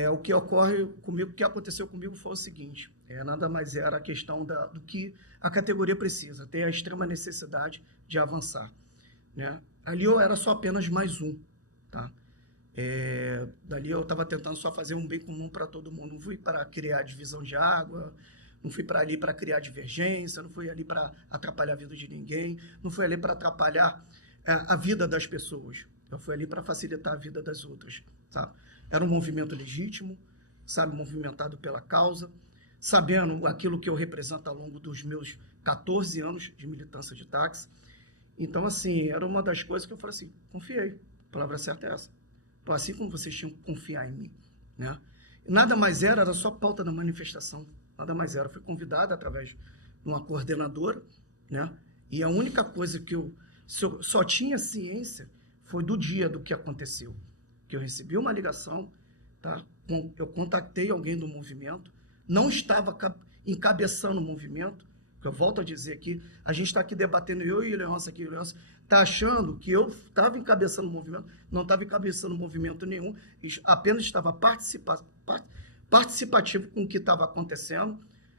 O que ocorre comigo, o que aconteceu comigo foi o seguinte: nada mais era a questão do que a categoria precisa, tem a extrema necessidade de avançar. Né? Ali eu era só apenas mais um. Tá? Dali eu estava tentando só fazer um bem comum para todo mundo. Não fui para criar divisão de água, não fui para ali para criar divergência, não fui ali para atrapalhar a vida de ninguém, não fui ali para atrapalhar a vida das pessoas. Eu fui ali para facilitar a vida das outras. Sabe? Era um movimento legítimo, sabe, movimentado pela causa, sabendo aquilo que eu represento ao longo dos meus 14 anos de militância de táxi. Então, assim, era uma das coisas que eu falei assim, confiei, a palavra certa é essa. Assim como vocês tinham que confiar em mim, né? Nada mais era só pauta da manifestação, nada mais era. Eu fui convidado através de uma coordenadora, né? E a única coisa que eu só tinha ciência foi do dia do que aconteceu. Que eu recebi uma ligação, tá? Eu contatei alguém do movimento, não estava encabeçando o movimento, que eu volto a dizer aqui, a gente está aqui debatendo, eu e o Leôncio aqui, o Leôncio está achando que eu estava encabeçando o movimento, não estava encabeçando movimento nenhum, apenas estava participativo com o que estava acontecendo.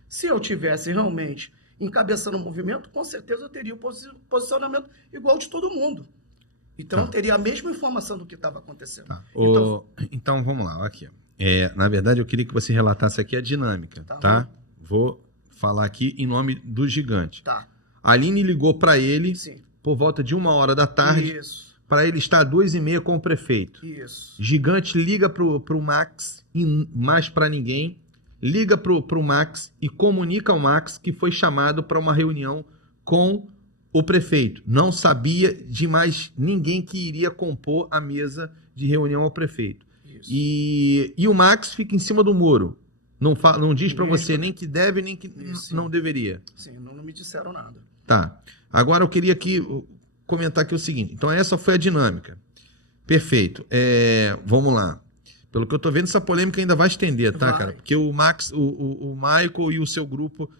Se eu tivesse realmente encabeçando o movimento, com certeza eu teria o posicionamento igual de todo mundo. Então, eu teria a mesma informação do que estava acontecendo. Tá. Então, vamos lá, aqui. Na verdade, eu queria que você relatasse aqui a dinâmica, tá? Vou falar aqui em nome do Gigante. Tá. A Aline ligou para ele, Sim. por volta de 1h da tarde, para ele estar às 2h30 com o prefeito. Isso. Gigante liga pro Max, e mais para ninguém, liga pro Max e comunica ao Max que foi chamado para uma reunião com o prefeito. Não sabia de mais ninguém que iria compor a mesa de reunião ao prefeito. Isso. E o Max fica em cima do muro. Não diz para você nem que deve, nem que não deveria. Sim, não me disseram nada. Tá. Agora eu queria comentar aqui o seguinte. Então essa foi a dinâmica. Perfeito. Vamos lá. Pelo que eu tô vendo, essa polêmica ainda vai estender, tá, cara? Porque o Max, o Michael e o seu grupo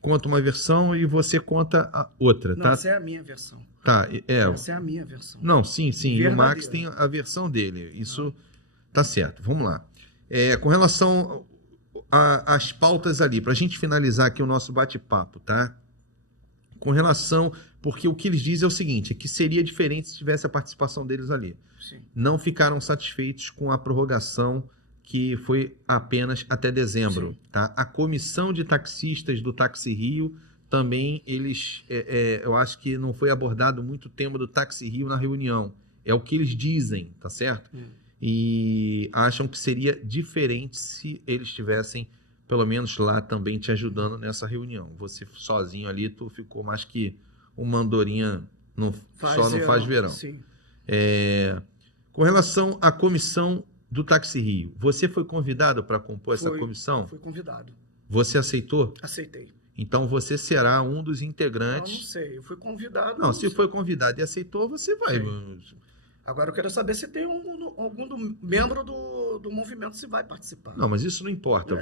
conta uma versão e você conta a outra, não, tá? Essa é a minha versão. Tá, essa é a minha versão. Não, sim. E o Max Verdadeira. tem a versão dele. Isso tá certo. Vamos lá. Com relação às pautas ali, pra gente finalizar aqui o nosso bate-papo, tá? Com relação... Porque o que eles dizem é o seguinte, é que seria diferente se tivesse a participação deles ali. Sim. Não ficaram satisfeitos com a prorrogação que foi apenas até dezembro. Sim. Tá? A comissão de taxistas do Táxi Rio também, eles, eu acho que não foi abordado muito o tema do Táxi Rio na reunião. É o que eles dizem, tá certo? E acham que seria diferente se eles estivessem, pelo menos lá também te ajudando nessa reunião. Você sozinho ali, tu ficou mais que uma andorinha só não faz verão. Sim. Com relação à comissão do Táxi Rio, você foi convidado para compor essa comissão? Fui convidado. Você aceitou? Aceitei. Então você será um dos Eu integrantes. não sei, eu fui convidado. Não, se foi convidado e aceitou, você vai. Agora eu quero saber se tem algum membro do movimento se vai participar. Não, mas isso não importa. É.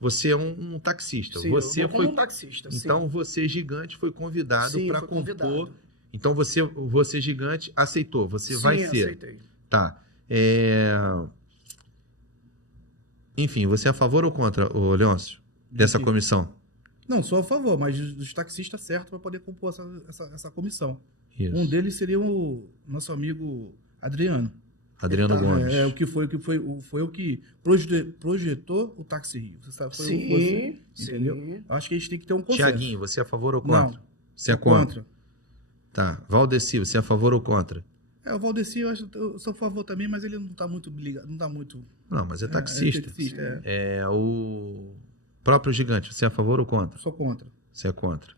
Você é um taxista. Sim, Você eu vou foi como um taxista. Então você gigante foi convidado Sim, para fui compor. convidado. Então você gigante aceitou. Você Sim, vai ser. aceitei. Tá. Enfim, você é a favor ou contra, ô Leôncio, dessa Sim. comissão? Não, sou a favor, mas dos taxistas certos para poder compor essa comissão. Isso. Um deles seria o nosso amigo Adriano. Adriano Tá, Gomes. Foi o que projetou o Táxi Rio. Você sabe, foi Sim, entendeu? sim. Acho que a gente tem que ter um consenso. Tiaguinho, você é a favor ou contra? Não, Você é sou contra? Tá. Valdeci, você é a favor ou contra? O Valdeci, eu sou a favor também, mas ele não está muito ligado, não está muito... Não, mas é taxista. taxista, O próprio gigante, você é a favor ou contra? Sou contra. Você é contra.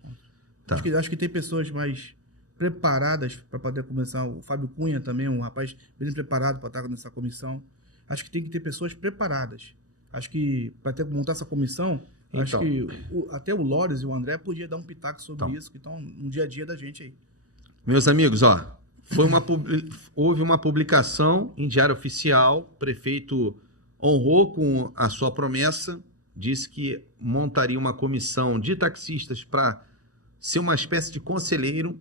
Tá. Acho que tem pessoas mais preparadas para poder começar. O Fábio Cunha também, um rapaz bem preparado para estar nessa comissão. Acho que tem que ter pessoas preparadas. Acho que para montar essa comissão, acho que até o Lores e o André podiam dar um pitaco sobre isso, que estão no dia a dia da gente aí. Meus amigos, ó, houve uma publicação em Diário Oficial, o prefeito honrou com a sua promessa, disse que montaria uma comissão de taxistas para ser uma espécie de conselheiro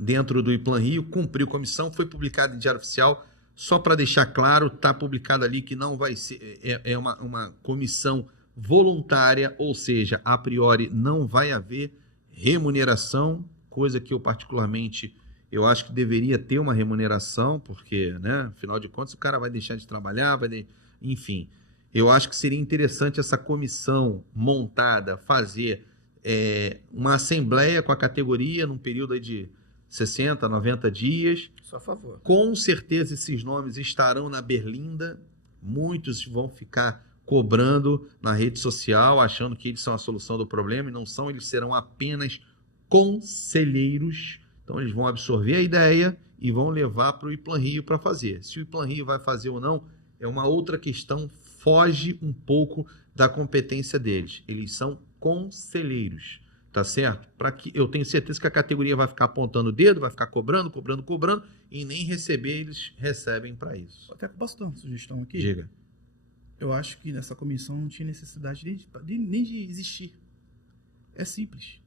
dentro do Iplan Rio, cumpriu a comissão, foi publicado em Diário Oficial, só para deixar claro, está publicado ali que não vai ser, uma comissão voluntária, ou seja, a priori não vai haver remuneração, coisa que eu particularmente, eu acho que deveria ter uma remuneração, porque, né, afinal de contas, o cara vai deixar de trabalhar, enfim. Eu acho que seria interessante essa comissão montada fazer uma assembleia com a categoria num período aí de 60, 90 dias. Sou a favor. Com certeza esses nomes estarão na berlinda, muitos vão ficar cobrando na rede social, achando que eles são a solução do problema, e não são, eles serão apenas conselheiros. Então eles vão absorver a ideia e vão levar para o Iplan Rio para fazer. Se o Iplan Rio vai fazer ou não, é uma outra questão, foge um pouco da competência deles. Eles são conselheiros, tá certo? Para que eu tenho certeza que a categoria vai ficar apontando o dedo, vai ficar cobrando, e nem receber, eles recebem para isso. Até posso dar uma sugestão aqui? Diga. Eu acho que nessa comissão não tinha necessidade nem de existir. É simples.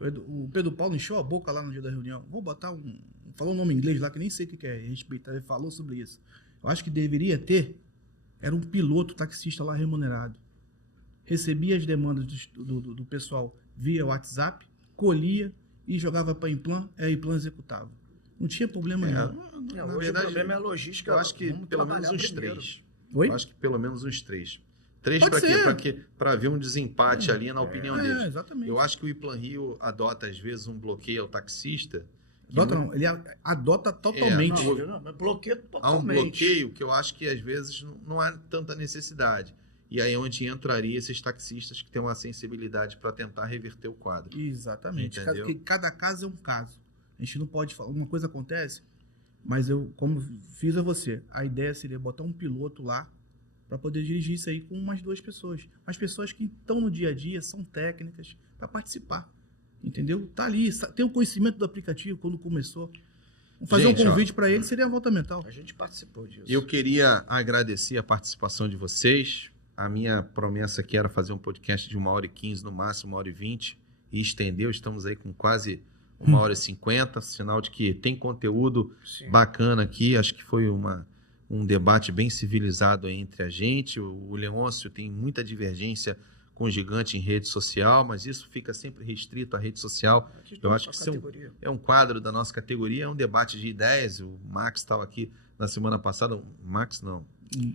O Pedro Paulo encheu a boca lá no dia da reunião. Vou botar falou um nome em inglês lá que nem sei o que é. Respeitar, ele falou sobre isso. Eu acho que deveria ter. Era um piloto taxista lá remunerado. Recebia as demandas do pessoal via WhatsApp, colhia e jogava para a Iplan, a Iplan executava. Não tinha problema nenhum. Na Hoje verdade, o problema é a logística. Eu acho que Vamos pelo menos trabalhar uns primeiro. 3. Oi? Eu acho que pelo menos uns 3. 3 Pode para quê? ser. Para ver um desempate ali na opinião deles. Exatamente. Eu acho que o Iplan Rio adota, às vezes, um bloqueio ao taxista. Adota não, ele adota totalmente. Não, mas bloqueio totalmente. Há um bloqueio que eu acho que, às vezes, não há tanta necessidade. E aí é onde entraria esses taxistas que têm uma sensibilidade para tentar reverter o quadro. Exatamente. Entendeu? Porque cada caso é um caso. A gente não pode falar. Uma coisa acontece, mas eu, como fiz a você, a ideia seria botar um piloto lá para poder dirigir isso aí com umas 2 pessoas. As pessoas que estão no dia a dia, são técnicas, para participar. Entendeu? Tá ali, tem o conhecimento do aplicativo quando começou. Fazer Gente, um convite para ele seria a volta mental. A gente participou disso. Eu queria agradecer a participação de vocês. A minha promessa aqui era fazer um podcast de 1h15, no máximo 1h20, e estendeu. Estamos aí com quase 1h50, sinal de que tem conteúdo Sim. bacana aqui. Acho que foi um debate bem civilizado aí entre a gente. O Leôncio tem muita divergência com o gigante em rede social, mas isso fica sempre restrito à rede social. Eu acho que isso é um quadro da nossa categoria, é um debate de ideias. O Max estava aqui na semana passada, o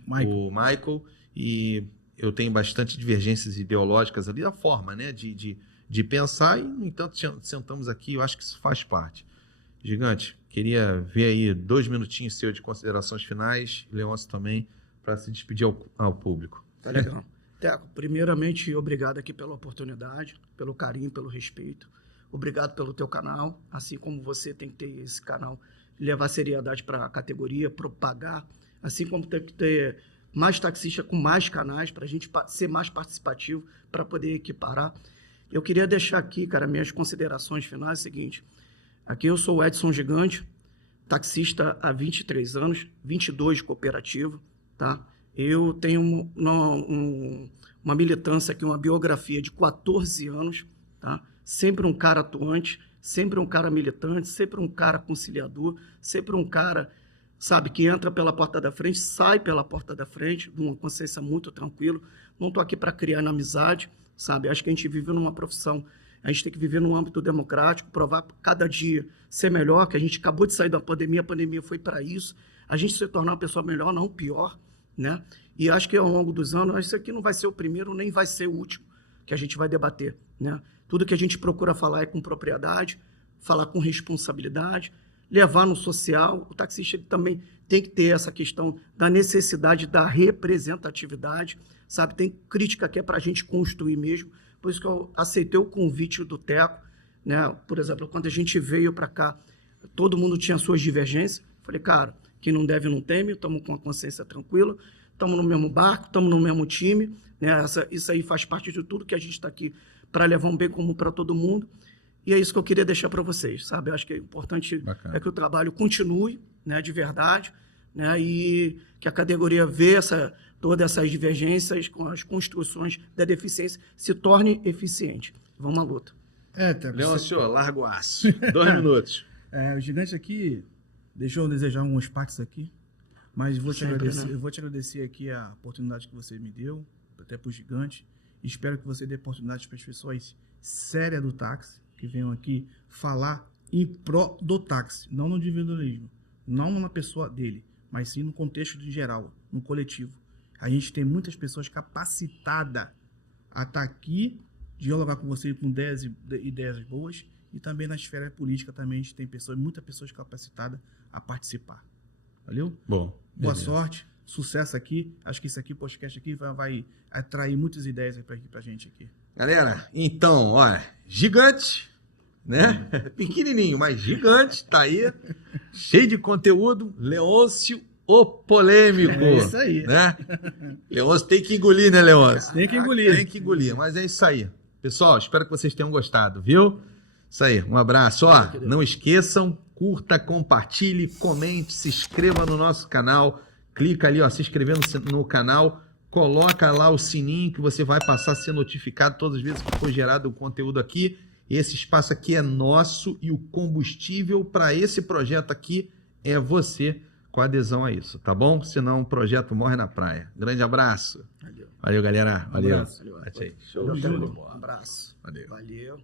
Michael, e eu tenho bastante divergências ideológicas ali, da forma, né, de pensar, e, no entanto, sentamos aqui, eu acho que isso faz parte. Gigante, queria ver aí 2 minutinhos seus de considerações finais, Leôncio também, para se despedir ao público. Tá legal. Teco, primeiramente, obrigado aqui pela oportunidade, pelo carinho, pelo respeito. Obrigado pelo teu canal, assim como você tem que ter esse canal, levar seriedade para a categoria, propagar, assim como tem que ter mais taxista com mais canais, para a gente ser mais participativo, para poder equiparar. Eu queria deixar aqui, cara, minhas considerações finais, é o seguinte, aqui eu sou o Edson Gigante, taxista há 23 anos, 22 de cooperativo, tá? Eu tenho uma militância aqui, uma biografia de 14 anos, tá? Sempre um cara atuante, sempre um cara militante, sempre um cara conciliador, sempre um cara, sabe, que entra pela porta da frente, sai pela porta da frente, de uma consciência muito tranquila. Não estou aqui para criar amizade, sabe? Acho que a gente vive numa profissão, a gente tem que viver num âmbito democrático, provar cada dia ser melhor, que a gente acabou de sair da pandemia, a pandemia foi para isso, a gente se tornar uma pessoa melhor, não pior, né? E acho que ao longo dos anos, isso aqui não vai ser o primeiro, nem vai ser o último que a gente vai debater, né? Tudo que a gente procura falar é com propriedade, falar com responsabilidade, levar no social. O taxista também tem que ter essa questão da necessidade da representatividade, sabe? Tem crítica que é para a gente construir mesmo. Por isso que eu aceitei o convite do Teco, né? Por exemplo, quando a gente veio para cá, todo mundo tinha suas divergências. Falei, cara, quem não deve não teme, estamos com a consciência tranquila, estamos no mesmo barco, estamos no mesmo time, né? Isso aí faz parte de tudo que a gente está aqui para levar um bem comum para todo mundo. E é isso que eu queria deixar para vocês, sabe? Eu acho que é importante é que o trabalho continue, né, de verdade, né, e que a categoria vê todas essas divergências com as construções da deficiência se torne eficiente. Vamos à luta. Leôncio, larga o aço. 2 minutos. O Gigante aqui deixou eu desejar algumas partes aqui, mas vou te agradecer, né? eu vou te agradecer aqui a oportunidade que você me deu, até para o Gigante. Espero que você dê oportunidade para as pessoas sérias do táxi, que venham aqui falar em pró do táxi, não no individualismo, não na pessoa dele, mas sim no contexto de geral, no coletivo. A gente tem muitas pessoas capacitadas a estar aqui, dialogar com você com ideias boas, e também na esfera política também a gente tem muitas pessoas capacitadas a participar. Valeu? Bom. Boa sorte, sucesso aqui. Acho que isso aqui, o podcast aqui, vai atrair muitas ideias pra gente aqui. Galera, então, olha, Gigante, né? Pequenininho, mas gigante, tá aí, cheio de conteúdo. Leôncio, o polêmico. É isso aí. Né? Leôncio tem que engolir, né, Leôncio? Tem que engolir. Tem que engolir, mas é isso aí. Pessoal, espero que vocês tenham gostado, viu? Isso aí, um abraço. Ó, não esqueçam, curta, compartilhe, comente, se inscreva no nosso canal. Clica ali, ó, se inscrever no canal. Coloca lá o sininho que você vai passar a ser notificado todas as vezes que for gerado o conteúdo aqui. Esse espaço aqui é nosso e o combustível para esse projeto aqui é você com adesão a isso, tá bom? Senão o projeto morre na praia. Grande abraço. Valeu galera. Valeu. Um abraço. Show de bola. Um abraço. Valeu. Valeu.